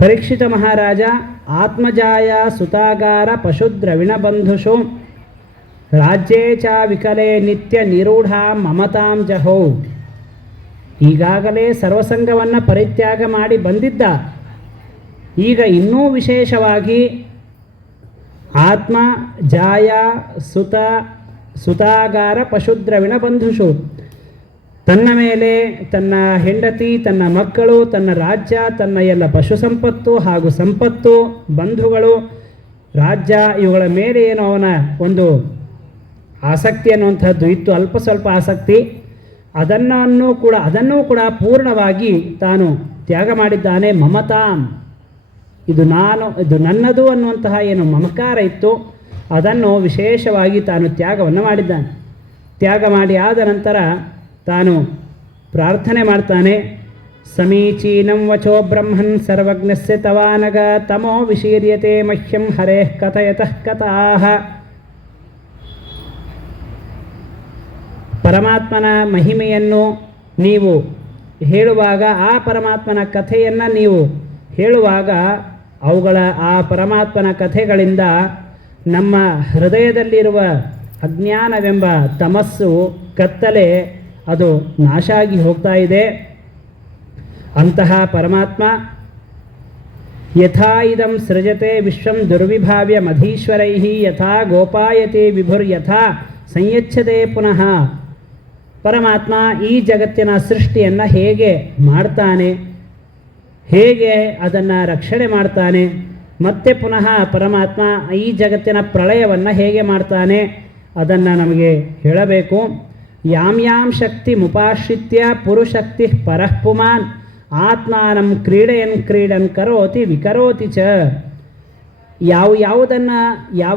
ಪರೀಕ್ಷಿತ ಮಹಾರಾಜ ಆತ್ಮಜಾಯ ಸುತಾಗಾರ ಪಶುದ್ರವಿಣಬಂಧುಷು ರಾಜ್ಯೇ ಚ ವಿಕಲೆ ನಿತ್ಯ ನಿರೂಢ ಮಮತಾಂ ಜಹೋ. ಈಗಾಗಲೇ ಸರ್ವಸಂಗವನ್ನು ಪರಿತ್ಯಾಗ ಮಾಡಿ ಬಂದಿದ್ದ, ಈಗ ಇನ್ನೂ ವಿಶೇಷವಾಗಿ ಆತ್ಮ ಜಾಯ ಸುತಾಗಾರ ಪಶುದ್ರವಿಣಬಂಧುಷು, ತನ್ನ ಮೇಲೆ ತನ್ನ ಹೆಂಡತಿ, ತನ್ನ ಮಕ್ಕಳು, ತನ್ನ ರಾಜ್ಯ, ತನ್ನ ಎಲ್ಲ ಪಶು ಸಂಪತ್ತು ಹಾಗೂ ಸಂಪತ್ತು, ಬಂಧುಗಳು, ರಾಜ್ಯ, ಇವುಗಳ ಮೇಲೆ ಏನೋ ಅವನ ಒಂದು ಆಸಕ್ತಿ ಅನ್ನುವಂಥದ್ದು ಇತ್ತು, ಅಲ್ಪ ಸ್ವಲ್ಪ ಆಸಕ್ತಿ. ಅದನ್ನೂ ಕೂಡ ಪೂರ್ಣವಾಗಿ ತಾನು ತ್ಯಾಗ ಮಾಡಿದ್ದಾನೆ. ಮಮತಾಂ, ಇದು ನಾನು, ಇದು ನನ್ನದು ಅನ್ನುವಂತಹ ಏನು ಮಮಕಾರ ಇತ್ತು, ಅದನ್ನು ವಿಶೇಷವಾಗಿ ತಾನು ತ್ಯಾಗವನ್ನು ಮಾಡಿದ್ದಾನೆ. ತ್ಯಾಗ ಮಾಡಿ ಆದ ನಂತರ ತಾನು ಪ್ರಾರ್ಥನೆ ಮಾಡ್ತಾನೆ. ಸಮೀಚೀನಂ ವಚೋ ಬ್ರಹ್ಮನ್ ಸರ್ವಜ್ಞಸ್ಯ ತವಾನಗ ತಮೋ ವಿಶೀರ್ಯತೆ ಮಹ್ಯಂ ಹರೇಃ ಕಥಯತಃ ಕಥಾಃ. ಪರಮಾತ್ಮನ ಮಹಿಮೆಯನ್ನು ನೀವು ಹೇಳುವಾಗ, ಆ ಪರಮಾತ್ಮನ ಕಥೆಯನ್ನು ನೀವು ಹೇಳುವಾಗ, ಆ ಪರಮಾತ್ಮನ ಕಥೆಗಳಿಂದ ನಮ್ಮ ಹೃದಯದಲ್ಲಿರುವ ಅಜ್ಞಾನವೆಂಬ ತಮಸ್ಸು, ಕತ್ತಲೆ, ಅದು ನಾಶ ಆಗಿ ಹೋಗ್ತಾ ಇದೆ. ಅಂತಹ ಪರಮಾತ್ಮ ಯಥಾ ಇದಂ ಸೃಜತೆ ವಿಶ್ವಂ ದುರ್ವಿಭಾವ್ಯ ಮಧೀಶ್ವರೈಃ ಯಥಾ ಗೋಪಾಯತೆ ವಿಭುರ್ ಯಥಾ ಸಂಯಚ್ಛತೆ ಪುನಃ. ಪರಮಾತ್ಮ ಈ ಜಗತ್ತಿನ ಸೃಷ್ಟಿಯನ್ನು ಹೇಗೆ ಮಾಡ್ತಾನೆ, ಹೇಗೆ ಅದನ್ನು ರಕ್ಷಣೆ ಮಾಡ್ತಾನೆ, ಮತ್ತೆ ಪುನಃ ಪರಮಾತ್ಮ ಈ ಜಗತ್ತಿನ ಪ್ರಳಯವನ್ನು ಹೇಗೆ ಮಾಡ್ತಾನೆ, ಅದನ್ನು ನಮಗೆ ಹೇಳಬೇಕು. ಯಾಂ ಶಕ್ತಿ ಮುಪಾಶ್ರಿತ್ಯ ಪುರುಶಕ್ತಿ ಪರಃ ಪುಮಾನ್ ಆತ್ಮಾನಂ ಕ್ರೀಡನ್ ಕರೋತಿ ವಿಕರೋತಿ ಚ.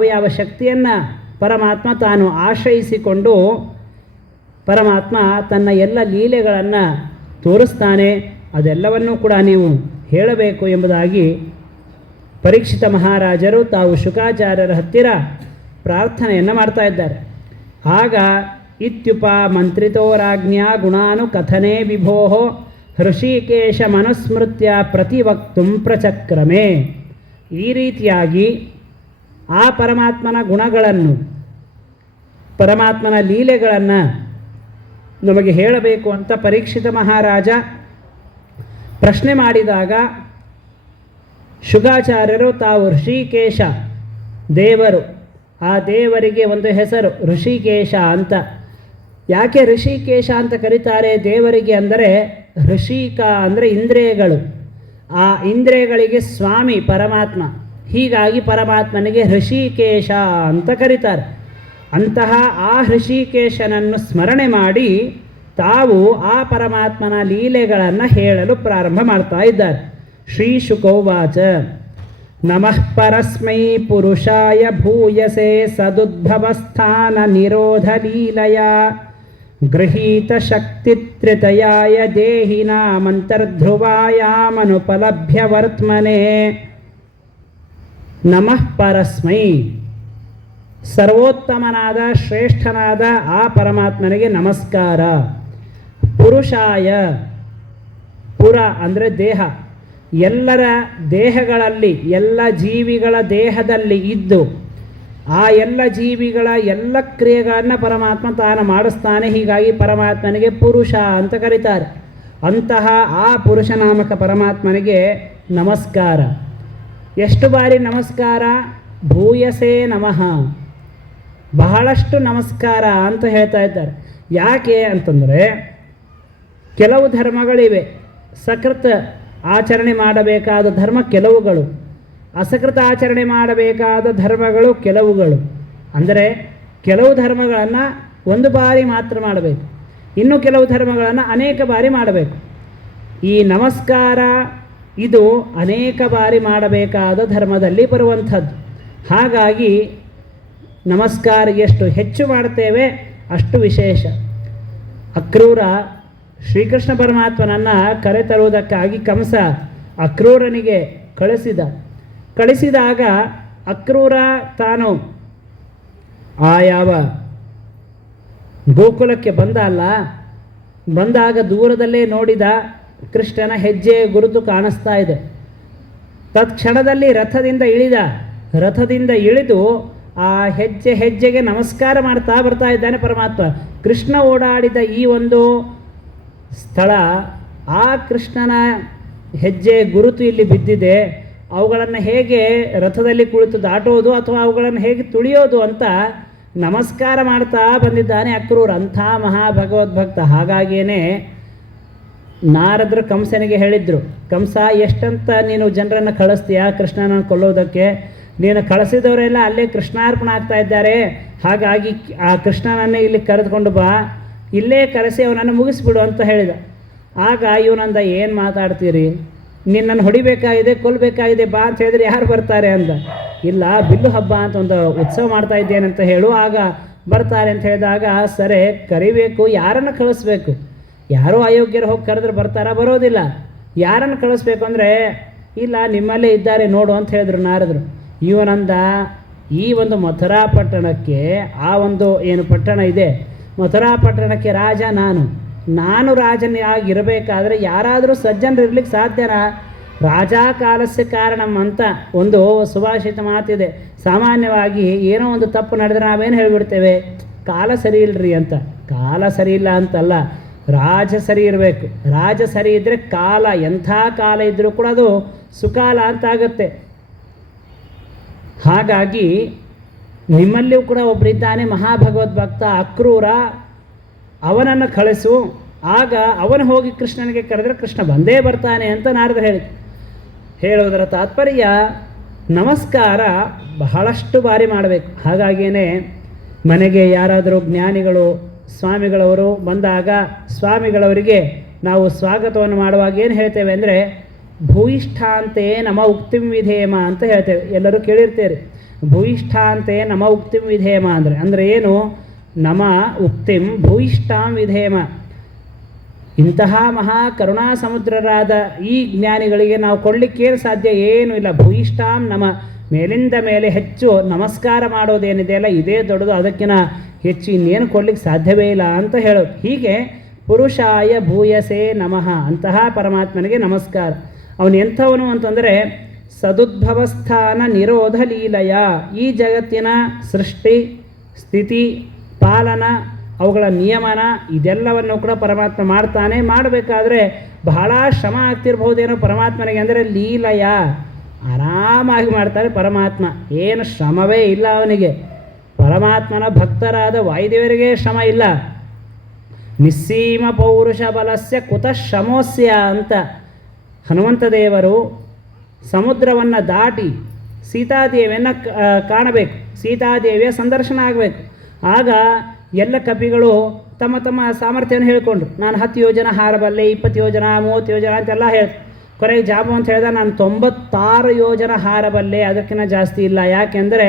ಯಾವ ಶಕ್ತಿಯನ್ನು ಪರಮಾತ್ಮ ತಾನು ಆಶ್ರಯಿಸಿಕೊಂಡು ಪರಮಾತ್ಮ ತನ್ನ ಎಲ್ಲ ಲೀಲೆಗಳನ್ನು ತೋರಿಸ್ತಾನೆ, ಅದೆಲ್ಲವನ್ನೂ ಕೂಡ ನೀವು ಹೇಳಬೇಕು ಎಂಬುದಾಗಿ ಪರೀಕ್ಷಿತ ಮಹಾರಾಜರು ತಾವು ಶುಕಾಚಾರ್ಯರ ಹತ್ತಿರ ಪ್ರಾರ್ಥನೆಯನ್ನು ಮಾಡ್ತಾ ಇದ್ದಾರೆ. ಆಗ ಇತ್ಯುಪ ಮಂತ್ರಿತೋ ರಾಜ್ಞಾ ಗುಣಾನು ಕಥನೆ ವಿಭೋ ಹೃಷಿಕೇಶ ಮನುಸ್ಮೃತ್ಯ ಪ್ರತಿವಕ್ತುಂ ಪ್ರಚಕ್ರಮೆ. ಈ ರೀತಿಯಾಗಿ ಆ ಪರಮಾತ್ಮನ ಗುಣಗಳನ್ನು, ಪರಮಾತ್ಮನ ಲೀಲೆಗಳನ್ನು ನಮಗೆ ಹೇಳಬೇಕು ಅಂತ ಪರೀಕ್ಷಿತ ಮಹಾರಾಜ ಪ್ರಶ್ನೆ ಮಾಡಿದಾಗ, ಶುಕಾಚಾರ್ಯರು ತಾವು ಋಷಿಕೇಶ ದೇವರು, ಆ ದೇವರಿಗೆ ಒಂದು ಹೆಸರು ಋಷಿಕೇಶ ಅಂತ. ಯಾಕೆ ಋಷಿಕೇಶ ಅಂತ ಕರೀತಾರೆ ದೇವರಿಗೆ ಅಂದರೆ, ಋಷಿಕ ಅಂದರೆ ಇಂದ್ರಿಯಗಳು, ಆ ಇಂದ್ರಿಯಗಳಿಗೆ ಸ್ವಾಮಿ ಪರಮಾತ್ಮ, ಹೀಗಾಗಿ ಪರಮಾತ್ಮನಿಗೆ ಋಷಿಕೇಶ ಅಂತ ಕರೀತಾರೆ. ಅಂತಹ ಆ ಋಷಿಕೇಶನನ್ನು ಸ್ಮರಣೆ ಮಾಡಿ ತಾವು ಆ ಪರಮಾತ್ಮನ ಲೀಲೆಗಳನ್ನು ಹೇಳಲು ಪ್ರಾರಂಭ ಮಾಡ್ತಾ ಇದ್ದಾರೆ. ಶ್ರೀ ಶುಕೋವಾಚ ನಮಃ ಪರಸ್ಮೈ ಪುರುಷಾಯ ಭೂಯಸೆ ಸದುದ್ಭವಸ್ಥಾನ ನಿರೋಧ ಲೀಲಯ ಗೃಹೀತ ಶಕ್ತಿತ್ರಿತಯಾಯ ದೇಹಿನಾಮಂತರ್ಧ್ರುವಾಯಾಮನುಪಲಭ್ಯ ವರ್ತ್ಮನೆ ನಮಃ ಪರಸ್ಮೈ. ಸರ್ವೋತ್ತಮನಾದ ಶ್ರೇಷ್ಠನಾದ ಆ ಪರಮಾತ್ಮನಿಗೆ ನಮಸ್ಕಾರ. ಪುರುಷಾಯ, ಪುರ ಅಂದರೆ ದೇಹ, ಎಲ್ಲರ ದೇಹಗಳಲ್ಲಿ ಎಲ್ಲ ಜೀವಿಗಳ ದೇಹದಲ್ಲಿ ಇದ್ದು ಆ ಎಲ್ಲ ಜೀವಿಗಳ ಎಲ್ಲ ಕ್ರಿಯೆಗಳನ್ನು ಪರಮಾತ್ಮ ತಾನು ಮಾಡಿಸ್ತಾನೆ. ಹೀಗಾಗಿ ಪರಮಾತ್ಮನಿಗೆ ಪುರುಷ ಅಂತ ಕರೀತಾರೆ. ಅಂತಹ ಆ ಪುರುಷನಾಮಕ ಪರಮಾತ್ಮನಿಗೆ ನಮಸ್ಕಾರ. ಎಷ್ಟು ಬಾರಿ ನಮಸ್ಕಾರ? ಭೂಯಸೇ ನಮಃ, ಬಹಳಷ್ಟು ನಮಸ್ಕಾರ ಅಂತ ಹೇಳ್ತಾ ಇದ್ದಾರೆ. ಯಾಕೆ ಅಂತಂದರೆ ಕೆಲವು ಧರ್ಮಗಳಿವೆ. ಸಕೃತ ಆಚರಣೆ ಮಾಡಬೇಕಾದ ಧರ್ಮ ಕೆಲವುಗಳು, ಅಸಕೃತ ಆಚರಣೆ ಮಾಡಬೇಕಾದ ಧರ್ಮಗಳು ಕೆಲವುಗಳು. ಅಂದರೆ ಕೆಲವು ಧರ್ಮಗಳನ್ನು ಒಂದು ಬಾರಿ ಮಾತ್ರ ಮಾಡಬೇಕು, ಇನ್ನು ಕೆಲವು ಧರ್ಮಗಳನ್ನು ಅನೇಕ ಬಾರಿ ಮಾಡಬೇಕು. ಈ ನಮಸ್ಕಾರ ಇದು ಅನೇಕ ಬಾರಿ ಮಾಡಬೇಕಾದ ಧರ್ಮದಲ್ಲಿ ಬರುವಂಥದ್ದು. ಹಾಗಾಗಿ ನಮಸ್ಕಾರ ಎಷ್ಟು ಹೆಚ್ಚು ಮಾಡ್ತೇವೆ ಅಷ್ಟು ವಿಶೇಷ. ಅಕ್ರೂರ ಶ್ರೀಕೃಷ್ಣ ಪರಮಾತ್ಮನನ್ನು ಕರೆತರುವುದಕ್ಕಾಗಿ ಕಂಸ ಅಕ್ರೂರನಿಗೆ ಕಳಿಸಿದಾಗ ಅಕ್ರೂರ ತಾನು ಯಾವ ಗೋಕುಲಕ್ಕೆ ಬಂದಾಗ ದೂರದಲ್ಲೇ ನೋಡಿದ ಕೃಷ್ಣನ ಹೆಜ್ಜೆ ಗುರುತು ಕಾಣಿಸ್ತಾ ಇದೆ. ತತ್ಕ್ಷಣದಲ್ಲಿ ರಥದಿಂದ ಇಳಿದು ಆ ಹೆಜ್ಜೆಗೆ ನಮಸ್ಕಾರ ಮಾಡ್ತಾ ಬರ್ತಾ ಇದ್ದಾನೆ ಪರಮಾತ್ಮ. ಕೃಷ್ಣ ಓಡಾಡಿದ ಈ ಒಂದು ಸ್ಥಳ, ಆ ಕೃಷ್ಣನ ಹೆಜ್ಜೆ ಗುರುತು ಇಲ್ಲಿ ಬಿದ್ದಿದೆ. ಅವುಗಳನ್ನು ಹೇಗೆ ರಥದಲ್ಲಿ ಕುಳಿತು ದಾಟೋದು ಅಥವಾ ಅವುಗಳನ್ನು ಹೇಗೆ ತುಳಿಯೋದು ಅಂತ ನಮಸ್ಕಾರ ಮಾಡ್ತಾ ಬಂದಿದ್ದಾನೆ ಅಕ್ರೂರ. ಅಂಥ ಮಹಾಭಗವದ್ಭಕ್ತ. ಹಾಗಾಗಿಯೇ ನಾರದರು ಕಂಸನಿಗೆ ಹೇಳಿದರು, ಕಂಸ ಎಷ್ಟಂತ ನೀನು ಜನರನ್ನು ಕಳಿಸ್ತೀಯಾ ಕೃಷ್ಣನ ಕೊಲ್ಲೋದಕ್ಕೆ? ನೀನು ಕಳಿಸಿದವರೆಲ್ಲ ಅಲ್ಲೇ ಕೃಷ್ಣಾರ್ಪಣ ಆಗ್ತಾ ಇದ್ದಾರೆ. ಹಾಗಾಗಿ ಆ ಕೃಷ್ಣನನ್ನೇ ಇಲ್ಲಿ ಕರೆದುಕೊಂಡು ಬಾ, ಇಲ್ಲೇ ಕರೆಸಿ ಅವನನ್ನು ಮುಗಿಸ್ಬಿಡು ಅಂತ ಹೇಳಿದ. ಆಗ ಇವನಂದ, ಏನು ಮಾತಾಡ್ತೀರಿ, ನಿನ್ನನ್ನು ಹೊಡಿಬೇಕಾಗಿದೆ, ಕೊಲ್ಲಬೇಕಾಗಿದೆ, ಬಾ ಅಂತ ಹೇಳಿದ್ರೆ ಯಾರು ಬರ್ತಾರೆ ಅಂದ. ಇಲ್ಲ, ಬಿಲ್ಲು ಹಬ್ಬ ಅಂತ ಒಂದು ಉತ್ಸವ ಮಾಡ್ತಾ ಇದ್ದೇನಂತ ಹೇಳು, ಆಗ ಬರ್ತಾರೆ ಅಂತ ಹೇಳಿದಾಗ, ಸರಿ ಕರಿಬೇಕು, ಯಾರನ್ನು ಕಳಿಸ್ಬೇಕು? ಯಾರೋ ಅಯೋಗ್ಯರು ಹೋಗಿ ಕರೆದ್ರೆ ಬರ್ತಾರಾ? ಬರೋದಿಲ್ಲ. ಯಾರನ್ನು ಕಳಿಸ್ಬೇಕು ಅಂದರೆ, ಇಲ್ಲ ನಿಮ್ಮಲ್ಲೇ ಇದ್ದಾರೆ ನೋಡು ಅಂತ ಹೇಳಿದ್ರು ನಾರದರು. ಇವನಂದ, ಈ ಒಂದು ಮಥುರಾ ಪಟ್ಟಣಕ್ಕೆ, ಆ ಒಂದು ಏನು ಪಟ್ಟಣ ಇದೆ ಮಥುರಾ ಪಟ್ಟಣಕ್ಕೆ ರಾಜ ನಾನು ರಾಜನಾಗಿರಬೇಕಾದ್ರೆ ಯಾರಾದರೂ ಸಜ್ಜನರು ಇರ್ಲಿಕ್ಕೆ ಸಾಧ್ಯನಾ? ರಾಜ ಕಾಲಸ್ಯ ಕಾರಣಂ ಅಂತ ಒಂದು ಸುಭಾಷಿತ ಮಾತಿದೆ. ಸಾಮಾನ್ಯವಾಗಿ ಏನೋ ಒಂದು ತಪ್ಪು ನಡೆದ್ರೆ ನಾವೇನು ಹೇಳಿಬಿಡ್ತೇವೆ, ಕಾಲ ಸರಿ ಇಲ್ಲರಿ ಅಂತ. ಕಾಲ ಸರಿ ಇಲ್ಲ ಅಂತಲ್ಲ, ರಾಜ ಸರಿ ಇರಬೇಕು. ರಾಜ ಸರಿ ಇದ್ದರೆ ಕಾಲ, ಎಂಥ ಕಾಲ ಇದ್ದರೂ ಕೂಡ ಅದು ಸುಕಾಲ ಅಂತಾಗುತ್ತೆ. ಹಾಗಾಗಿ ನಿಮ್ಮಲ್ಲಿಯೂ ಕೂಡ ಒಬ್ಬರಿದ್ದಾನೆ ಮಹಾಭಗವದ್ಭಕ್ತ ಅಕ್ರೂರ, ಅವನನ್ನು ಕಳಿಸು, ಆಗ ಅವನು ಹೋಗಿ ಕೃಷ್ಣನಿಗೆ ಕರೆದರೆ ಕೃಷ್ಣ ಬಂದೇ ಬರ್ತಾನೆ ಅಂತ ನಾರದರು ಹೇಳುವುದರ ತಾತ್ಪರ್ಯ ನಮಸ್ಕಾರ ಬಹಳಷ್ಟು ಬಾರಿ ಮಾಡಬೇಕು. ಹಾಗಾಗಿಯೇ ಮನೆಗೆ ಯಾರಾದರೂ ಜ್ಞಾನಿಗಳು ಸ್ವಾಮಿಗಳವರು ಬಂದಾಗ ಸ್ವಾಮಿಗಳವರಿಗೆ ನಾವು ಸ್ವಾಗತವನ್ನು ಮಾಡುವಾಗ ಏನು ಹೇಳ್ತೇವೆ ಅಂದರೆ, ಭೂಯಿಷ್ಠಾಂತೆ ನಮ ಉಕ್ತಿಂ ವಿಧೇಮ ಅಂತ ಹೇಳ್ತೇವೆ. ಎಲ್ಲರೂ ಕೇಳಿರ್ತೀರಿ, ಭೂಯಿಷ್ಠಾಂತೆ ನಮ ಉಕ್ತಿಂ ವಿಧೇಮ ಅಂದರೆ ಏನು? ನಮ ಉಕ್ತಿಂ ಭೂಯಿಷ್ಠಾಂ ವಿಧೇಮ. ಇಂತಹ ಮಹಾ ಕರುಣಾ ಸಮುದ್ರರಾದ ಈ ಜ್ಞಾನಿಗಳಿಗೆ ನಾವು ಕೊಡಲಿಕ್ಕೇನು ಸಾಧ್ಯ? ಏನೂ ಇಲ್ಲ. ಭೂಯಿಷ್ಠಾಂ ನಮ, ಮೇಲಿಂದ ಮೇಲೆ ಹೆಚ್ಚು ನಮಸ್ಕಾರ ಮಾಡೋದೇನಿದೆಯಲ್ಲ ಇದೇ ದೊಡ್ಡದು, ಅದಕ್ಕಿಂತ ಹೆಚ್ಚು ಇನ್ನೇನು ಕೊಡಲಿಕ್ಕೆ ಸಾಧ್ಯವೇ ಇಲ್ಲ ಅಂತ ಹೇಳೋದು. ಹೀಗೆ ಪುರುಷಾಯ ಭೂಯಸೇ ನಮಃ, ಅಂತಹ ಪರಮಾತ್ಮನಿಗೆ ನಮಸ್ಕಾರ. ಅವನು ಎಂಥವನು ಅಂತಂದರೆ, ಸದುದ್ಭವಸ್ಥಾನ ನಿರೋಧ ಲೀಲಯ. ಈ ಜಗತ್ತಿನ ಸೃಷ್ಟಿ ಸ್ಥಿತಿ ಪಾಲನ ಅವುಗಳ ನಿಯಮನ ಇದೆಲ್ಲವನ್ನು ಕೂಡ ಪರಮಾತ್ಮ ಮಾಡ್ತಾನೆ. ಮಾಡಬೇಕಾದ್ರೆ ಬಹಳ ಶ್ರಮ ಆಗ್ತಿರ್ಬೋದೇನೋ ಪರಮಾತ್ಮನಿಗೆ, ಅಂದರೆ ಲೀಲಯ ಆರಾಮಾಗಿ ಮಾಡ್ತಾರೆ ಪರಮಾತ್ಮ. ಏನು ಶ್ರಮವೇ ಇಲ್ಲ ಅವನಿಗೆ. ಪರಮಾತ್ಮನ ಭಕ್ತರಾದ ವಾಯುದೇವರಿಗೆ ಶ್ರಮ ಇಲ್ಲ. ನಿಸ್ಸೀಮ ಪೌರುಷ ಬಲಸ್ಯ ಕುತಃ ಶ್ರಮೋಸ್ಯ ಅಂತ ಹನುಮಂತ ದೇವರು ಸಮುದ್ರವನ್ನು ದಾಟಿ ಸೀತಾದೇವಿಯನ್ನು ಕಾಣಬೇಕು, ಸೀತಾದೇವಿಯ ಸಂದರ್ಶನ ಆಗಬೇಕು. ಆಗ ಎಲ್ಲ ಕಪಿಗಳು ತಮ್ಮ ತಮ್ಮ ಸಾಮರ್ಥ್ಯವನ್ನು ಹೇಳಿಕೊಂಡ್ರು. ನಾನು 10 ಯೋಜನ ಹಾರಬಲ್ಲೆ, 20 ಯೋಜನ 30 ಯೋಜನ ಅಂತೆಲ್ಲ ಕೊನೆಗೆ ಜಾಬು ಅಂತ ಹೇಳಿದ, ನಾನು 96 ಯೋಜನ ಹಾರಬಲ್ಲೆ, ಅದಕ್ಕಿಂತ ಜಾಸ್ತಿ ಇಲ್ಲ. ಯಾಕೆಂದರೆ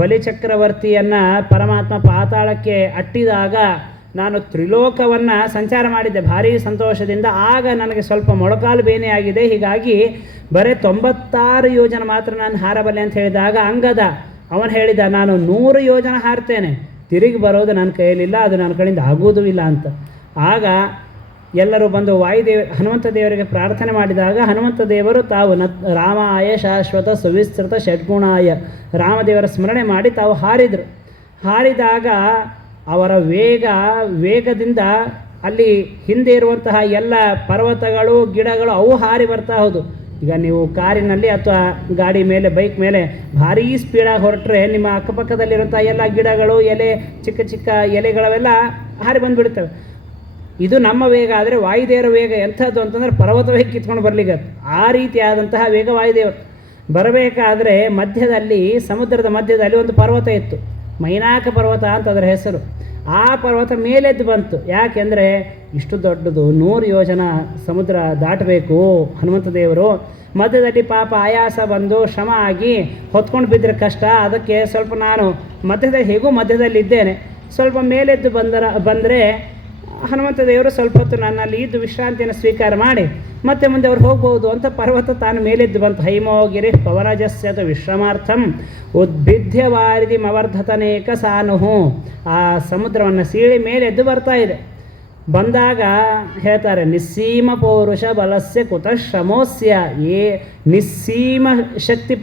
ಬಲಿಚಕ್ರವರ್ತಿಯನ್ನು ಪರಮಾತ್ಮ ಪಾತಾಳಕ್ಕೆ ಅಟ್ಟಿದಾಗ ನಾನು ತ್ರಿಲೋಕವನ್ನು ಸಂಚಾರ ಮಾಡಿದ್ದೆ ಭಾರೀ ಸಂತೋಷದಿಂದ. ಆಗ ನನಗೆ ಸ್ವಲ್ಪ ಮೊಳಕಾಲು ಬೇನೆ ಆಗಿದೆ, ಹೀಗಾಗಿ ಬರೀ 96 ಯೋಜನೆ ಮಾತ್ರ ನಾನು ಹಾರಬಲ್ಲೆ ಅಂತ ಹೇಳಿದಾಗ ಅಂಗದ ಅವನು ಹೇಳಿದ, ನಾನು 100 ಯೋಜನೆ ಹಾರ್ತೇನೆ, ತಿರುಗಿ ಬರೋದು ನನ್ನ ಕೈಯಲ್ಲಿಲ್ಲ, ಅದು ನನ್ನ ಕಡೆಯಿಂದ ಆಗುವುದೂ ಇಲ್ಲ ಅಂತ. ಆಗ ಎಲ್ಲರೂ ಬಂದು ಹನುಮಂತ ದೇವರಿಗೆ ಪ್ರಾರ್ಥನೆ ಮಾಡಿದಾಗ ಹನುಮಂತ ದೇವರು ತಾವು ರಾಮಾಯ ಶಾಶ್ವತ ಸುವಿಸ್ತೃತ ಷಡ್ಗುಣಾಯ ರಾಮದೇವರ ಸ್ಮರಣೆ ಮಾಡಿ ತಾವು ಹಾರಿದಾಗ ಅವರ ವೇಗದಿಂದ ಅಲ್ಲಿ ಹಿಂದೆ ಇರುವಂತಹ ಎಲ್ಲ ಪರ್ವತಗಳು ಗಿಡಗಳು ಅವು ಹಾರಿ ಬರ್ತಾ ಹೌದು. ಈಗ ನೀವು ಕಾರಿನಲ್ಲಿ ಅಥವಾ ಗಾಡಿ ಮೇಲೆ ಬೈಕ್ ಮೇಲೆ ಭಾರೀ ಸ್ಪೀಡಾಗಿ ಹೊರಟ್ರೆ ನಿಮ್ಮ ಅಕ್ಕಪಕ್ಕದಲ್ಲಿರುವಂಥ ಎಲ್ಲ ಗಿಡಗಳು ಎಲೆ ಚಿಕ್ಕ ಚಿಕ್ಕ ಎಲೆಗಳವೆಲ್ಲ ಹಾರಿ ಬಂದುಬಿಡ್ತವೆ. ಇದು ನಮ್ಮ ವೇಗ. ಆದರೆ ವಾಯುದೇವರ ವೇಗ ಎಂಥದ್ದು ಅಂತಂದರೆ ಪರ್ವತವೇ ಕಿತ್ಕೊಂಡು ಬರಲಿಕ್ಕೆ ಆ ರೀತಿಯಾದಂತಹ ವೇಗ ವಾಯುದೇವರು. ಬರಬೇಕಾದ್ರೆ ಸಮುದ್ರದ ಮಧ್ಯದಲ್ಲಿ ಒಂದು ಪರ್ವತ ಇತ್ತು, ಮೈನಾಕ ಪರ್ವತ ಅಂತ ಅದರ ಹೆಸರು. ಆ ಪರ್ವತ ಮೇಲೆದ್ದು ಬಂತು. ಯಾಕೆಂದರೆ ಇಷ್ಟು ದೊಡ್ಡದು 100 ಯೋಜನ ಸಮುದ್ರ ದಾಟಬೇಕು ಹನುಮಂತ ದೇವರು. ಮಧ್ಯದಲ್ಲಿ ಪಾಪ ಆಯಾಸ ಬಂದು ಶ್ರಮ ಆಗಿ ಹೊತ್ಕೊಂಡು ಬಿದ್ದರೆ ಕಷ್ಟ. ಅದಕ್ಕೆ ಸ್ವಲ್ಪ ನಾನು ಹೇಗೂ ಮಧ್ಯದಲ್ಲಿದ್ದೇನೆ, ಸ್ವಲ್ಪ ಮೇಲೆದ್ದು ಬಂದರೆ ಹನುಮಂತ ದೇವರು ಸ್ವಲ್ಪ ಹೊತ್ತು ನನ್ನಲ್ಲಿ ಇದ್ದು ವಿಶ್ರಾಂತಿಯನ್ನು ಸ್ವೀಕಾರ ಮಾಡಿ ಮತ್ತೆ ಮುಂದೆ ಅವ್ರು ಹೋಗ್ಬೋದು ಅಂತ ಪರ್ವತ ತಾನು ಮೇಲೆದ್ದು ಬಂತು. ಹೈಮೋಗಿರಿ ಪವನಜಸ್ಯತ ವಿಶ್ರಮಾರ್ಥಂ ಉದ್ಭಿದ್ಯ ವಾರಿದಿ ಮವರ್ಧತನೇಕ ಸಾನುಹು. ಆ ಸಮುದ್ರವನ್ನು ಸೀಳಿ ಮೇಲೆದ್ದು ಬರ್ತಾ ಇದೆ. ಬಂದಾಗ ಹೇಳ್ತಾರೆ, ನಿಸ್ಸೀಮ ಪೌರುಷ ಬಲಸ್ಯ ಕುತಃ ಶ್ರಮೋಸ್ಯ. ನಿಸ್ಸೀಮ ಶಕ್ತಿ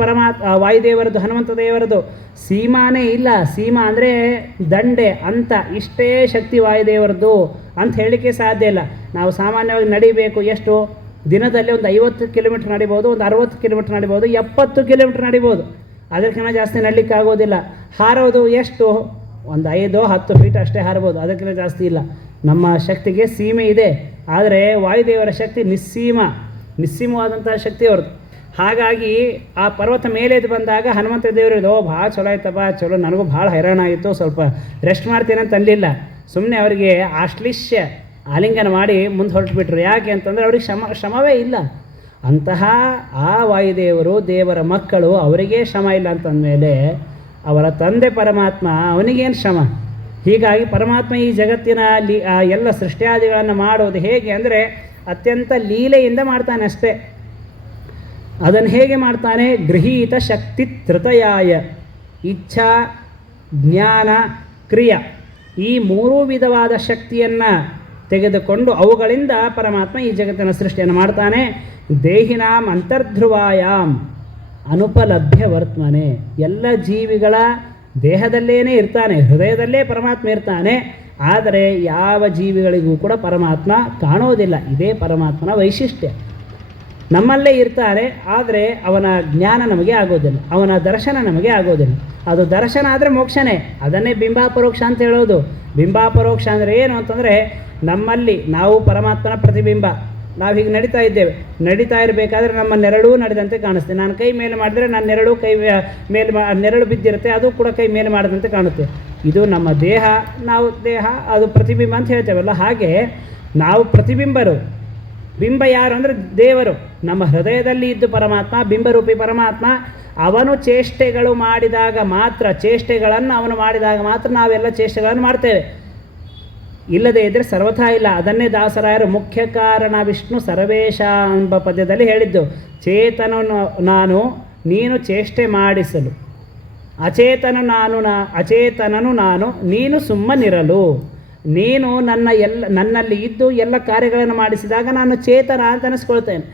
ವಾಯುದೇವರದು ಹನುಮಂತ ದೇವರದು ಸೀಮಾನೇ ಇಲ್ಲ. ಸೀಮಾ ಅಂದರೆ ದಂಡೆ ಅಂತ, ಇಷ್ಟೇ ಶಕ್ತಿ ವಾಯುದೇವರದು ಅಂತ ಹೇಳಲಿಕ್ಕೆ ಸಾಧ್ಯ ಇಲ್ಲ. ನಾವು ಸಾಮಾನ್ಯವಾಗಿ ನಡಿಬೇಕು, ಎಷ್ಟು ದಿನದಲ್ಲಿ ಒಂದು 50 ಕಿಲೋಮೀಟ್ರ್ ನಡಿಬೋದು, ಒಂದು 60 ಕಿಲೋಮೀಟ್ರ್ ನಡಿಬೋದು, 70 ಕಿಲೋಮೀಟ್ರ್ ನಡಿಬೋದು. ಅದಕ್ಕಿಂತ ಜಾಸ್ತಿ ನಡಲಿಕ್ಕೆ ಆಗೋದಿಲ್ಲ. ಹಾರೋದು ಎಷ್ಟು, ಒಂದು 5-10 ಫೀಟ್ ಅಷ್ಟೇ ಹಾರಬೋದು, ಅದಕ್ಕಿಂತ ಜಾಸ್ತಿ ಇಲ್ಲ. ನಮ್ಮ ಶಕ್ತಿಗೆ ಸೀಮೆ ಇದೆ. ಆದರೆ ವಾಯುದೇವರ ಶಕ್ತಿ ನಿಸ್ಸೀಮವಾದಂತಹ ಶಕ್ತಿ ಅವ್ರದ್ದು. ಹಾಗಾಗಿ ಆ ಪರ್ವತ ಮೇಲೆದು ಬಂದಾಗ ಹನುಮಂತ ದೇವರು ಭಾಳ ಚಲೋ ಆಯ್ತಪ್ಪ, ಚಲೋ, ನನಗೂ ಭಾಳ ಹೈರಾಣ ಆಗಿತ್ತು, ಸ್ವಲ್ಪ ರೆಸ್ಟ್ ಮಾಡ್ತೀನಿ ಅಂತ ಅನ್ನಲಿಲ್ಲ. ಸುಮ್ಮನೆ ಅವರಿಗೆ ಆಶ್ಲಿಷ್ಯ ಆಲಿಂಗನ ಮಾಡಿ ಮುಂದೆ ಹೊರಟುಬಿಟ್ರು. ಯಾಕೆ ಅಂತಂದರೆ ಅವ್ರಿಗೆ ಶ್ರಮವೇ ಇಲ್ಲ. ಅಂತಹ ಆ ವಾಯುದೇವರು ದೇವರ ಮಕ್ಕಳು, ಅವರಿಗೇ ಶ್ರಮ ಇಲ್ಲ ಅಂತಂದಮೇಲೆ ಅವರ ತಂದೆ ಪರಮಾತ್ಮ ಅವನಿಗೇನು ಶ್ರಮ? ಹೀಗಾಗಿ ಪರಮಾತ್ಮ ಈ ಜಗತ್ತಿನ ಎಲ್ಲ ಸೃಷ್ಟಿಯಾದಿಗಳನ್ನು ಮಾಡೋದು ಹೇಗೆ ಅಂದರೆ ಅತ್ಯಂತ ಲೀಲೆಯಿಂದ ಮಾಡ್ತಾನೆ ಅಷ್ಟೇ. ಅದನ್ನು ಹೇಗೆ ಮಾಡ್ತಾನೆ? ಗೃಹೀತ ಶಕ್ತಿ ತೃತಯಾಯ, ಇಚ್ಛಾ, ಜ್ಞಾನ, ಕ್ರಿಯ, ಈ 3 ವಿಧವಾದ ಶಕ್ತಿಯನ್ನು ತೆಗೆದುಕೊಂಡು ಅವುಗಳಿಂದ ಪರಮಾತ್ಮ ಈ ಜಗತ್ತಿನ ಸೃಷ್ಟಿಯನ್ನು ಮಾಡ್ತಾನೆ. ದೇಹಿನಾಂ ಅಂತರ್ಧ್ರುವಾಯಾಮ್ ಅನುಪಲಭ್ಯ ವರ್ತಮನೆ. ಎಲ್ಲ ಜೀವಿಗಳ ದೇಹದಲ್ಲೇನೇ ಇರ್ತಾನೆ, ಹೃದಯದಲ್ಲೇ ಪರಮಾತ್ಮ ಇರ್ತಾನೆ. ಆದರೆ ಯಾವ ಜೀವಿಗಳಿಗೂ ಕೂಡ ಪರಮಾತ್ಮ ಕಾಣೋದಿಲ್ಲ. ಇದೇ ಪರಮಾತ್ಮನ ವೈಶಿಷ್ಟ್ಯ. ನಮ್ಮಲ್ಲೇ ಇರ್ತಾರೆ, ಆದರೆ ಅವನ ಜ್ಞಾನ ನಮಗೆ ಆಗೋದಿಲ್ಲ, ಅವನ ದರ್ಶನ ನಮಗೆ ಆಗೋದಿಲ್ಲ. ಅದು ದರ್ಶನ ಆದರೆ ಮೋಕ್ಷನೇ. ಅದನ್ನೇ ಬಿಂಬಾಪರೋಕ್ಷ ಅಂತ ಹೇಳೋದು. ಬಿಂಬಾಪರೋಕ್ಷ ಅಂದರೆ ಏನು ಅಂತಂದರೆ, ನಮ್ಮಲ್ಲಿ ನಾವು ಪರಮಾತ್ಮನ ಪ್ರತಿಬಿಂಬ. ನಾವು ಹೀಗೆ ನಡೀತಾ ಇರಬೇಕಾದ್ರೆ ನಮ್ಮ ನೆರಳು ನಡೆದಂತೆ ಕಾಣಿಸುತ್ತೆ. ನಾನು ಕೈ ಮೇಲೆ ಮಾಡಿದ್ರೆ ನನ್ನ ನೆರಳು ಕೈ ಮೇಲೆ ನೆರಳು ಬಿದ್ದಿರುತ್ತೆ, ಅದು ಕೂಡ ಕೈ ಮೇಲೆ ಮಾಡಿದಂತೆ ಕಾಣುತ್ತೆ. ಇದು ನಮ್ಮ ದೇಹ. ನಾವು ದೇಹ ಅದು ಪ್ರತಿಬಿಂಬ ಅಂತ ಹೇಳ್ತೇವಲ್ಲ, ಹಾಗೆ ನಾವು ಪ್ರತಿಬಿಂಬರು. ಬಿಂಬ ಯಾರು ಅಂದರೆ ದೇವರು. ನಮ್ಮ ಹೃದಯದಲ್ಲಿ ಇದ್ದು ಪರಮಾತ್ಮ, ಬಿಂಬರೂಪಿ ಪರಮಾತ್ಮ. ಅವನು ಚೇಷ್ಟೆಗಳು ಮಾಡಿದಾಗ ಮಾತ್ರ, ಚೇಷ್ಟೆಗಳನ್ನು ಅವನು ಮಾಡಿದಾಗ ಮಾತ್ರ ನಾವೆಲ್ಲ ಚೇಷ್ಟೆಗಳನ್ನು ಮಾಡ್ತೇವೆ. ಇಲ್ಲದೇ ಇದ್ದರೆ ಸರ್ವಥಾ ಇಲ್ಲ. ಅದನ್ನೇ ದಾಸರಾಯರು ಮುಖ್ಯ ಕಾರಣ ವಿಷ್ಣು ಸರ್ವೇಶ ಎಂಬ ಪದ್ಯದಲ್ಲಿ ಹೇಳಿದ್ದು. ಚೇತನನು ನೀನು ಚೇಷ್ಟೆ ಮಾಡಿಸಲು, ಅಚೇತನನು ನಾನು ನೀನು ಸುಮ್ಮನಿರಲು. ನೀನು ನನ್ನಲ್ಲಿ ಇದ್ದು ಎಲ್ಲ ಕಾರ್ಯಗಳನ್ನು ಮಾಡಿಸಿದಾಗ ನಾನು ಚೇತನ ಅಂತ ಅನಿಸ್ಕೊಳ್ತೇನೆ.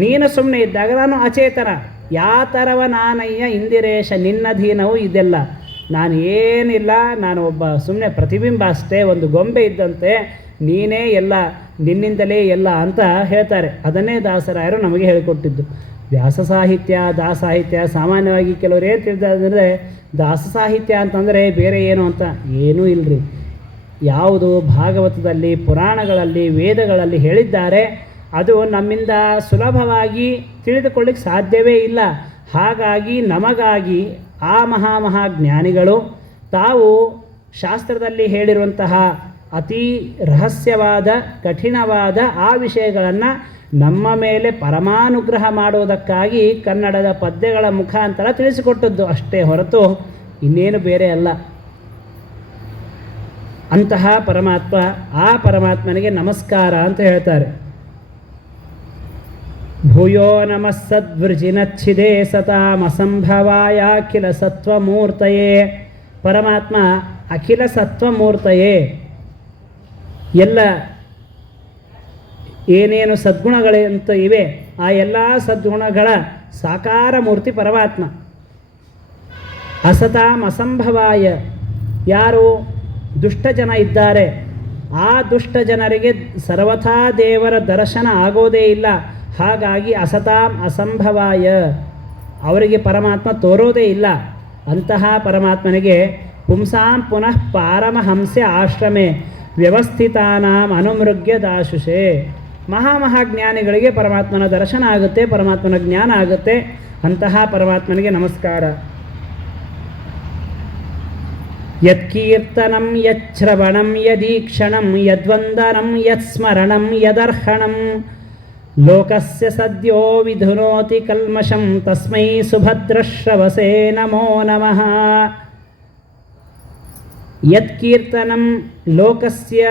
ನೀನು ಸುಮ್ಮನೆ ಇದ್ದಾಗ ನಾನು ಅಚೇತನ. ಯಾತರವ ನಾನಯ್ಯ ಇಂದಿರೇಶ ನಿನ್ನಧೀನವು ಇದೆಲ್ಲ. ನಾನು ಏನಿಲ್ಲ, ನಾನು ಒಬ್ಬ ಸುಮ್ಮನೆ ಪ್ರತಿಬಿಂಬ ಅಷ್ಟೇ, ಒಂದು ಗೊಂಬೆ ಇದ್ದಂತೆ. ನೀನೇ ಎಲ್ಲ, ನಿನ್ನಿಂದಲೇ ಎಲ್ಲ ಅಂತ ಹೇಳ್ತಾರೆ. ಅದನ್ನೇ ದಾಸರಾಯರು ನಮಗೆ ಹೇಳಿಕೊಟ್ಟಿದ್ದು. ವ್ಯಾಸ ಸಾಹಿತ್ಯ, ದಾಸಾಹಿತ್ಯ, ಸಾಮಾನ್ಯವಾಗಿ ಕೆಲವರು ಏನು ತಿಳಿದಾದರೆ ದಾಸ ಸಾಹಿತ್ಯ ಅಂತಂದರೆ ಬೇರೆ ಏನು ಅಂತ ಏನೂ ಇಲ್ಲರಿ. ಯಾವುದು ಭಾಗವತದಲ್ಲಿ, ಪುರಾಣಗಳಲ್ಲಿ, ವೇದಗಳಲ್ಲಿ ಹೇಳಿದ್ದಾರೆ ಅದು ನಮ್ಮಿಂದ ಸುಲಭವಾಗಿ ತಿಳಿದುಕೊಳ್ಳಿಕ್ಕೆ ಸಾಧ್ಯವೇ ಇಲ್ಲ. ಹಾಗಾಗಿ ನಮಗಾಗಿ ಆ ಮಹಾಜ್ಞಾನಿಗಳು ತಾವು ಶಾಸ್ತ್ರದಲ್ಲಿ ಹೇಳಿರುವಂತಹ ಅತಿ ರಹಸ್ಯವಾದ, ಕಠಿಣವಾದ ಆ ವಿಷಯಗಳನ್ನು ನಮ್ಮ ಮೇಲೆ ಪರಮಾನುಗ್ರಹ ಮಾಡುವುದಕ್ಕಾಗಿ ಕನ್ನಡದ ಪದ್ಯಗಳ ಮುಖಾಂತರ ತಿಳಿಸಿಕೊಟ್ಟದ್ದು ಅಷ್ಟೇ ಹೊರತು ಇನ್ನೇನು ಬೇರೆ ಅಲ್ಲ. ಅಂತಹ ಪರಮಾತ್ಮ, ಆ ಪರಮಾತ್ಮನಿಗೆ ನಮಸ್ಕಾರ ಅಂತ ಹೇಳ್ತಾರೆ. ಭೂಯೋ ನಮಃ ಸದ್ವೃಜಿನಚ್ಛಿದೇ ಸತಾಮಸಂಭವಾಯಾಖಿಲ ಸತ್ವಮೂರ್ತಯೇ. ಪರಮಾತ್ಮ ಅಖಿಲ ಸತ್ವಮೂರ್ತಯೇ, ಎಲ್ಲ ಏನೇನು ಸದ್ಗುಣಗಳಂತ ಇವೆ ಆ ಎಲ್ಲ ಸದ್ಗುಣಗಳ ಸಾಕಾರ ಮೂರ್ತಿ ಪರಮಾತ್ಮ. ಅಸತಾಂ ಅಸಂಭವಾಯ, ಯಾರು ದುಷ್ಟ ಜನ ಇದ್ದಾರೆ ಆ ದುಷ್ಟ ಜನರಿಗೆ ಸರ್ವಥಾ ದೇವರ ದರ್ಶನ ಆಗೋದೇ ಇಲ್ಲ. ಹಾಗಾಗಿ ಅಸತಾಂ ಅಸಂಭವಾಯ, ಅವರಿಗೆ ಪರಮಾತ್ಮ ತೋರೋದೇ ಇಲ್ಲ. ಅಂತಹ ಪರಮಾತ್ಮನಿಗೆ ಪುಂಸಾಂ ಪುನಃ ಪಾರಮಹಂಸೆ ಆಶ್ರಮೆ ವ್ಯವಸ್ಥಿತಾನಾಂ ಅನುಮೃಗ್ಯ ದಾಶುಷೆ. ಮಹಾಮಹಾಜ್ಞಾನಿಗಳಿಗೆ ಪರಮಾತ್ಮನ ದರ್ಶನ ಆಗುತ್ತೆ, ಪರಮಾತ್ಮನ ಜ್ಞಾನ ಆಗುತ್ತೆ. ಅಂತಹ ಪರಮಾತ್ಮನಿಗೆ ನಮಸ್ಕಾರ. ಯತ್ಕೀರ್ತನಂ ಯಚ್ಛ್ರವಣಂ ಯದೀಕ್ಷಣಂ ಯದ್ವಂದನಂ ಯತ್ಸ್ಮರಣಂ ಯದರ್ಹಣಂ ಲೋಕಸ್ಯ ಸದ್ಯೋ ವಿಧುನೋತಿ ಕಲ್ಮಷಂ ತಸ್ಮೈ ಸುಭದ್ರಶ್ರವಸೇ ನಮೋ ನಮಃ. ಯತ್ಕೀರ್ತನಂ ಲೋಕಸ್ಯ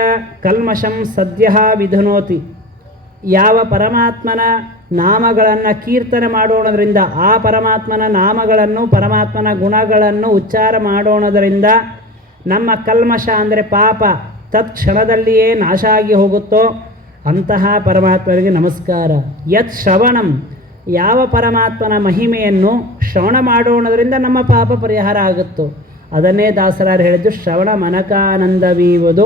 ಕಲ್ಮಷಂ ಸದ್ಯಃ ವಿಧುನೋತಿ. ಯಾವ ಪರಮಾತ್ಮನ ನಾಮಗಳನ್ನು ಕೀರ್ತನೆ ಮಾಡೋಣದ್ರಿಂದ, ಆ ಪರಮಾತ್ಮನ ನಾಮಗಳನ್ನು ಪರಮಾತ್ಮನ ಗುಣಗಳನ್ನು ಉಚ್ಚಾರ ಮಾಡೋಣದರಿಂದ ನಮ್ಮ ಕಲ್ಮಷ ಅಂದರೆ ಪಾಪ ತತ್ಕ್ಷಣದಲ್ಲಿಯೇ ನಾಶ ಆಗಿ ಹೋಗುತ್ತೋ ಅಂತಹ ಪರಮಾತ್ಮನಿಗೆ ನಮಸ್ಕಾರ. ಯತ್ ಶ್ರವಣಂ, ಯಾವ ಪರಮಾತ್ಮನ ಮಹಿಮೆಯನ್ನು ಶ್ರವಣ ಮಾಡೋಣದ್ರಿಂದ ನಮ್ಮ ಪಾಪ ಪರಿಹಾರ ಆಗುತ್ತೋ ಅದನ್ನೇ ದಾಸರಾರು ಹೇಳಿದ್ದು ಶ್ರವಣ ಮನಕಾನಂದವೀವುದು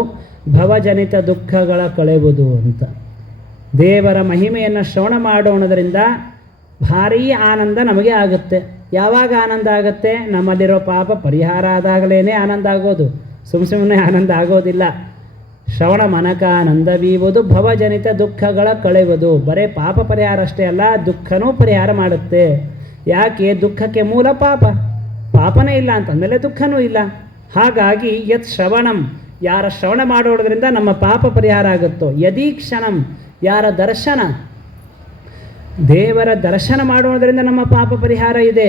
ಭವಜನಿತ ದುಃಖಗಳ ಕಳೆಯುವುದು ಅಂತ. ದೇವರ ಮಹಿಮೆಯನ್ನು ಶ್ರವಣ ಮಾಡೋಣದ್ರಿಂದ ಭಾರೀ ಆನಂದ ನಮಗೆ ಆಗುತ್ತೆ. ಯಾವಾಗ ಆನಂದ ಆಗುತ್ತೆ? ನಮ್ಮಲ್ಲಿರೋ ಪಾಪ ಪರಿಹಾರ ಆದಾಗಲೇ ಆನಂದ ಆಗೋದು, ಸುಮ್ಮನೆ ಆನಂದ ಆಗೋದಿಲ್ಲ. ಶ್ರವಣ ಮನಕಾನಂದವೀವುದು ಭವಜನಿತ ದುಃಖಗಳ ಕಳೆಯುವುದು. ಬರೀ ಪಾಪ ಪರಿಹಾರ ಅಷ್ಟೇ ಅಲ್ಲ, ದುಃಖನೂ ಪರಿಹಾರ ಮಾಡುತ್ತೆ. ಯಾಕೆ? ದುಃಖಕ್ಕೆ ಮೂಲ ಪಾಪ. ಪಾಪನೇ ಇಲ್ಲ ಅಂತಂದಮೇಲೆ ದುಃಖನೂ ಇಲ್ಲ. ಹಾಗಾಗಿ ಯತ್ ಶ್ರವಣಂ, ಯಾರ ಶ್ರವಣ ಮಾಡೋದ್ರಿಂದ ನಮ್ಮ ಪಾಪ ಪರಿಹಾರ ಆಗುತ್ತೋ. ಯದೀಕ್ಷಣಂ, ಯಾರ ದರ್ಶನ, ದೇವರ ದರ್ಶನ ಮಾಡೋದ್ರಿಂದ ನಮ್ಮ ಪಾಪ ಪರಿಹಾರ ಇದೆ.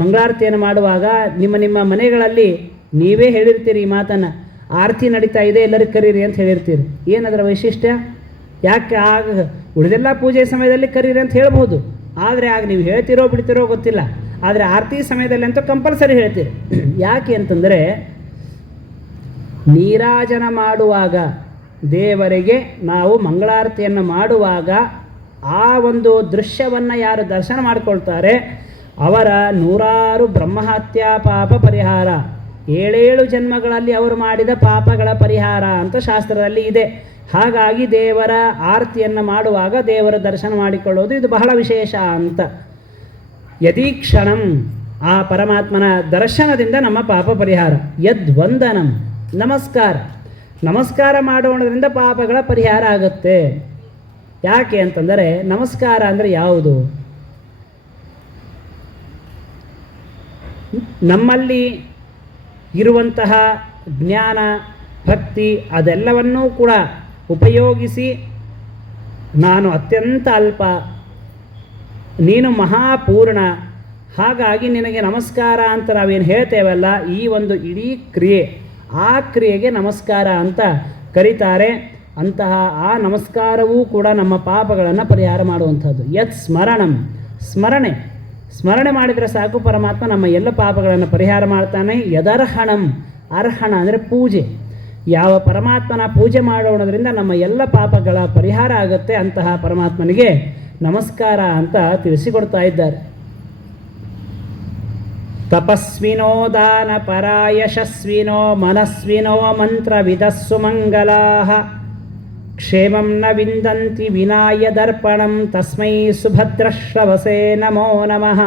ಮಂಗಳಾರತಿಯನ್ನು ಮಾಡುವಾಗ ನಿಮ್ಮ ನಿಮ್ಮ ಮನೆಗಳಲ್ಲಿ ನೀವೇ ಹೇಳಿರ್ತೀರಿ ಈ ಮಾತನ್ನು, ಆರತಿ ನಡೀತಾ ಇದೆ ಎಲ್ಲರಿಗೆ ಕರೀರಿ ಅಂತ ಹೇಳಿರ್ತೀರಿ. ಏನದರ ವೈಶಿಷ್ಟ್ಯ? ಯಾಕೆ ಆಗ ಉಳಿದೆಲ್ಲ ಪೂಜೆ ಸಮಯದಲ್ಲಿ ಕರೀರಿ ಅಂತ ಹೇಳ್ಬೋದು, ಆದರೆ ಆಗ ನೀವು ಹೇಳ್ತಿರೋ ಬಿಡ್ತಿರೋ ಗೊತ್ತಿಲ್ಲ, ಆದರೆ ಆರತಿ ಸಮಯದಲ್ಲಿ ಅಂತೂ ಕಂಪಲ್ಸರಿ ಹೇಳ್ತೀರಿ. ಯಾಕೆ ಅಂತಂದರೆ ನೀರಾಜನ ಮಾಡುವಾಗ ದೇವರಿಗೆ ನಾವು ಮಂಗಳಾರತಿಯನ್ನು ಮಾಡುವಾಗ ಆ ಒಂದು ದೃಶ್ಯವನ್ನು ಯಾರು ದರ್ಶನ ಮಾಡಿಕೊಳ್ತಾರೆ ಅವರ ನೂರಾರು ಬ್ರಹ್ಮಹತ್ಯಾ ಪಾಪ ಪರಿಹಾರ, 7 ಜನ್ಮಗಳಲ್ಲಿ ಅವರು ಮಾಡಿದ ಪಾಪಗಳ ಪರಿಹಾರ ಅಂತ ಶಾಸ್ತ್ರದಲ್ಲಿ ಇದೆ. ಹಾಗಾಗಿ ದೇವರ ಆರತಿಯನ್ನು ಮಾಡುವಾಗ ದೇವರ ದರ್ಶನ ಮಾಡಿಕೊಳ್ಳೋದು ಇದು ಬಹಳ ವಿಶೇಷ ಅಂತ. ಯದೀಕ್ಷಣಂ, ಆ ಪರಮಾತ್ಮನ ದರ್ಶನದಿಂದ ನಮ್ಮ ಪಾಪ ಪರಿಹಾರ. ಯದ್ವಂದನಂ, ನಮಸ್ಕಾರ, ನಮಸ್ಕಾರ ಮಾಡೋದ್ರಿಂದ ಪಾಪಗಳ ಪರಿಹಾರ ಆಗುತ್ತೆ. ಯಾಕೆ ಅಂತಂದರೆ ನಮಸ್ಕಾರ ಅಂದರೆ ಯಾವುದು? ನಮ್ಮಲ್ಲಿ ಇರುವಂತಹ ಜ್ಞಾನ ಭಕ್ತಿ ಅದೆಲ್ಲವನ್ನೂ ಕೂಡ ಉಪಯೋಗಿಸಿ ನಾನು ಅತ್ಯಂತ ಅಲ್ಪ, ನೀನು ಮಹಾಪೂರ್ಣ, ಹಾಗಾಗಿ ನಿನಗೆ ನಮಸ್ಕಾರ ಅಂತ ನಾವೇನು ಹೇಳ್ತೇವಲ್ಲ, ಈ ಒಂದು ಇಡೀ ಕ್ರಿಯೆ, ಆ ಕ್ರಿಯೆಗೆ ನಮಸ್ಕಾರ ಅಂತ ಕರೀತಾರೆ. ಅಂತಹ ಆ ನಮಸ್ಕಾರವೂ ಕೂಡ ನಮ್ಮ ಪಾಪಗಳನ್ನು ಪರಿಹಾರ ಮಾಡುವಂಥದ್ದು. ಯತ್ ಸ್ಮರಣಂ, ಸ್ಮರಣೆ, ಸ್ಮರಣೆ ಮಾಡಿದರೆ ಸಾಕು ಪರಮಾತ್ಮ ನಮ್ಮ ಎಲ್ಲ ಪಾಪಗಳನ್ನು ಪರಿಹಾರ ಮಾಡ್ತಾನೆ. ಯದರ್ಹಣಂ, ಅರ್ಹಣ ಅಂದರೆ ಪೂಜೆ, ಯಾವ ಪರಮಾತ್ಮನ ಪೂಜೆ ಮಾಡೋದ್ರಿಂದ ನಮ್ಮ ಎಲ್ಲ ಪಾಪಗಳ ಪರಿಹಾರ ಆಗುತ್ತೆ. ಅಂತಹ ಪರಮಾತ್ಮನಿಗೆ ನಮಸ್ಕಾರ ಅಂತ ತಿಳಿಸಿಕೊಡ್ತಾ ಇದ್ದಾರೆ. ತಪಸ್ವಿನೋ ದಾನ ಪರಾ ಯಶಸ್ವಿನೋ ಮನಸ್ವಿನೋ ಮಂತ್ರವಿದಸ್ಸು ಮಂಗಲಾಃ ಕ್ಷೇಮಂ ನ ವಿಂದಂತಿ ವಿನಾಯ ದರ್ಪಣಂ ತಸ್ಮೈ ಸುಭದ್ರಶ್ರವಸೇ ನಮೋ ನಮಃ.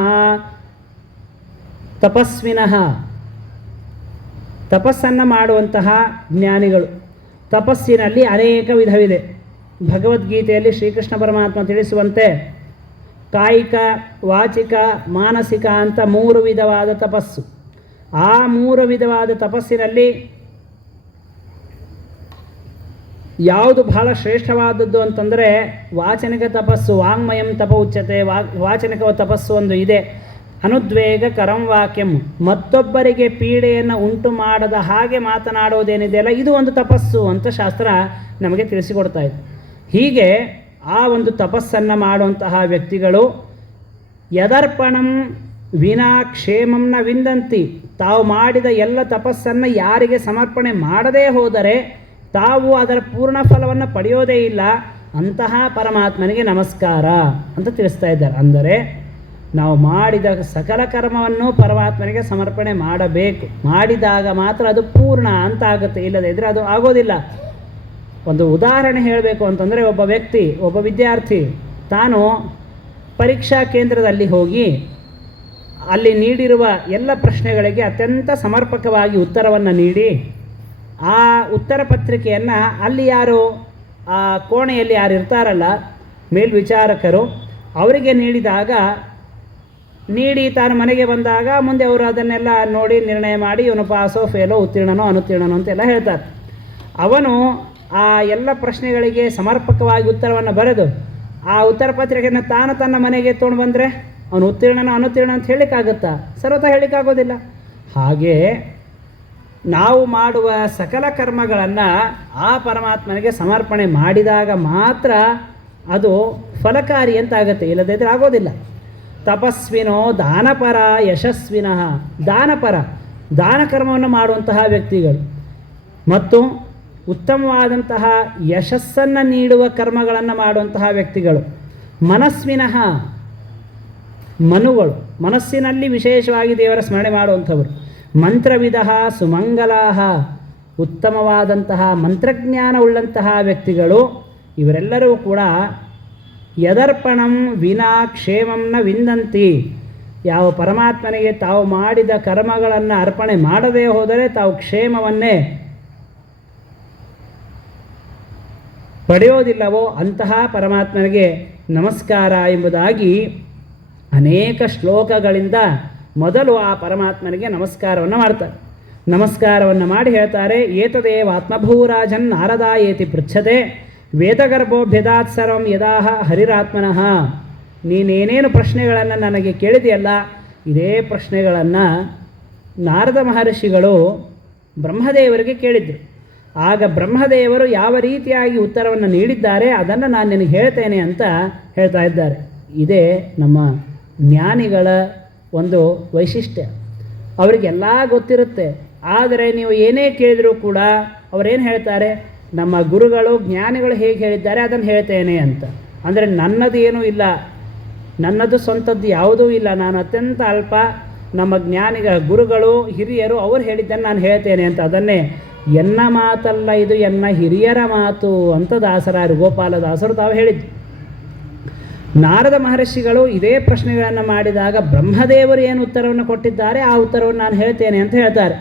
ತಪಸ್ವಿನಃ, ತಪಸ್ಸನ್ನು ಮಾಡುವಂತಹ ಜ್ಞಾನಿಗಳು. ತಪಸ್ಸಿನಲ್ಲಿ ಅನೇಕ ವಿಧವಿದೆ. ಭಗವದ್ಗೀತೆಯಲ್ಲಿ ಶ್ರೀಕೃಷ್ಣ ಪರಮಾತ್ಮ ತಿಳಿಸುವಂತೆ ಕಾಯಿಕ, ವಾಚಿಕ, ಮಾನಸಿಕ ಅಂತ 3 ವಿಧವಾದ ತಪಸ್ಸು. ಆ 3 ವಿಧವಾದ ತಪಸ್ಸಿನಲ್ಲಿ ಯಾವುದು ಬಹಳ ಶ್ರೇಷ್ಠವಾದದ್ದು ಅಂತಂದರೆ ವಾಚನಿಕ ತಪಸ್ಸು. ವಾಂಗ್ಮಯಂ ತಪ ಉಚ್ಯತೆ, ವಾಚನಿಕ ತಪಸ್ಸು ಒಂದು ಇದೆ. ಅನುದ್ವೇಗ ಕರಂ ವಾಕ್ಯಂ, ಮತ್ತೊಬ್ಬರಿಗೆ ಪೀಡೆಯನ್ನು ಉಂಟು ಮಾಡದ ಹಾಗೆ ಮಾತನಾಡೋದೇನಿದೆಯಲ್ಲ ಇದು ಒಂದು ತಪಸ್ಸು ಅಂತ ಶಾಸ್ತ್ರ ನಮಗೆ ತಿಳಿಸಿಕೊಡ್ತಾ ಇದೆ. ಹೀಗೆ ಆ ಒಂದು ತಪಸ್ಸನ್ನು ಮಾಡುವಂತಹ ವ್ಯಕ್ತಿಗಳು ಯದರ್ಪಣಂ ವಿನಾ ಕ್ಷೇಮಂನ ವಿಂದಂತಿ, ತಾವು ಮಾಡಿದ ಎಲ್ಲ ತಪಸ್ಸನ್ನು ಯಾರಿಗೆ ಸಮರ್ಪಣೆ ಮಾಡದೇ ಹೋದರೆ ತಾವು ಅದರ ಪೂರ್ಣ ಫಲವನ್ನು ಪಡೆಯೋದೇ ಇಲ್ಲ, ಅಂತಹ ಪರಮಾತ್ಮನಿಗೆ ನಮಸ್ಕಾರ ಅಂತ ತಿಳಿಸ್ತಾ ಇದ್ದಾರೆ. ಅಂದರೆ ನಾವು ಮಾಡಿದ ಸಕಲ ಕರ್ಮವನ್ನು ಪರಮಾತ್ಮನಿಗೆ ಸಮರ್ಪಣೆ ಮಾಡಬೇಕು, ಮಾಡಿದಾಗ ಮಾತ್ರ ಅದು ಪೂರ್ಣ ಅಂತ ಆಗುತ್ತೆ, ಇಲ್ಲದೇ ಇದ್ದರೆ ಅದು ಆಗೋದಿಲ್ಲ. ಒಂದು ಉದಾಹರಣೆ ಹೇಳಬೇಕು ಅಂತಂದರೆ, ಒಬ್ಬ ವಿದ್ಯಾರ್ಥಿ ತಾನು ಪರೀಕ್ಷಾ ಕೇಂದ್ರದಲ್ಲಿ ಹೋಗಿ ಅಲ್ಲಿ ನೀಡಿರುವ ಎಲ್ಲ ಪ್ರಶ್ನೆಗಳಿಗೆ ಅತ್ಯಂತ ಸಮರ್ಪಕವಾಗಿ ಉತ್ತರವನ್ನು ನೀಡಿ ಆ ಉತ್ತರ ಪತ್ರಿಕೆಯನ್ನು ಅಲ್ಲಿ ಯಾರು ಆ ಕೋಣೆಯಲ್ಲಿ ಯಾರು ಇರ್ತಾರಲ್ಲ ಮೇಲ್ವಿಚಾರಕರು ಅವರಿಗೆ ನೀಡಿ ತಾನು ಮನೆಗೆ ಬಂದಾಗ ಮುಂದೆ ಅವರು ಅದನ್ನೆಲ್ಲ ನೋಡಿ ನಿರ್ಣಯ ಮಾಡಿ ಇವನು ಪಾಸೋ ಫೇಲೋ ಉತ್ತೀರ್ಣನೋ ಅನುತ್ತೀರ್ಣನೋ ಅಂತೆಲ್ಲ ಹೇಳ್ತಾರೆ. ಅವನು ಆ ಎಲ್ಲ ಪ್ರಶ್ನೆಗಳಿಗೆ ಸಮರ್ಪಕವಾಗಿ ಉತ್ತರವನ್ನು ಬರೆದು ಆ ಉತ್ತರ ಪತ್ರಿಕೆಯನ್ನು ತಾನು ತನ್ನ ಮನೆಗೆ ತೊಗೊಂಡು ಬಂದರೆ ಅವನು ಉತ್ತೀರ್ಣನೋ ಅನುತ್ತೀರ್ಣ ಅಂತ ಹೇಳಲಿಕ್ಕಾಗುತ್ತಾ? ಸರ್ವತಾ ಹೇಳಲಿಕ್ಕಾಗೋದಿಲ್ಲ. ಹಾಗೆ ನಾವು ಮಾಡುವ ಸಕಲ ಕರ್ಮಗಳನ್ನು ಆ ಪರಮಾತ್ಮನಿಗೆ ಸಮರ್ಪಣೆ ಮಾಡಿದಾಗ ಮಾತ್ರ ಅದು ಫಲಕಾರಿ ಅಂತ ಆಗುತ್ತೆ, ಇಲ್ಲದಿದ್ದರೆ ಆಗೋದಿಲ್ಲ. ತಪಸ್ವಿನೋ ದಾನಪರ ಯಶಸ್ವಿನಃ, ದಾನ ಕರ್ಮವನ್ನು ಮಾಡುವಂತಹ ವ್ಯಕ್ತಿಗಳು ಮತ್ತು ಉತ್ತಮವಾದಂತಹ ಯಶಸ್ಸನ್ನು ನೀಡುವ ಕರ್ಮಗಳನ್ನು ಮಾಡುವಂತಹ ವ್ಯಕ್ತಿಗಳು. ಮನಸ್ವಿನಃ, ಮನಸ್ಸಿನಲ್ಲಿ ವಿಶೇಷವಾಗಿ ದೇವರ ಸ್ಮರಣೆ ಮಾಡುವಂಥವರು. ಮಂತ್ರವಿಧ ಸುಮಂಗಲಾಹ, ಉತ್ತಮವಾದಂತಹ ಮಂತ್ರಜ್ಞಾನವುಳ್ಳಂತಹ ವ್ಯಕ್ತಿಗಳು. ಇವರೆಲ್ಲರೂ ಕೂಡ ಯದರ್ಪಣಂ ವಿನಾ ಕ್ಷೇಮಂನ ವಿಂದಂತಿ, ಯಾವ ಪರಮಾತ್ಮನಿಗೆ ತಾವು ಮಾಡಿದ ಕರ್ಮಗಳನ್ನು ಅರ್ಪಣೆ ಮಾಡದೇ ಹೋದರೆ ತಾವು ಕ್ಷೇಮವನ್ನೇ ಪಡೆಯೋದಿಲ್ಲವೋ ಅಂತಹ ಪರಮಾತ್ಮನಿಗೆ ನಮಸ್ಕಾರ ಎಂಬುದಾಗಿ ಅನೇಕ ಶ್ಲೋಕಗಳಿಂದ ಮೊದಲು ಆ ಪರಮಾತ್ಮನಿಗೆ ನಮಸ್ಕಾರವನ್ನು ಮಾಡ್ತಾರೆ. ನಮಸ್ಕಾರವನ್ನು ಮಾಡಿ ಹೇಳ್ತಾರೆ, ಏತದೇವ ಆತ್ಮಭೂರಾಜನ್ ನಾರದಾಯೇತಿ ಪೃಚ್ಛತೆ ವೇದಗರ್ಭೋಭ್ಯದಾತ್ ಸರ್ವಂ ಯದಾಹ ಹರಿರಾತ್ಮನಃ. ನೀನೇನೇನು ಪ್ರಶ್ನೆಗಳನ್ನು ನನಗೆ ಕೇಳಿದೆಯಲ್ಲ, ಇದೇ ಪ್ರಶ್ನೆಗಳನ್ನು ನಾರದ ಮಹರ್ಷಿಗಳು ಬ್ರಹ್ಮದೇವರಿಗೆ ಕೇಳಿದರು. ಆಗ ಬ್ರಹ್ಮದೇವರು ಯಾವ ರೀತಿಯಾಗಿ ಉತ್ತರವನ್ನು ನೀಡಿದ್ದಾರೆ ಅದನ್ನು ನಾನು ನಿನಗೆ ಹೇಳ್ತೇನೆ ಅಂತ ಹೇಳ್ತಾ ಇದ್ದಾರೆ. ಇದೇ ನಮ್ಮ ಜ್ಞಾನಿಗಳ ಒಂದು ವೈಶಿಷ್ಟ್ಯ. ಅವರಿಗೆಲ್ಲ ಗೊತ್ತಿರುತ್ತೆ, ಆದರೆ ನೀವು ಏನೇ ಕೇಳಿದರೂ ಕೂಡ ಅವರೇನು ಹೇಳ್ತಾರೆ, ನಮ್ಮ ಗುರುಗಳು ಜ್ಞಾನಿಗಳು ಹೇಗೆ ಹೇಳಿದ್ದಾರೆ ಅದನ್ನು ಹೇಳ್ತೇನೆ ಅಂತ. ಅಂದರೆ ನನ್ನದು ಏನೂ ಇಲ್ಲ, ನನ್ನದು ಸ್ವಂತದ್ದು ಯಾವುದೂ ಇಲ್ಲ, ನಾನು ಅತ್ಯಂತ ಅಲ್ಪ, ನಮ್ಮ ಗುರುಗಳು ಹಿರಿಯರು ಅವರು ಹೇಳಿದ್ದನ್ನು ನಾನು ಹೇಳ್ತೇನೆ ಅಂತ. ಅದನ್ನೇ ಎನ್ನ ಮಾತಲ್ಲ ಇದು ಎನ್ನ ಹಿರಿಯರ ಮಾತು ಅಂತ ದಾಸರಾರು ಗೋಪಾಲದಾಸರು ತಾವು ಹೇಳಿದ್ದು. ನಾರದ ಮಹರ್ಷಿಗಳು ಇದೇ ಪ್ರಶ್ನೆಗಳನ್ನು ಮಾಡಿದಾಗ ಬ್ರಹ್ಮದೇವರು ಏನು ಉತ್ತರವನ್ನು ಕೊಟ್ಟಿದ್ದಾರೆ ಆ ಉತ್ತರವನ್ನು ನಾನು ಹೇಳ್ತೇನೆ ಅಂತ ಹೇಳ್ತಾರೆ.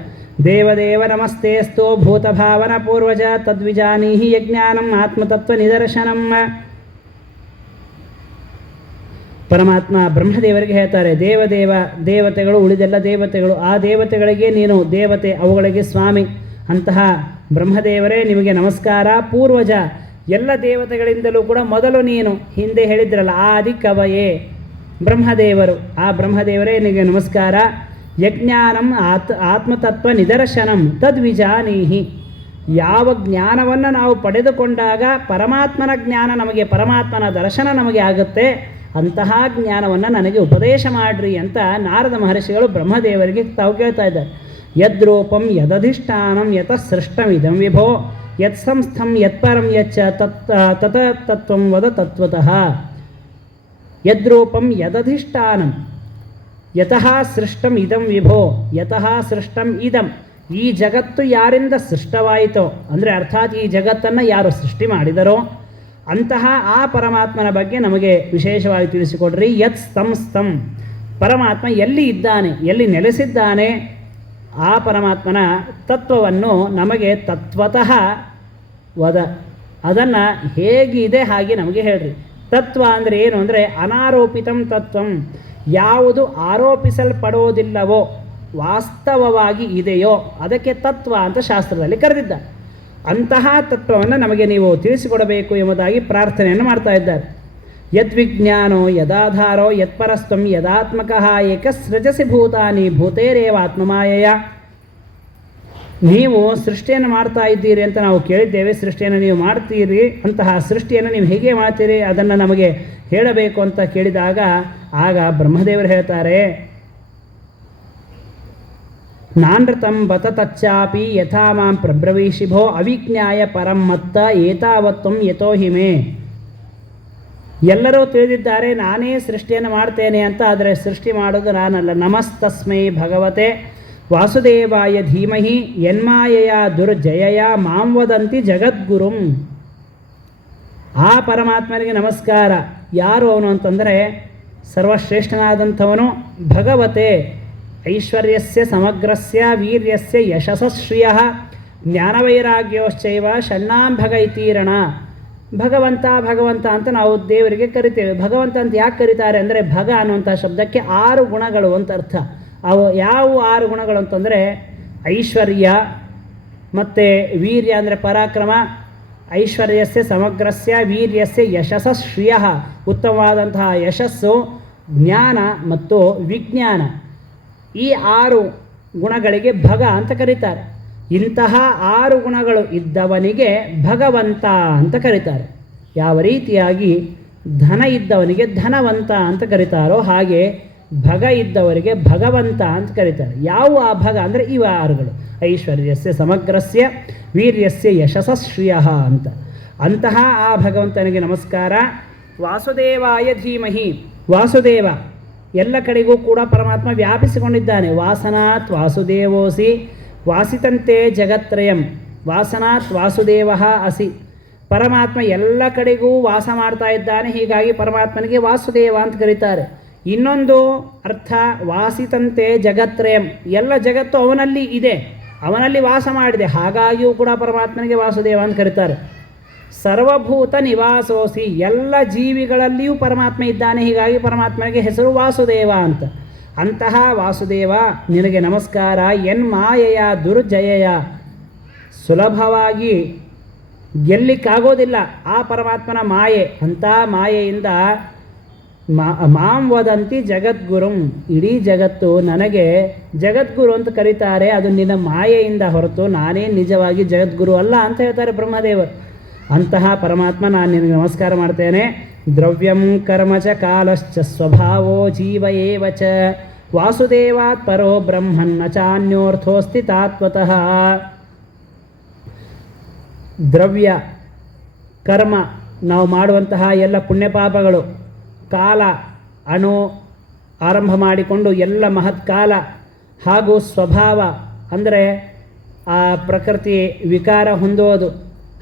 ದೇವದೇವ ನಮಸ್ತೇಸ್ತೋ ಭೂತಭಾವನ ಪೂರ್ವಜ ತದ್ವಿಜಾನೀಹಿ ಯಜ್ಞಾನಂ ಆತ್ಮತತ್ವ ನಿದರ್ಶನಂ. ಪರಮಾತ್ಮ ಬ್ರಹ್ಮದೇವರಿಗೆ ಹೇಳ್ತಾರೆ, ದೇವತೆಗಳು ಉಳಿದೆಲ್ಲ ದೇವತೆಗಳು, ಆ ದೇವತೆಗಳಿಗೆ ನೀನು ದೇವತೆ, ಅವುಗಳಿಗೆ ಸ್ವಾಮಿ. ಅಂತಹ ಬ್ರಹ್ಮದೇವರೇ ನಿಮಗೆ ನಮಸ್ಕಾರ. ಪೂರ್ವಜ, ಎಲ್ಲ ದೇವತೆಗಳಿಂದಲೂ ಕೂಡ ಮೊದಲು ನೀನು, ಹಿಂದೆ ಹೇಳಿದ್ರಲ್ಲ ಆದಿಕವಯೇ ಬ್ರಹ್ಮದೇವರು, ಆ ಬ್ರಹ್ಮದೇವರೇ ನಿಮಗೆ ನಮಸ್ಕಾರ. ಯಜ್ಞಾನಂ ಆತ್ಮತತ್ವ ನಿದರ್ಶನಂ ತದ್ವಿಜಾನೀಹಿ, ಯಾವ ಜ್ಞಾನವನ್ನು ನಾವು ಪಡೆದುಕೊಂಡಾಗ ಪರಮಾತ್ಮನ ಜ್ಞಾನ ನಮಗೆ, ಪರಮಾತ್ಮನ ದರ್ಶನ ನಮಗೆ ಆಗುತ್ತೆ, ಅಂತಹ ಜ್ಞಾನವನ್ನು ನನಗೆ ಉಪದೇಶ ಮಾಡಿರಿ ಅಂತ ನಾರದ ಮಹರ್ಷಿಗಳು ಬ್ರಹ್ಮದೇವರಿಗೆ ತಾವು ಕೇಳ್ತಾ ಇದ್ದಾರೆ. ಯದ್ರೂಪಂ ಯದಧಿಷ್ಠಾನಂ ಯತಃ ಸೃಷ್ಟಮಿದಂ ವಿಭೋ ಯತ್ ಸಂಸ್ಥಂ ಯತ್ಪರಂ ಯಚ್ಚ ತತ್ವಂ ವದ ತತ್ವತಃ. ಯದ್ರೂಪಂ ಯದಧಿಷ್ಠಾನಂ ಯತಃ ಸೃಷ್ಟಂ ಇದಂ ವಿಭೋ ಯತಃ ಸೃಷ್ಟಂ ಇದಂ. ಈ ಜಗತ್ತು ಯಾರಿಂದ ಸೃಷ್ಟವಾಯಿತೋ ಅಂದರೆ ಅರ್ಥಾತ್ ಈ ಜಗತ್ತನ್ನು ಯಾರು ಸೃಷ್ಟಿ ಮಾಡಿದರೋ ಅಂತಹ ಆ ಪರಮಾತ್ಮನ ಬಗ್ಗೆ ನಮಗೆ ವಿಶೇಷವಾಗಿ ತಿಳಿಸಿಕೊಡ್ರಿ. ಯತ್ ಸಂಸ್ಥಂ, ಪರಮಾತ್ಮ ಎಲ್ಲಿ ಇದ್ದಾನೆ, ಎಲ್ಲಿ ನೆಲೆಸಿದ್ದಾನೆ, ಆ ಪರಮಾತ್ಮನ ತತ್ವವನ್ನು ನಮಗೆ ತತ್ವತಃ ವದ, ಅದನ್ನು ಹೇಗಿದೆ ಹಾಗೆ ನಮಗೆ ಹೇಳ್ರಿ. ತತ್ವ ಅಂದರೆ ಏನು ಅಂದರೆ ಅನಾರೋಪಿತಂ ತತ್ವಂ, ಯಾವುದು ಆರೋಪಿಸಲ್ಪಡೋದಿಲ್ಲವೋ ವಾಸ್ತವವಾಗಿ ಇದೆಯೋ ಅದಕ್ಕೆ ತತ್ವ ಅಂತ ಶಾಸ್ತ್ರದಲ್ಲಿ ಕರೆದಿದ್ದ. ಅಂತಹ ತತ್ವವನ್ನು ನಮಗೆ ನೀವು ತಿಳಿಸಿಕೊಡಬೇಕು ಎಂಬುದಾಗಿ ಪ್ರಾರ್ಥನೆಯನ್ನು ಮಾಡ್ತಾ ಇದ್ದಾರೆ. ಯದ್ವಿಜ್ಞಾನೋ ಯದಾಧಾರೋ ಯತ್ಪರಸ್ತ್ವಂ ಯದಾತ್ಮಕಃ ಏಕಸೃಜಸಿ ಭೂತಾನಿ ಭೂತೇರೇವ ಆತ್ಮಮಾಯಯ. ನೀವು ಸೃಷ್ಟಿಯನ್ನು ಮಾಡ್ತಾ ಇದ್ದೀರಿ ಅಂತ ನಾವು ಕೇಳಿದ್ದೇವೆ. ಸೃಷ್ಟಿಯನ್ನು ನೀವು ಮಾಡ್ತೀರಿ, ಅಂತಹ ಸೃಷ್ಟಿಯನ್ನು ನೀವು ಹೇಗೆ ಮಾಡ್ತೀರಿ ಅದನ್ನು ನಮಗೆ ಹೇಳಬೇಕು ಅಂತ ಕೇಳಿದಾಗ ಆಗ ಬ್ರಹ್ಮದೇವರು ಹೇಳ್ತಾರೆ, ನಾನೃತಂ ಬತ ತಚ್ಚಾಪಿ ಯಥಾ ಮಾಂ ಪ್ರಬ್ರವೀಷಿಭೋ ಅವಿಜ್ಞಾಯ ಪರಂ ಮತ್ತ ಏತಾವತ್ವಂ ಯತೋ ಹಿಮೆ. ಎಲ್ಲರೂ ತಿಳಿದಿದ್ದಾರೆ ನಾನೇ ಸೃಷ್ಟಿಯನ್ನು ಮಾಡ್ತೇನೆ ಅಂತ, ಆದರೆ ಸೃಷ್ಟಿ ಮಾಡೋದು ನಾನಲ್ಲ. ನಮಸ್ತಸ್ಮೈ ಭಗವತೆ ವಾಸುದೇವಾಯ ಧೀಮಹಿ ಯನ್ಮಾಯೆಯ ದುರ್ಜಯಯ ಮಾಂ ವದಂತಿ ಜಗದ್ಗುರುಂ. ಆ ಪರಮಾತ್ಮನಿಗೆ ನಮಸ್ಕಾರ. ಯಾರು ಅವನು ಅಂತಂದರೆ ಸರ್ವಶ್ರೇಷ್ಠನಾದಂಥವನು ಭಗವತೆ ಐಶ್ವರ್ಯಸ್ಯ ಸಮಗ್ರಸ್ಯ ವೀರ್ಯಸ್ಯ ಯಶಸ್ಶ್ರಿಯಃ ಜ್ಞಾನವೈರಾಗ್ಯೋಶ್ಚೈವ ಷಣ್ಣಾಂಭಗ ಇತೀರಣ. ಭಗವಂತ ಭಗವಂತ ಅಂತ ನಾವು ದೇವರಿಗೆ ಕರಿತೇವೆ. ಭಗವಂತ ಅಂತ ಯಾಕೆ ಕರೀತಾರೆ ಅಂದರೆ ಭಗ ಅನ್ನುವಂಥ ಶಬ್ದಕ್ಕೆ 6 ಗುಣಗಳು ಅಂತ ಅರ್ಥ. ಅವು ಯಾವ 6 ಗುಣಗಳು ಅಂತಂದರೆ ಐಶ್ವರ್ಯ, ಮತ್ತು ವೀರ್ಯ ಅಂದರೆ ಪರಾಕ್ರಮ, ಐಶ್ವರ್ಯಸ್ಯ ಸಮಗ್ರಸ್ಯ ವೀರ್ಯಸ್ಯ ಯಶಸ್ಶ್ರಿಯಃ ಉತ್ತಮವಾದಂತಹ ಯಶಸ್ಸು, ಜ್ಞಾನ ಮತ್ತು ವಿಜ್ಞಾನ. ಈ 6 ಗುಣಗಳಿಗೆ ಭಗ ಅಂತ ಕರೀತಾರೆ. ಇಂತಹ 6 ಗುಣಗಳು ಇದ್ದವನಿಗೆ ಭಗವಂತ ಅಂತ ಕರೀತಾರೆ. ಯಾವ ರೀತಿಯಾಗಿ ಧನ ಇದ್ದವನಿಗೆ ಧನವಂತ ಅಂತ ಕರೀತಾರೋ ಹಾಗೆ ಭಗ ಇದ್ದವರಿಗೆ ಭಗವಂತ ಅಂತ ಕರೀತಾರೆ. ಯಾವ ಆ ಭಗ ಅಂದರೆ ಇವ 6ಗಳು: ಐಶ್ವರ್ಯಸ್ಯ ಸಮಗ್ರಸ್ಯ ವೀರ್ಯಸ್ಯ ಯಶಸ್ಶ್ರಿಯಃ ಅಂತ. ಅಂತಹ ಆ ಭಗವಂತನಿಗೆ ನಮಸ್ಕಾರ. ವಾಸುದೇವಾಯ ಧೀಮಹಿ. ವಾಸುದೇವ, ಎಲ್ಲ ಕಡೆಗೂ ಕೂಡ ಪರಮಾತ್ಮ ವ್ಯಾಪಿಸಿಕೊಂಡಿದ್ದಾನೆ. ವಾಸನಾತ್ ವಾಸುದೇವೋಸಿ ವಾಸಿತಂತೆ ಜಗತ್ರಯಂ ವಾಸನಾತ್ ವಾಸುದೇವ ಅಸಿ. ಪರಮಾತ್ಮ ಎಲ್ಲ ಕಡೆಗೂ ವಾಸ ಮಾಡ್ತಾ ಇದ್ದಾನೆ, ಹೀಗಾಗಿ ಪರಮಾತ್ಮನಿಗೆ ವಾಸುದೇವ ಅಂತ ಕರೀತಾರೆ. ಇನ್ನೊಂದು ಅರ್ಥ ವಾಸಿತಂತೆ ಜಗತ್ರಯಂ, ಎಲ್ಲ ಜಗತ್ತು ಅವನಲ್ಲಿ ಇದೆ, ಅವನಲ್ಲಿ ವಾಸ ಮಾಡಿದೆ, ಹಾಗಾಗಿಯೂ ಕೂಡ ಪರಮಾತ್ಮನಿಗೆ ವಾಸುದೇವ ಅಂತ ಕರೀತಾರೆ. ಸರ್ವಭೂತ ನಿವಾಸೋಸಿ, ಎಲ್ಲ ಜೀವಿಗಳಲ್ಲಿಯೂ ಪರಮಾತ್ಮ ಇದ್ದಾನೆ, ಹೀಗಾಗಿ ಪರಮಾತ್ಮನಿಗೆ ಹೆಸರು ವಾಸುದೇವ ಅಂತ. ಅಂತಹ ವಾಸುದೇವ ನಿನಗೆ ನಮಸ್ಕಾರ. ಯನ್ಮಾಯೆಯ ದುರ್ಜಯಯ, ಸುಲಭವಾಗಿ ಗೆಲ್ಲಿಕ್ಕಾಗೋದಿಲ್ಲ ಆ ಪರಮಾತ್ಮನ ಮಾಯೆ. ಅಂಥ ಮಾಯೆಯಿಂದ ಮಾಂ ವದಂತಿ ಜಗದ್ಗುರುಂ, ಇಡೀ ಜಗತ್ತು ನನಗೆ ಜಗದ್ಗುರು ಅಂತ ಕರೀತಾರೆ. ಅದು ನಿನ್ನ ಮಾಯೆಯಿಂದ ಹೊರತು ನಾನೇ ನಿಜವಾಗಿ ಜಗದ್ಗುರು ಅಲ್ಲ ಅಂತ ಹೇಳ್ತಾರೆ ಬ್ರಹ್ಮದೇವರು. ಅಂತಹ ಪರಮಾತ್ಮ ನಾನು ನಿನಗೆ ನಮಸ್ಕಾರ ಮಾಡ್ತೇನೆ. ದ್ರವ್ಯಂ ಕರ್ಮ ಚ ಕಾಲಶ್ಚ ಸ್ವಭಾವೋ ಜೀವ ಏವ ಚ ವಾಸುದೇವಾತ್ ಪರೋ ಬ್ರಹ್ಮನ್ನ ಚಾನ್ಯೋರ್ಥೋಸ್ತಿ ತಾತ್ವತಃ. ದ್ರವ್ಯ, ಕರ್ಮ, ನಾವು ಮಾಡುವಂತಹ ಎಲ್ಲ ಪುಣ್ಯಪಾಪಗಳು, ಕಾಲ, ಅಣು ಆರಂಭ ಮಾಡಿಕೊಂಡು ಎಲ್ಲ ಮಹತ್ಕಾಲ, ಹಾಗೂ ಸ್ವಭಾವ ಅಂದರೆ ಆ ಪ್ರಕೃತಿ ವಿಕಾರ ಹೊಂದೋದು,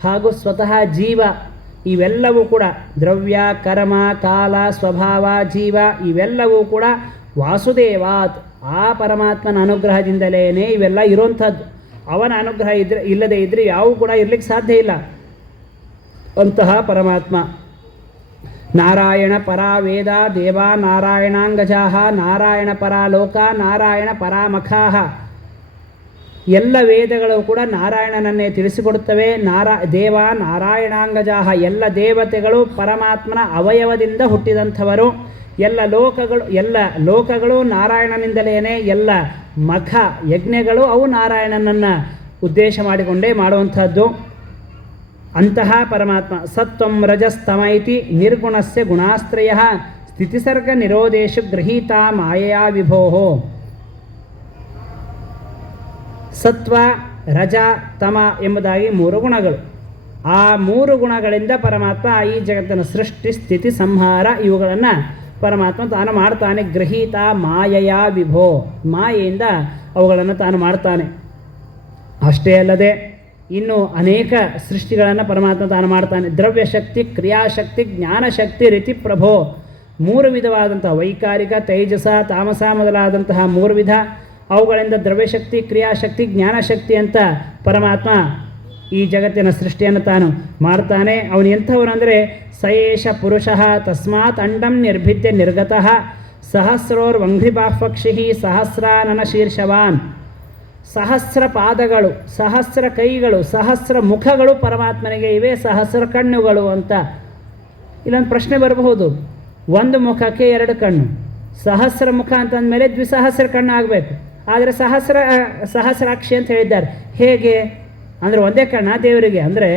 ಹಾಗೂ ಸ್ವತಃ ಜೀವ, ಇವೆಲ್ಲವೂ ಕೂಡ ದ್ರವ್ಯ, ಕರ್ಮ, ಕಾಲ, ಸ್ವಭಾವ, ಜೀವ ಇವೆಲ್ಲವೂ ಕೂಡ ವಾಸುದೇವಾತ್, ಆ ಪರಮಾತ್ಮನ ಅನುಗ್ರಹದಿಂದಲೇ ಇವೆಲ್ಲ ಇರುವಂಥದ್ದು. ಅವನ ಅನುಗ್ರಹ ಇಲ್ಲದೆ ಇದ್ದರೆ ಯಾವೂ ಕೂಡ ಇರಲಿಕ್ಕೆ ಸಾಧ್ಯ ಇಲ್ಲ. ಅಂತಹ ಪರಮಾತ್ಮ ನಾರಾಯಣ ಪರಾ ವೇದ ದೇವಾ ನಾರಾಯಣಾಂಗಜಾಹ ನಾರಾಯಣ ಪರಾ ಲೋಕ ನಾರಾಯಣ ಪರಾಮಖಾಹ. ಎಲ್ಲ ವೇದಗಳು ಕೂಡ ನಾರಾಯಣನನ್ನೇ ತಿಳಿಸಿಕೊಡುತ್ತವೆ. ದೇವ ನಾರಾಯಣಾಂಗಜಾಹ, ಎಲ್ಲ ದೇವತೆಗಳು ಪರಮಾತ್ಮನ ಅವಯವದಿಂದ ಹುಟ್ಟಿದಂಥವರು. ಎಲ್ಲ ಲೋಕಗಳು ನಾರಾಯಣನಿಂದಲೇ, ಎಲ್ಲ ಮಖ ಯಜ್ಞಗಳು ಅವು ನಾರಾಯಣನನ್ನು ಉದ್ದೇಶ ಮಾಡಿಕೊಂಡೇ ಮಾಡುವಂಥದ್ದು. ಅಂತಹ ಪರಮಾತ್ಮ ಸತ್ವಂ ರಜಸ್ತಮ ಇತಿ ನಿರ್ಗುಣಸ್ಯ ಗುಣಾಸ್ತ್ರಯ ಸ್ಥಿತಿಸರ್ಗ ನಿರೋಧೇಶು ಗೃಹೀತ ಮಾಯಾ ವಿಭೋಃ. ಸತ್ವ, ರಜ, ತಮ ಎಂಬುದಾಗಿ 3 ಗುಣಗಳು. ಆ 3 ಗುಣಗಳಿಂದ ಪರಮಾತ್ಮ ಈ ಜಗತ್ತಿನ ಸೃಷ್ಟಿ, ಸ್ಥಿತಿ, ಸಂಹಾರ ಇವುಗಳನ್ನು ಪರಮಾತ್ಮ ತಾನು ಮಾಡ್ತಾನೆ. ಗೃಹೀತ ಮಾಯೆಯ ವಿಭೋ, ಮಾಯೆಯಿಂದ ಅವುಗಳನ್ನು ತಾನು ಮಾಡ್ತಾನೆ. ಅಷ್ಟೇ ಅಲ್ಲದೆ ಇನ್ನು ಅನೇಕ ಸೃಷ್ಟಿಗಳನ್ನು ಪರಮಾತ್ಮ ತಾನು ಮಾಡ್ತಾನೆ. ದ್ರವ್ಯಶಕ್ತಿ, ಕ್ರಿಯಾಶಕ್ತಿ, ಜ್ಞಾನಶಕ್ತಿ ರೀತಿ ಪ್ರಭೋ, 3 ವಿಧವಾದಂಥ ವೈಕಾರಿಕ, ತೈಜಸ, ತಾಮಸ ಮೊದಲಾದಂತಹ 3 ವಿಧ. ಅವುಗಳಿಂದ ದ್ರವ್ಯಶಕ್ತಿ, ಕ್ರಿಯಾಶಕ್ತಿ, ಜ್ಞಾನಶಕ್ತಿ ಅಂತ ಪರಮಾತ್ಮ ಈ ಜಗತ್ತಿನ ಸೃಷ್ಟಿಯನ್ನು ತಾನು ಮಾಡ್ತಾನೆ. ಅವನು ಎಂಥವನು ಅಂದರೆ ಸಯೇಷ ಪುರುಷಃ ತಸ್ಮಾತ್ ಅಂಡಂ ನಿರ್ಭಿದ್ಯ ನಿರ್ಗತಃ ಸಹಸ್ರೋರ್ವಂಘ್ರಿಬಾಹ್ವಕ್ಷಿ ಸಹಸ್ರಾನನ ಶೀರ್ಷವಾನ್. ಸಹಸ್ರ ಪಾದಗಳು, ಸಹಸ್ರ ಕೈಗಳು, ಸಹಸ್ರ ಮುಖಗಳು ಪರಮಾತ್ಮನಿಗೆ ಇವೆ, ಸಹಸ್ರ ಕಣ್ಣುಗಳು ಅಂತ. ಇಲ್ಲೊಂದು ಪ್ರಶ್ನೆ ಬರಬಹುದು, ಒಂದು ಮುಖಕ್ಕೆ ಎರಡು ಕಣ್ಣು, ಸಹಸ್ರ ಮುಖ ಅಂತಂದಮೇಲೆ ದ್ವಿಸಹಸ್ರ ಕಣ್ಣು ಆಗಬೇಕು. ಆದರೆ ಸಹಸ್ರಾಕ್ಷಿ ಅಂತ ಹೇಳಿದ್ದಾರೆ. ಹೇಗೆ ಅಂದರೆ ಒಂದೇ ಕಣ್ಣ ದೇವರಿಗೆ? ಅಂದರೆ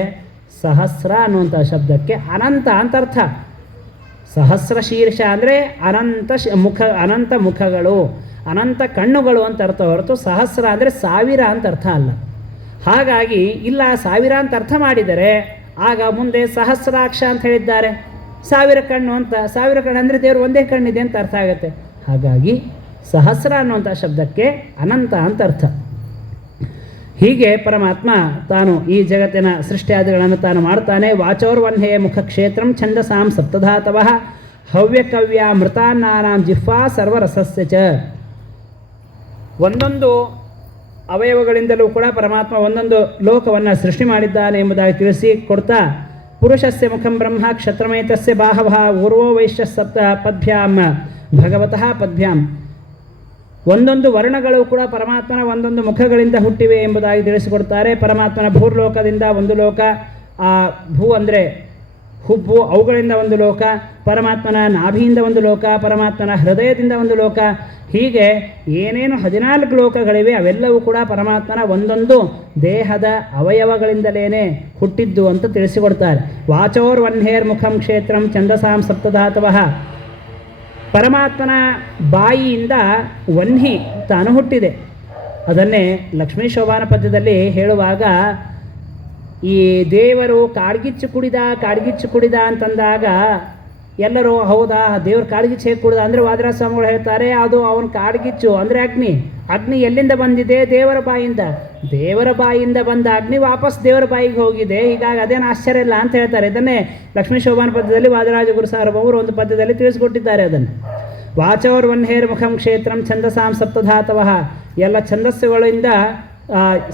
ಸಹಸ್ರ ಅನ್ನುವಂಥ ಶಬ್ದಕ್ಕೆ ಅನಂತ ಅಂತ ಅರ್ಥ. ಸಹಸ್ರ ಶೀರ್ಷ ಅಂದರೆ ಅನಂತ ಮುಖಗಳು, ಅನಂತ ಕಣ್ಣುಗಳು ಅಂತ ಅರ್ಥ ಹೊರತು ಸಹಸ್ರ ಅಂದರೆ ಸಾವಿರ ಅಂತ ಅರ್ಥ ಅಲ್ಲ. ಹಾಗಾಗಿ ಇಲ್ಲ ಸಾವಿರ ಅಂತ ಅರ್ಥ ಮಾಡಿದರೆ ಆಗ ಮುಂದೆ ಸಹಸ್ರಾಕ್ಷ ಅಂತ ಹೇಳಿದ್ದಾರೆ, ಸಾವಿರ ಕಣ್ಣು ಅಂತ. ಸಾವಿರ ಕಣ್ಣು ಅಂದರೆ ದೇವರು ಒಂದೇ ಕಣ್ಣಿದೆ ಅಂತ ಅರ್ಥ ಆಗುತ್ತೆ. ಹಾಗಾಗಿ ಸಹಸ್ರ ಅನ್ನುವಂಥ ಶಬ್ದಕ್ಕೆ ಅನಂತ ಅಂತ ಅರ್ಥ. ಹೀಗೆ ಪರಮಾತ್ಮ ತಾನು ಈ ಜಗತ್ತಿನ ಸೃಷ್ಟಿಯಾದಿಗಳನ್ನು ತಾನು ಮಾಡ್ತಾನೆ. ವಾಚೋರ್ವನ್ಹೇ ಮುಖಕ್ಷೇತ್ರಂ ಛಂದಸಾಂ ಸಪ್ತಧಾತವಃ ಹವ್ಯಕವ್ಯ ಮೃತಾನ್ನಾನಾಂ ಜಿಹ್ವಾ ಸರ್ವರಸಸ್ಯ ಚ. ಒಂದೊಂದು ಅವಯವಗಳಿಂದಲೂ ಕೂಡ ಪರಮಾತ್ಮ ಒಂದೊಂದು ಲೋಕವನ್ನು ಸೃಷ್ಟಿ ಮಾಡಿದ್ದಾನೆ ಎಂಬುದಾಗಿ ತಿಳಿಸಿ ಕೊಡ್ತಾ, ಪುರುಷಸ್ಯ ಮುಖಂ ಬ್ರಹ್ಮ ಕ್ಷತ್ರಮೇತಸ್ಯ ಬಾಹವಃ ಊರ್ವೋ ವೈಶ್ಯ ಸಪ್ತ ಪದ್ಭ್ಯಾಂ ಭಗವತಃ ಪದ್ಭ್ಯಾಂ. ಒಂದೊಂದು ವರ್ಣಗಳು ಕೂಡ ಪರಮಾತ್ಮನ ಒಂದೊಂದು ಮುಖಗಳಿಂದ ಹುಟ್ಟಿವೆ ಎಂಬುದಾಗಿ ತಿಳಿಸಿಕೊಡ್ತಾರೆ. ಪರಮಾತ್ಮನ ಭೂರ್ಲೋಕದಿಂದ ಒಂದು ಲೋಕ, ಆ ಭೂ ಅಂದರೆ ಹುಬ್ಬು, ಅವುಗಳಿಂದ ಒಂದು ಲೋಕ, ಪರಮಾತ್ಮನ ನಾಭಿಯಿಂದ ಒಂದು ಲೋಕ, ಪರಮಾತ್ಮನ ಹೃದಯದಿಂದ ಒಂದು ಲೋಕ, ಹೀಗೆ ಏನೇನು 14 ಲೋಕಗಳಿವೆ ಅವೆಲ್ಲವೂ ಕೂಡ ಪರಮಾತ್ಮನ ಒಂದೊಂದು ದೇಹದ ಅವಯವಗಳಿಂದಲೇ ಹುಟ್ಟಿದ್ದು ಅಂತ ತಿಳಿಸಿಕೊಡ್ತಾರೆ. ವಾಚೋರ್ವನ್ಹೇರ್ ಮುಖಂ ಕ್ಷೇತ್ರಂ ಛಂದಸಾಂ ಸಪ್ತಧಾತವಃ. ಪರಮಾತ್ಮನ ಬಾಯಿಯಿಂದ ವನ್ಹಿ ತಾನು ಹುಟ್ಟಿದೆ. ಅದನ್ನೇ ಲಕ್ಷ್ಮೀ ಶೋಭಾನ ಪದ್ಯದಲ್ಲಿ ಹೇಳುವಾಗ, ಈ ದೇವರು ಕಾಡ್ಗಿಚ್ಚು ಕುಡಿದ ಅಂತಂದಾಗ ಎಲ್ಲರೂ ಹೌದಾ ದೇವರು ಕಾಡ್ಗಿಚ್ಚು ಹೇಗೆ ಕುಡಿದ ಅಂದರೆ ವಾದಿರಾಜ ಸ್ವಾಮಿಗಳು ಹೇಳ್ತಾರೆ, ಅದು ಅವನ ಕಾಡ್ಗಿಚ್ಚು ಅಂದರೆ ಅಗ್ನಿ ಎಲ್ಲಿಂದ ಬಂದಿದೆ? ದೇವರ ಬಾಯಿಯಿಂದ ಬಂದ ಅಗ್ನಿ ವಾಪಸ್ ದೇವರ ಬಾಯಿಗೆ ಹೋಗಿದೆ. ಹೀಗಾಗಿ ಅದೇನು ಆಶ್ಚರ್ಯ ಇಲ್ಲ ಅಂತ ಹೇಳ್ತಾರೆ. ಇದನ್ನೇ ಲಕ್ಷ್ಮೀ ಶೋಭಾನ ಪದ್ಯದಲ್ಲಿ ವಾದಿರಾಜ ಗುರು ಸಾರ್ವಭೌಮರು ಒಂದು ಪದ್ಯದಲ್ಲಿ ತಿಳಿಸಿಕೊಟ್ಟಿದ್ದಾರೆ. ಅದನ್ನು ವಾಚೋರ್ವನ್ಹೇರ್ ಮುಖಂ ಕ್ಷೇತ್ರಂ ಛಂದಸಾಂ ಸಪ್ತಧಾತವಃ. ಎಲ್ಲ ಛಂದಸ್ಸುಗಳಿಂದ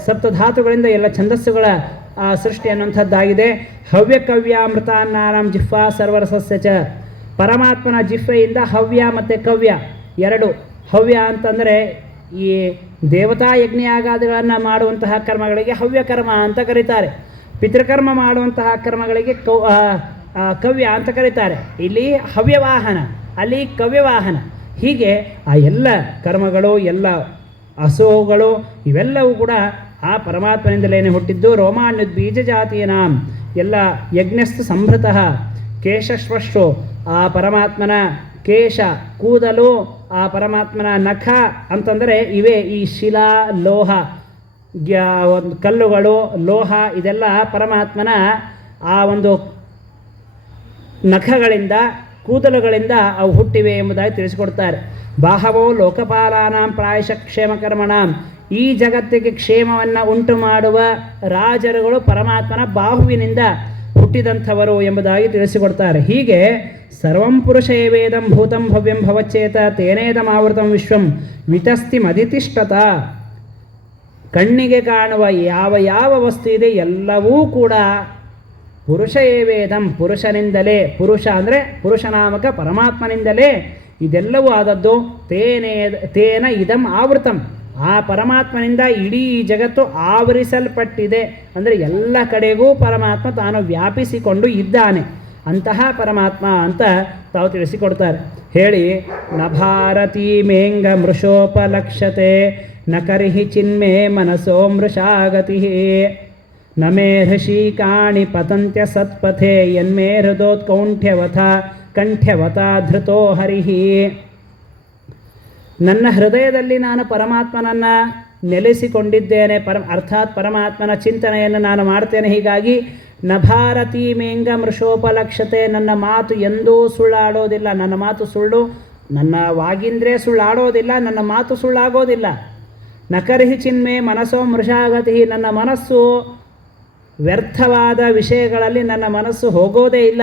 ಸಪ್ತಧಾತುಗಳಿಂದ ಎಲ್ಲ ಛಂದಸ್ಸುಗಳ ಸೃಷ್ಟಿ ಅನ್ನುವಂಥದ್ದಾಗಿದೆ. ಹವ್ಯಕವ್ಯ ಮೃತಾನ್ನಾನಾಂ ಜಿಹ್ವಾ ಸರ್ವರಸಸ್ಯ ಚ. ಪರಮಾತ್ಮನ ಜಿಹ್ವೆಯಿಂದ ಹವ್ಯ ಮತ್ತು ಕವ್ಯ ಎರಡು. ಹವ್ಯ ಅಂತಂದರೆ ಈ ದೇವತಾ ಯಜ್ಞಯಾಗಾದಿಗಳನ್ನು ಮಾಡುವಂತಹ ಕರ್ಮಗಳಿಗೆ ಹವ್ಯಕರ್ಮ ಅಂತ ಕರೀತಾರೆ. ಪಿತೃಕರ್ಮ ಮಾಡುವಂತಹ ಕರ್ಮಗಳಿಗೆ ಕವ್ಯ ಅಂತ ಕರೀತಾರೆ. ಇಲ್ಲಿ ಹವ್ಯವಾಹನ, ಅಲ್ಲಿ ಕವ್ಯವಾಹನ. ಹೀಗೆ ಆ ಎಲ್ಲ ಕರ್ಮಗಳು, ಎಲ್ಲ ಅಸೋಗಳು ಇವೆಲ್ಲವೂ ಕೂಡ ಆ ಪರಮಾತ್ಮನಿಂದಲೇ ಹುಟ್ಟಿದ್ದು. ರೋಮಾನ್ಯುದ್ಬೀಜ ಜಾತೀನಾಂ ಎಲ್ಲ ಯಜ್ಞಸ್ತು ಸಂಭೃತಃ ಕೇಶಶ್ವಶ್ರು. ಆ ಪರಮಾತ್ಮನ ಕೇಶ ಕೂದಲು, ಆ ಪರಮಾತ್ಮನ ನಖ ಅಂತಂದರೆ ಇವೇ ಈ ಶಿಲಾ ಲೋಹ ಒಂದು ಕಲ್ಲುಗಳು ಲೋಹ ಇದೆಲ್ಲ ಪರಮಾತ್ಮನ ಆ ಒಂದು ನಖಗಳಿಂದ ಕೂದಲುಗಳಿಂದ ಅವು ಹುಟ್ಟಿವೆ ಎಂಬುದಾಗಿ ತಿಳಿಸಿಕೊಡ್ತಾರೆ. ಬಾಹವೋ ಲೋಕಪಾಲಾನಾಂ ಪ್ರಾಯಶಃ ಕ್ಷೇಮಕರ್ಮಣಾಂ. ಈ ಜಗತ್ತಿಗೆ ಕ್ಷೇಮವನ್ನು ಉಂಟು ಮಾಡುವ ರಾಜರುಗಳು ಪರಮಾತ್ಮನ ಬಾಹುವಿನಿಂದ ಹುಟ್ಟಿದಂಥವರು ಎಂಬುದಾಗಿ ತಿಳಿಸಿಕೊಡ್ತಾರೆ. ಹೀಗೆ ಸರ್ವಂ ಪುರುಷ ಏವೇದಂ ಭೂತಂ ಭವ್ಯಂ ಭವಚ್ಚೇತ ತೇನೇದಮಾವೃತಂ ವಿಶ್ವಂ ವಿತಸ್ತಿ ಮದಿತಿಷ್ಠತ. ಕಣ್ಣಿಗೆ ಕಾಣುವ ಯಾವ ವಸ್ತು ಇದೆ ಎಲ್ಲವೂ ಕೂಡ ಪುರುಷ ಏವೇದಂ, ಪುರುಷನಿಂದಲೇ. ಪುರುಷ ಅಂದರೆ ಪುರುಷನಾಮಕ ಪರಮಾತ್ಮನಿಂದಲೇ ಇದೆಲ್ಲವೂ ಆದದ್ದು. ತೇನ ಇದಂ ಆವೃತಂ. ಆ ಪರಮಾತ್ಮನಿಂದ ಇಡೀ ಜಗತ್ತು ಆವರಿಸಲ್ಪಟ್ಟಿದೆ. ಅಂದರೆ ಎಲ್ಲ ಕಡೆಗೂ ಪರಮಾತ್ಮ ತಾನು ವ್ಯಾಪಿಸಿಕೊಂಡು ಇದ್ದಾನೆ. ಅಂತಹ ಪರಮಾತ್ಮ ಅಂತ ತಾವು ತಿಳಿಸಿಕೊಡ್ತಾರೆ. ಹೇಳಿ, ನ ಭಾರತೀ ಮೇಂಗ ಮೃಷೋಪಲಕ್ಷತೆ ನ ಕರ್ಹಿ ಚಿನ್ಮೇ ಮನಸೋ ಮೃಷಾಗತಿ ನ ಮೇ ಹೃಷೀಕಾಣಿ ಪತಂತ್ಯ ಸತ್ಪಥೆ ಯನ್ಮೇ ಕಂಠ್ಯವತ ಧೃತೋ ಹರಿಹಿ. ನನ್ನ ಹೃದಯದಲ್ಲಿ ನಾನು ಪರಮಾತ್ಮನನ್ನು ನೆಲೆಸಿಕೊಂಡಿದ್ದೇನೆ, ಅರ್ಥಾತ್ ಪರಮಾತ್ಮನ ಚಿಂತನೆಯನ್ನು ನಾನು ಮಾಡ್ತೇನೆ. ಹೀಗಾಗಿ ನ ಭಾರತೀ ಮೇಂಗ ಮೃಷೋಪಲಕ್ಷತೆ. ನನ್ನ ಮಾತು ಎಂದೂ ಸುಳ್ಳಾಡೋದಿಲ್ಲ. ನನ್ನ ಮಾತು ಸುಳ್ಳು, ನನ್ನ ವಾಗಿಂದ್ರೇ ಸುಳ್ಳಾಡೋದಿಲ್ಲ, ನನ್ನ ಮಾತು ಸುಳ್ಳಾಗೋದಿಲ್ಲ. ನಕರ್ಹಿ ಚಿನ್ಮೆ ಮನಸ್ಸೋ ಮೃಷಾಗತಿ. ನನ್ನ ಮನಸ್ಸು ವ್ಯರ್ಥವಾದ ವಿಷಯಗಳಲ್ಲಿ ನನ್ನ ಮನಸ್ಸು ಹೋಗೋದೇ ಇಲ್ಲ.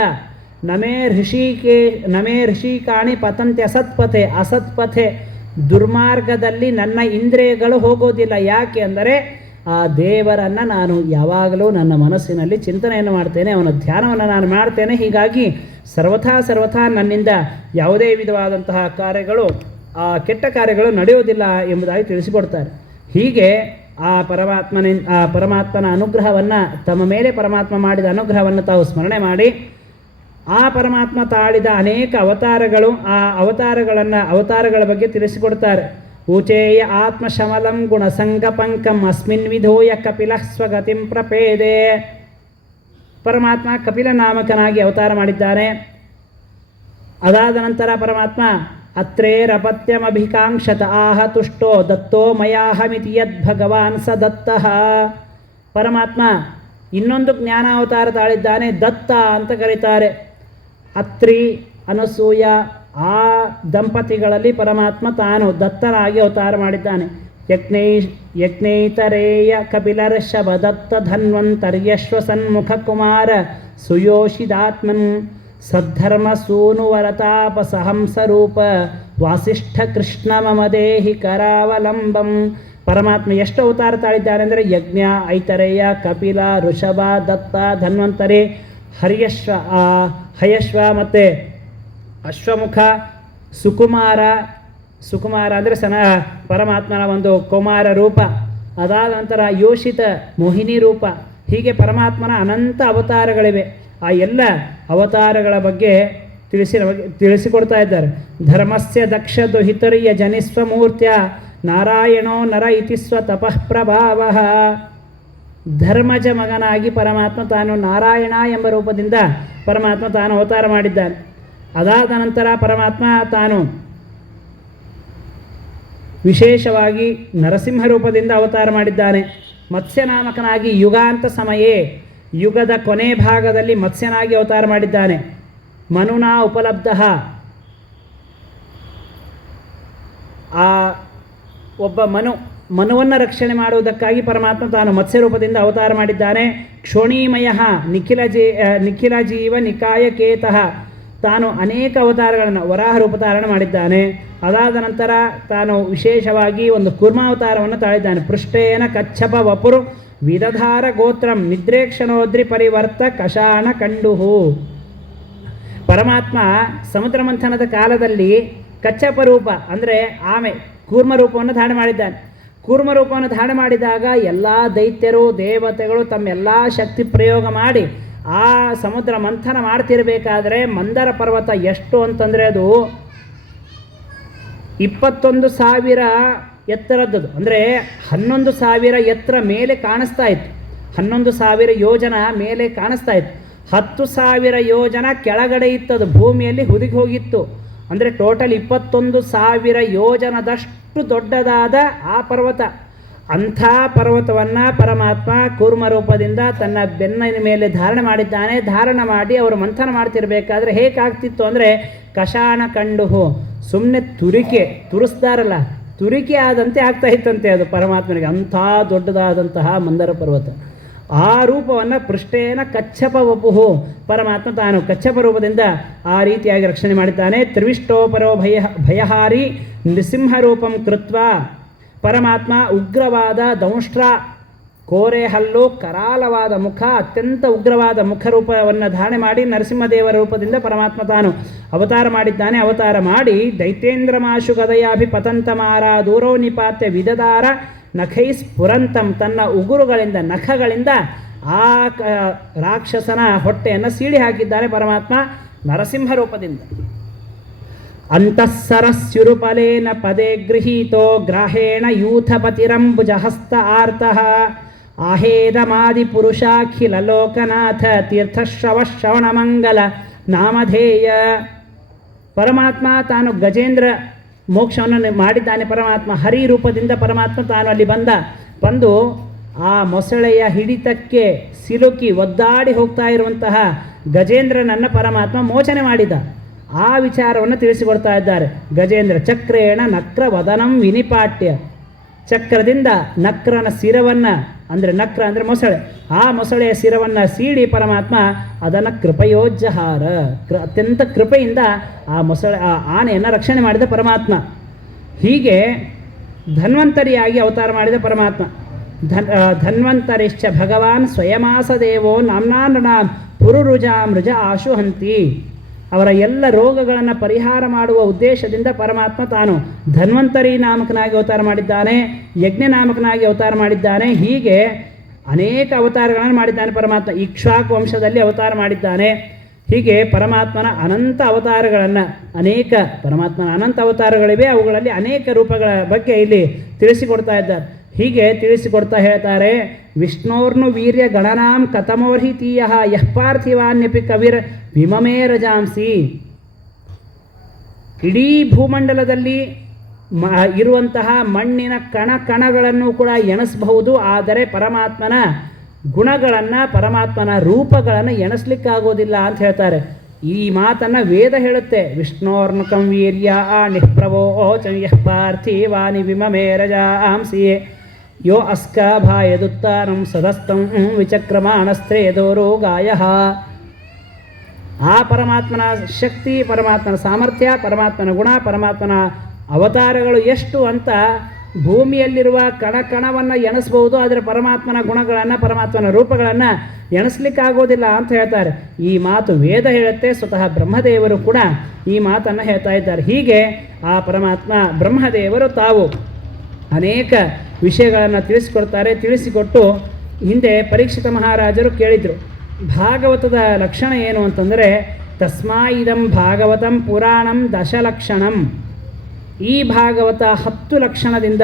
ನಮೇ ಋಷಿಕಾಣಿ ಪತಂತ್ಯ ಅಸತ್ಪಥೆ ದುರ್ಮಾರ್ಗದಲ್ಲಿ ನನ್ನ ಇಂದ್ರಿಯಗಳು ಹೋಗೋದಿಲ್ಲ. ಯಾಕೆ ಅಂದರೆ ಆ ದೇವರನ್ನು ನಾನು ಯಾವಾಗಲೂ ನನ್ನ ಮನಸ್ಸಿನಲ್ಲಿ ಚಿಂತನೆಯನ್ನು ಮಾಡ್ತೇನೆ, ಅವನ ಧ್ಯಾನವನ್ನು ನಾನು ಮಾಡ್ತೇನೆ. ಹೀಗಾಗಿ ಸರ್ವಥಾ ನನ್ನಿಂದ ಯಾವುದೇ ವಿಧವಾದಂತಹ ಕಾರ್ಯಗಳು, ಕೆಟ್ಟ ಕಾರ್ಯಗಳು ನಡೆಯೋದಿಲ್ಲ ಎಂಬುದಾಗಿ ತಿಳಿಸಿಕೊಡ್ತಾರೆ. ಹೀಗೆ ಆ ಪರಮಾತ್ಮನ ಅನುಗ್ರಹವನ್ನು, ತಮ್ಮ ಮೇಲೆ ಪರಮಾತ್ಮ ಮಾಡಿದ ಅನುಗ್ರಹವನ್ನು ತಾವು ಸ್ಮರಣೆ ಮಾಡಿ ಆ ಪರಮಾತ್ಮ ತಾಳಿದ ಅನೇಕ ಅವತಾರಗಳು, ಆ ಅವತಾರಗಳ ಬಗ್ಗೆ ತಿಳಿಸಿಕೊಡ್ತಾರೆ. ಊಚೇಯ ಆತ್ಮಶಮಲಂ ಗುಣಸಂಗಪಂಕಂ ಅಸ್ಮಿನ್ ವಿಧೋಯ ಕಪಿಲ ಸ್ವಗತಿಂ ಪ್ರಪೇದೆ. ಪರಮಾತ್ಮ ಕಪಿಲ ನಾಮಕನಾಗಿ ಅವತಾರ ಮಾಡಿದ್ದಾನೆ. ಅದಾದ ನಂತರ ಪರಮಾತ್ಮ ಅತ್ರೇರಪತ್ಯಮಭಿಕಾಂಕ್ಷತ ಆಹ ತುಷ್ಟೋ ದತ್ತೋ ಮಯಾಹಮಿತಿ ಯದ್ ಭಗವಾನ್ ಸ ದತ್ತಃ. ಪರಮಾತ್ಮ ಇನ್ನೊಂದು ಜ್ಞಾನಾವತಾರ ತಾಳಿದ್ದಾನೆ, ದತ್ತ ಅಂತ ಕರೀತಾರೆ. ಅತ್ರಿ ಅನಸೂಯ ಆ ದಂಪತಿಗಳಲ್ಲಿ ಪರಮಾತ್ಮ ತಾನು ದತ್ತನಾಗಿ ಅವತಾರ ಮಾಡಿದ್ದಾನೆ. ಯಜ್ಞೈತರೇಯ ಕಪಿಲರ್ಷಭ ದತ್ತ ಧನ್ವಂತರ್ಯಶ್ವ ಸನ್ಮುಖ ಕುಮಾರ ಸುಯೋಷಿದಾತ್ಮನ್ ಸದ್ಧರ್ಮ ಸೂನುವರತಾಪಸಹಂಸರೂಪ ವಾಸಿಷ್ಠ ಕೃಷ್ಣ ಮಮ ದೇಹಿ ಕರಾವಲಂಬಂ. ಪರಮಾತ್ಮ ಎಷ್ಟು ಅವತಾರ ತಾಳಿದ್ದಾರೆ ಅಂದರೆ ಯಜ್ಞ, ಐತರೇಯ, ಕಪಿಲ, ಋಷಭ, ದತ್ತ, ಧನ್ವಂತರಿ, ಹಯಶ್ವ ಮತ್ತು ಅಶ್ವಮುಖ, ಸುಕುಮಾರ ಅಂದರೆ ಪರಮಾತ್ಮನ ಒಂದು ಕುಮಾರ ರೂಪ. ಅದಾದ ನಂತರ ಯೋಷಿತ ಮೋಹಿನಿ ರೂಪ. ಹೀಗೆ ಪರಮಾತ್ಮನ ಅನಂತ ಅವತಾರಗಳಿವೆ. ಆ ಎಲ್ಲ ಅವತಾರಗಳ ಬಗ್ಗೆ ತಿಳಿಸಿಕೊಡ್ತಾ ಇದ್ದಾರೆ. ಧರ್ಮಸ್ಯ ದಕ್ಷ ದುಹಿತರ್ಯ ಜನಿಸ್ವ ಮೂರ್ತ್ಯ ನಾರಾಯಣೋ ನರ ಇತಿ ಸ್ವ ತಪಃ ಪ್ರಭಾವ. ಧರ್ಮಜ ಮಗನಾಗಿ ಪರಮಾತ್ಮ ತಾನು ನಾರಾಯಣ ಎಂಬ ರೂಪದಿಂದ ಪರಮಾತ್ಮ ತಾನು ಅವತಾರ ಮಾಡಿದ್ದಾನೆ. ಅದಾದ ನಂತರ ಪರಮಾತ್ಮ ತಾನು ವಿಶೇಷವಾಗಿ ನರಸಿಂಹ ರೂಪದಿಂದ ಅವತಾರ ಮಾಡಿದ್ದಾನೆ. ಮತ್ಸ್ಯನಾಮಕನಾಗಿ ಯುಗಾಂತ ಸಮಯೇ, ಯುಗದ ಕೊನೆ ಭಾಗದಲ್ಲಿ ಮತ್ಸ್ಯನಾಗಿ ಅವತಾರ ಮಾಡಿದ್ದಾನೆ. ಮನುನಾ ಉಪಲಬ್ಧ, ಆ ಒಬ್ಬ ಮನುವನ್ನು ರಕ್ಷಣೆ ಮಾಡುವುದಕ್ಕಾಗಿ ಪರಮಾತ್ಮ ತಾನು ಮತ್ಸ್ಯ ರೂಪದಿಂದ ಅವತಾರ ಮಾಡಿದ್ದಾನೆ. ಕ್ಷೋಣೀಮಯ ನಿಖಿಲ ಜೀವ ನಿಕಾಯ ಕೇತಃ, ತಾನು ಅನೇಕ ಅವತಾರಗಳನ್ನು ವರಾಹ ರೂಪಧಾರಣ ಮಾಡಿದ್ದಾನೆ. ಅದಾದ ನಂತರ ತಾನು ವಿಶೇಷವಾಗಿ ಒಂದು ಕೂರ್ಮಾವತಾರವನ್ನು ತಾಳಿದ್ದಾನೆ. ಪೃಷ್ಠೇನ ಕಚ್ಚಪ ವಪುರು ವಿದಧಾರ ಗೋತ್ರಂ ನಿದ್ರೇಕ್ಷಣೋದ್ರಿ ಪರಿವರ್ತ ಕಷಾಣ ಕಂಡುಹು. ಪರಮಾತ್ಮ ಸಮುದ್ರ ಮಂಥನದ ಕಾಲದಲ್ಲಿ ಕಚ್ಚಪ ರೂಪ ಅಂದರೆ ಆಮೆ ಕೂರ್ಮ ರೂಪವನ್ನು ಧಾರಣೆ ಮಾಡಿದ್ದಾನೆ. ಕೂರ್ಮ ರೂಪವನ್ನು ಧಾರಣೆ ಮಾಡಿದಾಗ ಎಲ್ಲ ದೈತ್ಯರು ದೇವತೆಗಳು ತಮ್ಮೆಲ್ಲ ಶಕ್ತಿ ಪ್ರಯೋಗ ಮಾಡಿ ಆ ಸಮುದ್ರ ಮಂಥನ ಮಾಡ್ತಿರಬೇಕಾದ್ರೆ ಮಂದರ ಪರ್ವತ ಎಷ್ಟು ಅಂತಂದರೆ ಅದು 21,000 ಎತ್ತರದ್ದು, ಅಂದರೆ 11,000 ಎತ್ತರ ಮೇಲೆ ಕಾಣಿಸ್ತಾ ಇತ್ತು. 11,000 ಯೋಜನ ಮೇಲೆ ಕಾಣಿಸ್ತಾ ಇತ್ತು. 10,000 ಯೋಜನ ಕೆಳಗಡೆ ಇತ್ತದು, ಭೂಮಿಯಲ್ಲಿ ಹುದುಗಿ ಹೋಗಿತ್ತು. ಅಂದರೆ ಟೋಟಲ್ 21,000 ಯೋಜನದಷ್ಟು ದೊಡ್ಡದಾದ ಆ ಪರ್ವತ. ಅಂಥ ಪರ್ವತವನ್ನು ಪರಮಾತ್ಮ ಕೂರ್ಮ ರೂಪದಿಂದ ತನ್ನ ಬೆನ್ನಿನ ಮೇಲೆ ಧಾರಣೆ ಮಾಡಿದ್ದಾನೆ. ಧಾರಣ ಮಾಡಿ ಅವರು ಮಂಥನ ಮಾಡ್ತಿರ್ಬೇಕಾದ್ರೆ ಹೇಗಾಗ್ತಿತ್ತು ಅಂದರೆ ಕಷಾಣ ಕಂಡುಹು, ಸುಮ್ಮನೆ ತುರಿಸ್ತಾರಲ್ಲ, ತುರಿಕೆ ಆದಂತೆ ಆಗ್ತಾ ಇತ್ತಂತೆ ಅದು ಪರಮಾತ್ಮನಿಗೆ. ಅಂಥ ದೊಡ್ಡದಾದಂತಹ ಮಂದರ ಪರ್ವತ. ಆ ರೂಪವನ್ನು ಪೃಷ್ಠೇನ ಕಚ್ಚಪ ವಪುಹು, ಪರಮಾತ್ಮ ತಾನು ಕಚ್ಚಪ ರೂಪದಿಂದ ಆ ರೀತಿಯಾಗಿ ರಕ್ಷಣೆ ಮಾಡಿದ್ದಾನೆ. ತ್ರಿವಿಷ್ಟೋಪರೋ ಭಯಹಾರಿ ನೃಸಿಂಹ ರೂಪಂ ಕೃತ್ವ. ಪರಮಾತ್ಮ ಉಗ್ರವಾದ ದಂಷ್ಟ್ರ, ಕೋರೆ ಹಲ್ಲು, ಕರಾಲವಾದ ಮುಖ, ಅತ್ಯಂತ ಉಗ್ರವಾದ ಮುಖರೂಪವನ್ನು ಧಾರಣೆ ಮಾಡಿ ನರಸಿಂಹದೇವರ ರೂಪದಿಂದ ಪರಮಾತ್ಮ ತಾನು ಅವತಾರ ಮಾಡಿದ್ದಾನೆ. ಅವತಾರ ಮಾಡಿ ದೈತ್ಯೇಂದ್ರ ಮಾಶು ಗದಯಾಭಿ ಪತಂತಮಾರ ದೂರೋ ನಿಪಾತ್ಯ ವಿದದಾರ ನಖೈಸ್ಫುರಂತಂ, ತನ್ನ ಉಗುರುಗಳಿಂದ ನಖಗಳಿಂದ ಆ ರಾಕ್ಷಸನ ಹೊಟ್ಟೆಯನ್ನು ಸೀಳಿ ಹಾಕಿದ್ದಾನೆ ಪರಮಾತ್ಮ ನರಸಿಂಹ ರೂಪದಿಂದ. ಅಂತಃಸರಸ್ಯುರುಪಲೇನ ಪದೇ ಗೃಹೀತೋ ಗ್ರಾಹೇಣ ಯೂಥಪತಿರಂಬುಜಹಸ್ತ ಆರ್ತಃ ಆಹೇದಮಾದಿ ಪುರುಷಾಖಿಲ ಲೋಕನಾಥ ತೀರ್ಥಶ್ರವಶ್ರವಣಮಂಗಲ ನಾಮಧೇಯ. ಪರಮಾತ್ಮ ತಾನು ಗಜೇಂದ್ರ ಮೋಕ್ಷವನ್ನು ಮಾಡಿದ್ದಾನೆ. ಪರಮಾತ್ಮ ಹರಿ ರೂಪದಿಂದ ಪರಮಾತ್ಮ ತಾನು ಅಲ್ಲಿ ಬಂದು ಆ ಮೊಸಳೆಯ ಹಿಡಿತಕ್ಕೆ ಸಿಲುಕಿ ಒದ್ದಾಡಿ ಹೋಗ್ತಾ ಇರುವಂತಹ ಗಜೇಂದ್ರನನ್ನು ಪರಮಾತ್ಮ ಮೋಚನೆ ಮಾಡಿದ. ಆ ವಿಚಾರವನ್ನು ತಿಳಿಸಿಕೊಡ್ತಾ ಇದ್ದಾರೆ. ಗಜೇಂದ್ರ ಚಕ್ರೇಣ ನಕ್ರ ವದನಂ ವಿನಿಪಾಟ್ಯ, ಚಕ್ರದಿಂದ ನಕ್ರನ ಶಿರವನ್ನು, ಅಂದರೆ ನಕ್ರ ಅಂದರೆ ಮೊಸಳೆ, ಆ ಮೊಸಳೆಯ ಶಿರವನ್ನು ಸೀಳಿ ಪರಮಾತ್ಮ ಅದನ್ನು ಕೃಪಯೋಜ್ಜಹಾರ, ಅತ್ಯಂತ ಕೃಪೆಯಿಂದ ಆ ಆನೆಯನ್ನು ರಕ್ಷಣೆ ಮಾಡಿದ ಪರಮಾತ್ಮ. ಹೀಗೆ ಧನ್ವಂತರಿಯಾಗಿ ಅವತಾರ ಮಾಡಿದ ಪರಮಾತ್ಮ. ಧನ್ವಂತರಿಶ್ಚ ಭಗವಾನ್ ಸ್ವಯಮಾಸ ದೇವೋ ನಾಮ್ನಾ ನೃಣಾಂ ಪುರುರುಜಾ ಮೃಜ ಆಶುಹಂತಿ. ಅವರ ಎಲ್ಲ ರೋಗಗಳನ್ನು ಪರಿಹಾರ ಮಾಡುವ ಉದ್ದೇಶದಿಂದ ಪರಮಾತ್ಮ ತಾನು ಧನ್ವಂತರಿ ನಾಮಕನಾಗಿ ಅವತಾರ ಮಾಡಿದ್ದಾನೆ, ಯಜ್ಞ ನಾಮಕನಾಗಿ ಅವತಾರ ಮಾಡಿದ್ದಾನೆ. ಹೀಗೆ ಅನೇಕ ಅವತಾರಗಳನ್ನು ಮಾಡಿದ್ದಾನೆ ಪರಮಾತ್ಮ. ಇಕ್ಷ್ವಾಕು ವಂಶದಲ್ಲಿ ಅವತಾರ ಮಾಡಿದ್ದಾನೆ. ಹೀಗೆ ಪರಮಾತ್ಮನ ಅನಂತ ಅವತಾರಗಳನ್ನು ಪರಮಾತ್ಮನ ಅನಂತ ಅವತಾರಗಳಿವೆ, ಅವುಗಳಲ್ಲಿ ಅನೇಕ ರೂಪಗಳ ಬಗ್ಗೆ ಇಲ್ಲಿ ತಿಳಿಸಿಕೊಡ್ತಾ ಇದ್ದಾರೆ. ಹೀಗೆ ತಿಳಿಸಿಕೊಡ್ತಾ ಹೇಳ್ತಾರೆ, ವಿಷ್ಣೋರ್ನು ವೀರ್ಯ ಗಣನಾಂ ಕಥಮೋರ್ಹಿತೀಯ ಯಃ ಪಾರ್ಥಿವಾನ್ಯಪಿ ಕವಿರ್ ವಿಮಮೇ ರಜಾಂಸಿ. ಇಡೀ ಭೂಮಂಡಲದಲ್ಲಿ ಇರುವಂತಹ ಮಣ್ಣಿನ ಕಣಗಳನ್ನು ಕೂಡ ಎಣಿಸಬಹುದು, ಆದರೆ ಪರಮಾತ್ಮನ ಗುಣಗಳನ್ನು, ಪರಮಾತ್ಮನ ರೂಪಗಳನ್ನು ಎಣಿಸ್ಲಿಕ್ಕಾಗೋದಿಲ್ಲ ಅಂತ ಹೇಳ್ತಾರೆ. ಈ ಮಾತನ್ನು ವೇದ ಹೇಳುತ್ತೆ. ವಿಷ್ಣೋರ್ನುಕಂ ವೀರ್ಯ ನಿಷ್ಪ್ರವೋ ಯಃ ಪಾರ್ಥಿವಾನಿ ವಿಮಮೇ ರಜಾಂಸಿ ಯೋ ಅಸ್ಕಾಭಾಯದುತ್ತಾರಂ ಸದಸ್ತಂ ವಿಚಕ್ರಮಾಣಸ್ತ್ರೇದೋರೋ ಗಾಯ. ಆ ಪರಮಾತ್ಮನ ಶಕ್ತಿ, ಪರಮಾತ್ಮನ ಸಾಮರ್ಥ್ಯ, ಪರಮಾತ್ಮನ ಗುಣ, ಪರಮಾತ್ಮನ ಅವತಾರಗಳು ಎಷ್ಟು ಅಂತ ಭೂಮಿಯಲ್ಲಿರುವ ಕಣವನ್ನು ಎಣಿಸ್ಬೋದು, ಆದರೆ ಪರಮಾತ್ಮನ ಗುಣಗಳನ್ನು, ಪರಮಾತ್ಮನ ರೂಪಗಳನ್ನು ಎಣಿಸ್ಲಿಕ್ಕಾಗೋದಿಲ್ಲ ಅಂತ ಹೇಳ್ತಾರೆ. ಈ ಮಾತು ವೇದ ಹೇಳುತ್ತೆ. ಸ್ವತಃ ಬ್ರಹ್ಮದೇವರು ಕೂಡ ಈ ಮಾತನ್ನು ಹೇಳ್ತಾ ಇದ್ದಾರೆ. ಹೀಗೆ ಆ ಪರಮಾತ್ಮ ಬ್ರಹ್ಮದೇವರು ತಾವು ಅನೇಕ ವಿಷಯಗಳನ್ನು ತಿಳಿಸಿಕೊಡ್ತಾರೆ. ತಿಳಿಸಿಕೊಟ್ಟು ಹಿಂದೆ ಪರೀಕ್ಷಿತ ಮಹಾರಾಜರು ಕೇಳಿದರು, ಭಾಗವತದ ಲಕ್ಷಣ ಏನು ಅಂತಂದರೆ, ತಸ್ಮಾ ಇದಂ ಭಾಗವತಂ ಪುರಾಣಂ ದಶಲಕ್ಷಣಂ. ಈ ಭಾಗವತ 10 ಲಕ್ಷಣದಿಂದ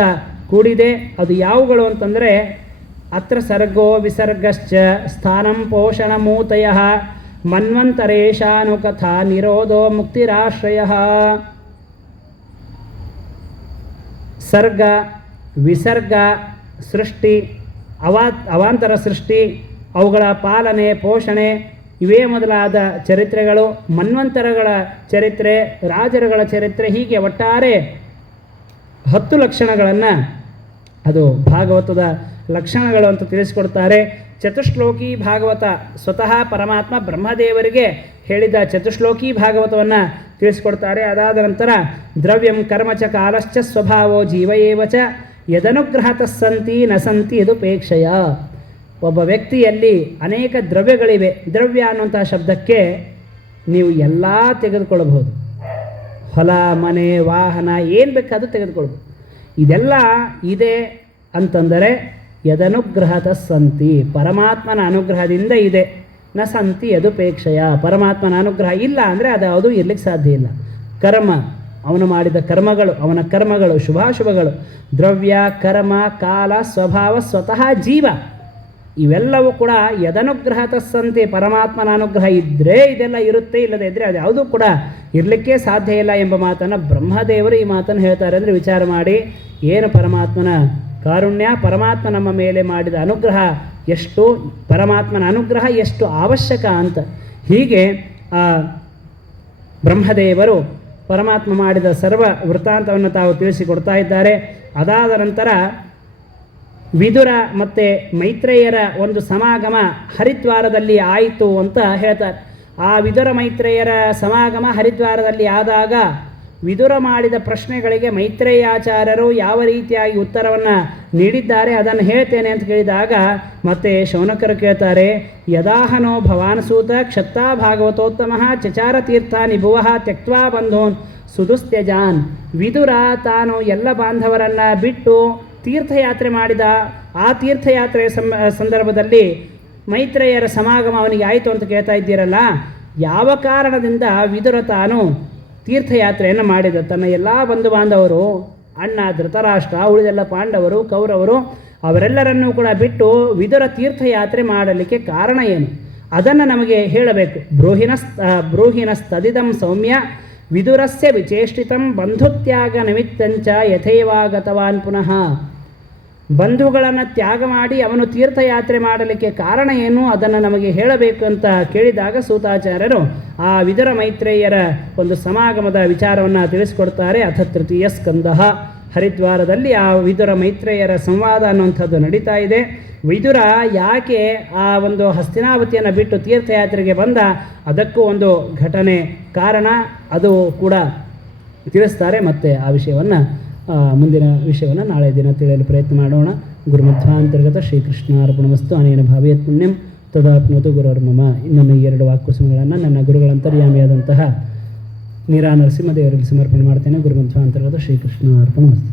ಕೂಡಿದೆ. ಅದು ಯಾವುಗಳು ಅಂತಂದರೆ, ಅತ್ರ ಸರ್ಗೋ ವಿಸರ್ಗಶ್ಚ ಸ್ಥಾನಂ ಪೋಷಣಮೂತಯ ಮನ್ವಂತರೇಶಾನುಕಥಾ ನಿರೋಧೋ ಮುಕ್ತಿರಾಶ್ರಯ. ಸರ್ಗ, ವಿಸರ್ಗ, ಸೃಷ್ಟಿ, ಅವಾಂತರ ಸೃಷ್ಟಿ, ಅವುಗಳ ಪಾಲನೆ, ಪೋಷಣೆ, ಇವೇ ಮೊದಲಾದ ಚರಿತ್ರೆಗಳು, ಮನ್ವಂತರಗಳ ಚರಿತ್ರೆ, ರಾಜರುಗಳ ಚರಿತ್ರೆ, ಹೀಗೆ ಒಟ್ಟಾರೆ 10 ಲಕ್ಷಣಗಳನ್ನು ಅದು ಭಾಗವತದ ಲಕ್ಷಣಗಳು ಅಂತ ತಿಳಿಸಿಕೊಡ್ತಾರೆ. ಚತುಶ್ಲೋಕಿ ಭಾಗವತ, ಸ್ವತಃ ಪರಮಾತ್ಮ ಬ್ರಹ್ಮದೇವರಿಗೆ ಹೇಳಿದ ಚತುಶ್ಲೋಕಿ ಭಾಗವತವನ್ನು ತಿಳಿಸಿಕೊಡ್ತಾರೆ. ಅದಾದ ನಂತರ ದ್ರವ್ಯಂ ಕರ್ಮ ಚ ಕಾಲಶ್ಚ ಸ್ವಭಾವೋ ಜೀವ ಏವ ಚ ಯದನುಗ್ರಹತಃ ಸಂತಿ ನ ಸಂತಿ ಯದುಪೇಕ್ಷಯ. ಒಬ್ಬ ವ್ಯಕ್ತಿಯಲ್ಲಿ ಅನೇಕ ದ್ರವ್ಯಗಳಿವೆ. ದ್ರವ್ಯ ಅನ್ನುವಂತಹ ಶಬ್ದಕ್ಕೆ ನೀವು ಎಲ್ಲ ತೆಗೆದುಕೊಳ್ಳಬಹುದು. ಹೊಲ, ಮನೆ, ವಾಹನ, ಏನು ಬೇಕಾದರೂ ತೆಗೆದುಕೊಳ್ಬೋದು. ಇದೆಲ್ಲ ಇದೆ ಅಂತಂದರೆ ಯದನುಗ್ರಹತ ಸಂತಿ, ಪರಮಾತ್ಮನ ಅನುಗ್ರಹದಿಂದ ಇದೆ. ನ ಸಂತಿ ಯದುಪೇಕ್ಷಯ, ಪರಮಾತ್ಮನ ಅನುಗ್ರಹ ಇಲ್ಲ ಅಂದರೆ ಅದು ಯಾವುದೂ ಇರಲಿಕ್ಕೆ ಸಾಧ್ಯ ಇಲ್ಲ. ಕರ್ಮ, ಅವನು ಮಾಡಿದ ಕರ್ಮಗಳು, ಅವನ ಕರ್ಮಗಳು, ಶುಭಾಶುಭಗಳು, ದ್ರವ್ಯ, ಕರ್ಮ, ಕಾಲ, ಸ್ವಭಾವ, ಸ್ವತಃ ಜೀವ, ಇವೆಲ್ಲವೂ ಕೂಡ ಯದನುಗ್ರಹತ ಸಂತಿ, ಪರಮಾತ್ಮನ ಅನುಗ್ರಹ ಇದ್ದರೆ ಇದೆಲ್ಲ ಇರುತ್ತೆ, ಇಲ್ಲದೇ ಇದ್ದರೆ ಅದು ಯಾವುದೂ ಕೂಡ ಇರಲಿಕ್ಕೆ ಸಾಧ್ಯ ಇಲ್ಲ ಎಂಬ ಮಾತನ್ನು ಬ್ರಹ್ಮದೇವರು ಈ ಮಾತನ್ನು ಹೇಳ್ತಾರೆ. ಅಂದರೆ ವಿಚಾರ ಮಾಡಿ, ಏನು ಪರಮಾತ್ಮನ ಕಾರುಣ್ಯ, ಪರಮಾತ್ಮ ನಮ್ಮ ಮೇಲೆ ಮಾಡಿದ ಅನುಗ್ರಹ ಎಷ್ಟು, ಪರಮಾತ್ಮನ ಅನುಗ್ರಹ ಎಷ್ಟು ಅವಶ್ಯಕ ಅಂತ. ಹೀಗೆ ಬ್ರಹ್ಮದೇವರು ಪರಮಾತ್ಮ ಮಾಡಿದ ಸರ್ವ ವೃತ್ತಾಂತವನ್ನು ತಾವು ತಿಳಿಸಿಕೊಡ್ತಾ ಇದ್ದಾರೆ. ಅದಾದ ನಂತರ ವಿದುರ ಮತ್ತು ಮೈತ್ರೇಯರ ಒಂದು ಸಮಾಗಮ ಹರಿದ್ವಾರದಲ್ಲಿ ಆಯಿತು ಅಂತ ಹೇಳ್ತಾರೆ. ಆ ವಿದುರ ಮೈತ್ರೇಯರ ಸಮಾಗಮ ಹರಿದ್ವಾರದಲ್ಲಿ ಆದಾಗ ವಿದುರ ಮಾಡಿದ ಪ್ರಶ್ನೆಗಳಿಗೆ ಮೈತ್ರೇಯಾಚಾರ್ಯರು ಯಾವ ರೀತಿಯಾಗಿ ಉತ್ತರವನ್ನು ನೀಡಿದ್ದಾರೆ ಅದನ್ನು ಹೇಳ್ತೇನೆ ಅಂತ ಕೇಳಿದಾಗ ಮತ್ತೆ ಶೌನಕರು ಕೇಳ್ತಾರೆ, ಯದಾಹನೋ ಭವಾನಸೂತ ಕ್ಷತ್ತಾ ಭಾಗವತೋತ್ತಮ ಚಚಾರ ತೀರ್ಥಾನಿ ಭುವಃ ತ್ಯಕ್ವಾ ಬಂಧೋನ್ ಸುದುಸ್ತ್ಯಜಾನ್. ವಿದುರ ತಾನು ಎಲ್ಲ ಬಾಂಧವರನ್ನು ಬಿಟ್ಟು ತೀರ್ಥಯಾತ್ರೆ ಮಾಡಿದ. ಆ ತೀರ್ಥಯಾತ್ರೆಯ ಸಂದರ್ಭದಲ್ಲಿ ಮೈತ್ರೇಯರ ಸಮಾಗಮ ಅವನಿಗೆ ಆಯಿತು ಅಂತ ಕೇಳ್ತಾ ಇದ್ದೀರಲ್ಲ, ಯಾವ ಕಾರಣದಿಂದ ವಿದುರ ತಾನು ತೀರ್ಥಯಾತ್ರೆಯನ್ನು ಮಾಡಿದ? ತನ್ನ ಎಲ್ಲ ಬಂಧು ಬಾಂಧವರು, ಅಣ್ಣ ಧೃತರಾಷ್ಟ್ರ, ಉಳಿದೆಲ್ಲ ಪಾಂಡವರು, ಕೌರವರು, ಅವರೆಲ್ಲರನ್ನೂ ಕೂಡ ಬಿಟ್ಟು ವಿದುರ ತೀರ್ಥಯಾತ್ರೆ ಮಾಡಲಿಕ್ಕೆ ಕಾರಣ ಏನು? ಅದನ್ನು ನಮಗೆ ಹೇಳಬೇಕು. ಬ್ರೂಹಿನಸ್ತದಿದಂ ಸೌಮ್ಯ ವಿದುರಸ್ಯ ವಿಚೇಷ್ಟಿತಂ ಬಂಧುತ್ಯಾಗ ನಿಮಿತ್ತಂಚ ಯಥೇವಾಗತವಾನ್ ಪುನಃ. ಬಂಧುಗಳನ್ನು ತ್ಯಾಗ ಮಾಡಿ ಅವನು ತೀರ್ಥಯಾತ್ರೆ ಮಾಡಲಿಕ್ಕೆ ಕಾರಣ ಏನು, ಅದನ್ನು ನಮಗೆ ಹೇಳಬೇಕು ಅಂತ ಕೇಳಿದಾಗ ಸೂತಾಚಾರ್ಯರು ಆ ವಿದುರ ಮೈತ್ರೇಯರ ಒಂದು ಸಮಾಗಮದ ವಿಚಾರವನ್ನು ತಿಳಿಸಿಕೊಡ್ತಾರೆ. ಅಥ ತೃತೀಯ ಸ್ಕಂದ, ಹರಿದ್ವಾರದಲ್ಲಿ ಆ ವಿದುರ ಮೈತ್ರೇಯರ ಸಂವಾದ ಅನ್ನುವಂಥದ್ದು ನಡೀತಾ ಇದೆ. ವಿದುರ ಯಾಕೆ ಆ ಒಂದು ಹಸ್ತಿನಾವತಿಯನ್ನು ಬಿಟ್ಟು ತೀರ್ಥಯಾತ್ರೆಗೆ ಬಂದ, ಅದಕ್ಕೂ ಒಂದು ಘಟನೆ ಕಾರಣ, ಅದು ಕೂಡ ತಿಳಿಸ್ತಾರೆ. ಮತ್ತು ಆ ವಿಷಯವನ್ನು ಮುಂದಿನ ವಿಷಯವನ್ನು ನಾಳೆ ದಿನ ತಿಳಿಯಲು ಪ್ರಯತ್ನ ಮಾಡೋಣ. ಗುರುಮಧ್ವಾಂತರ್ಗತ ಶ್ರೀಕೃಷ್ಣಾರ್ಪಣಮಸ್ತು. ಅನೇನ ಭಾವೇತ್ ಪುಣ್ಯಂ ತದಾಪ್ನೋತು ಗುರುರ್ಮಮ. ನನ್ನ ಈ 2 ವಾಕ್ಕುಸುಮಗಳನ್ನು ನನ್ನ ಗುರುಗಳಂತರ್ಯಾಮಿಯಾದಂತಹ ನೀರಾ ನರಸಿಂಹದೇವರಲ್ಲಿ ಸಮರ್ಪಣೆ ಮಾಡ್ತೇನೆ. ಗುರುಮಧ್ವಾಂತರ್ಗತ ಶ್ರೀಕೃಷ್ಣಾರ್ಪಣಮಸ್ತು.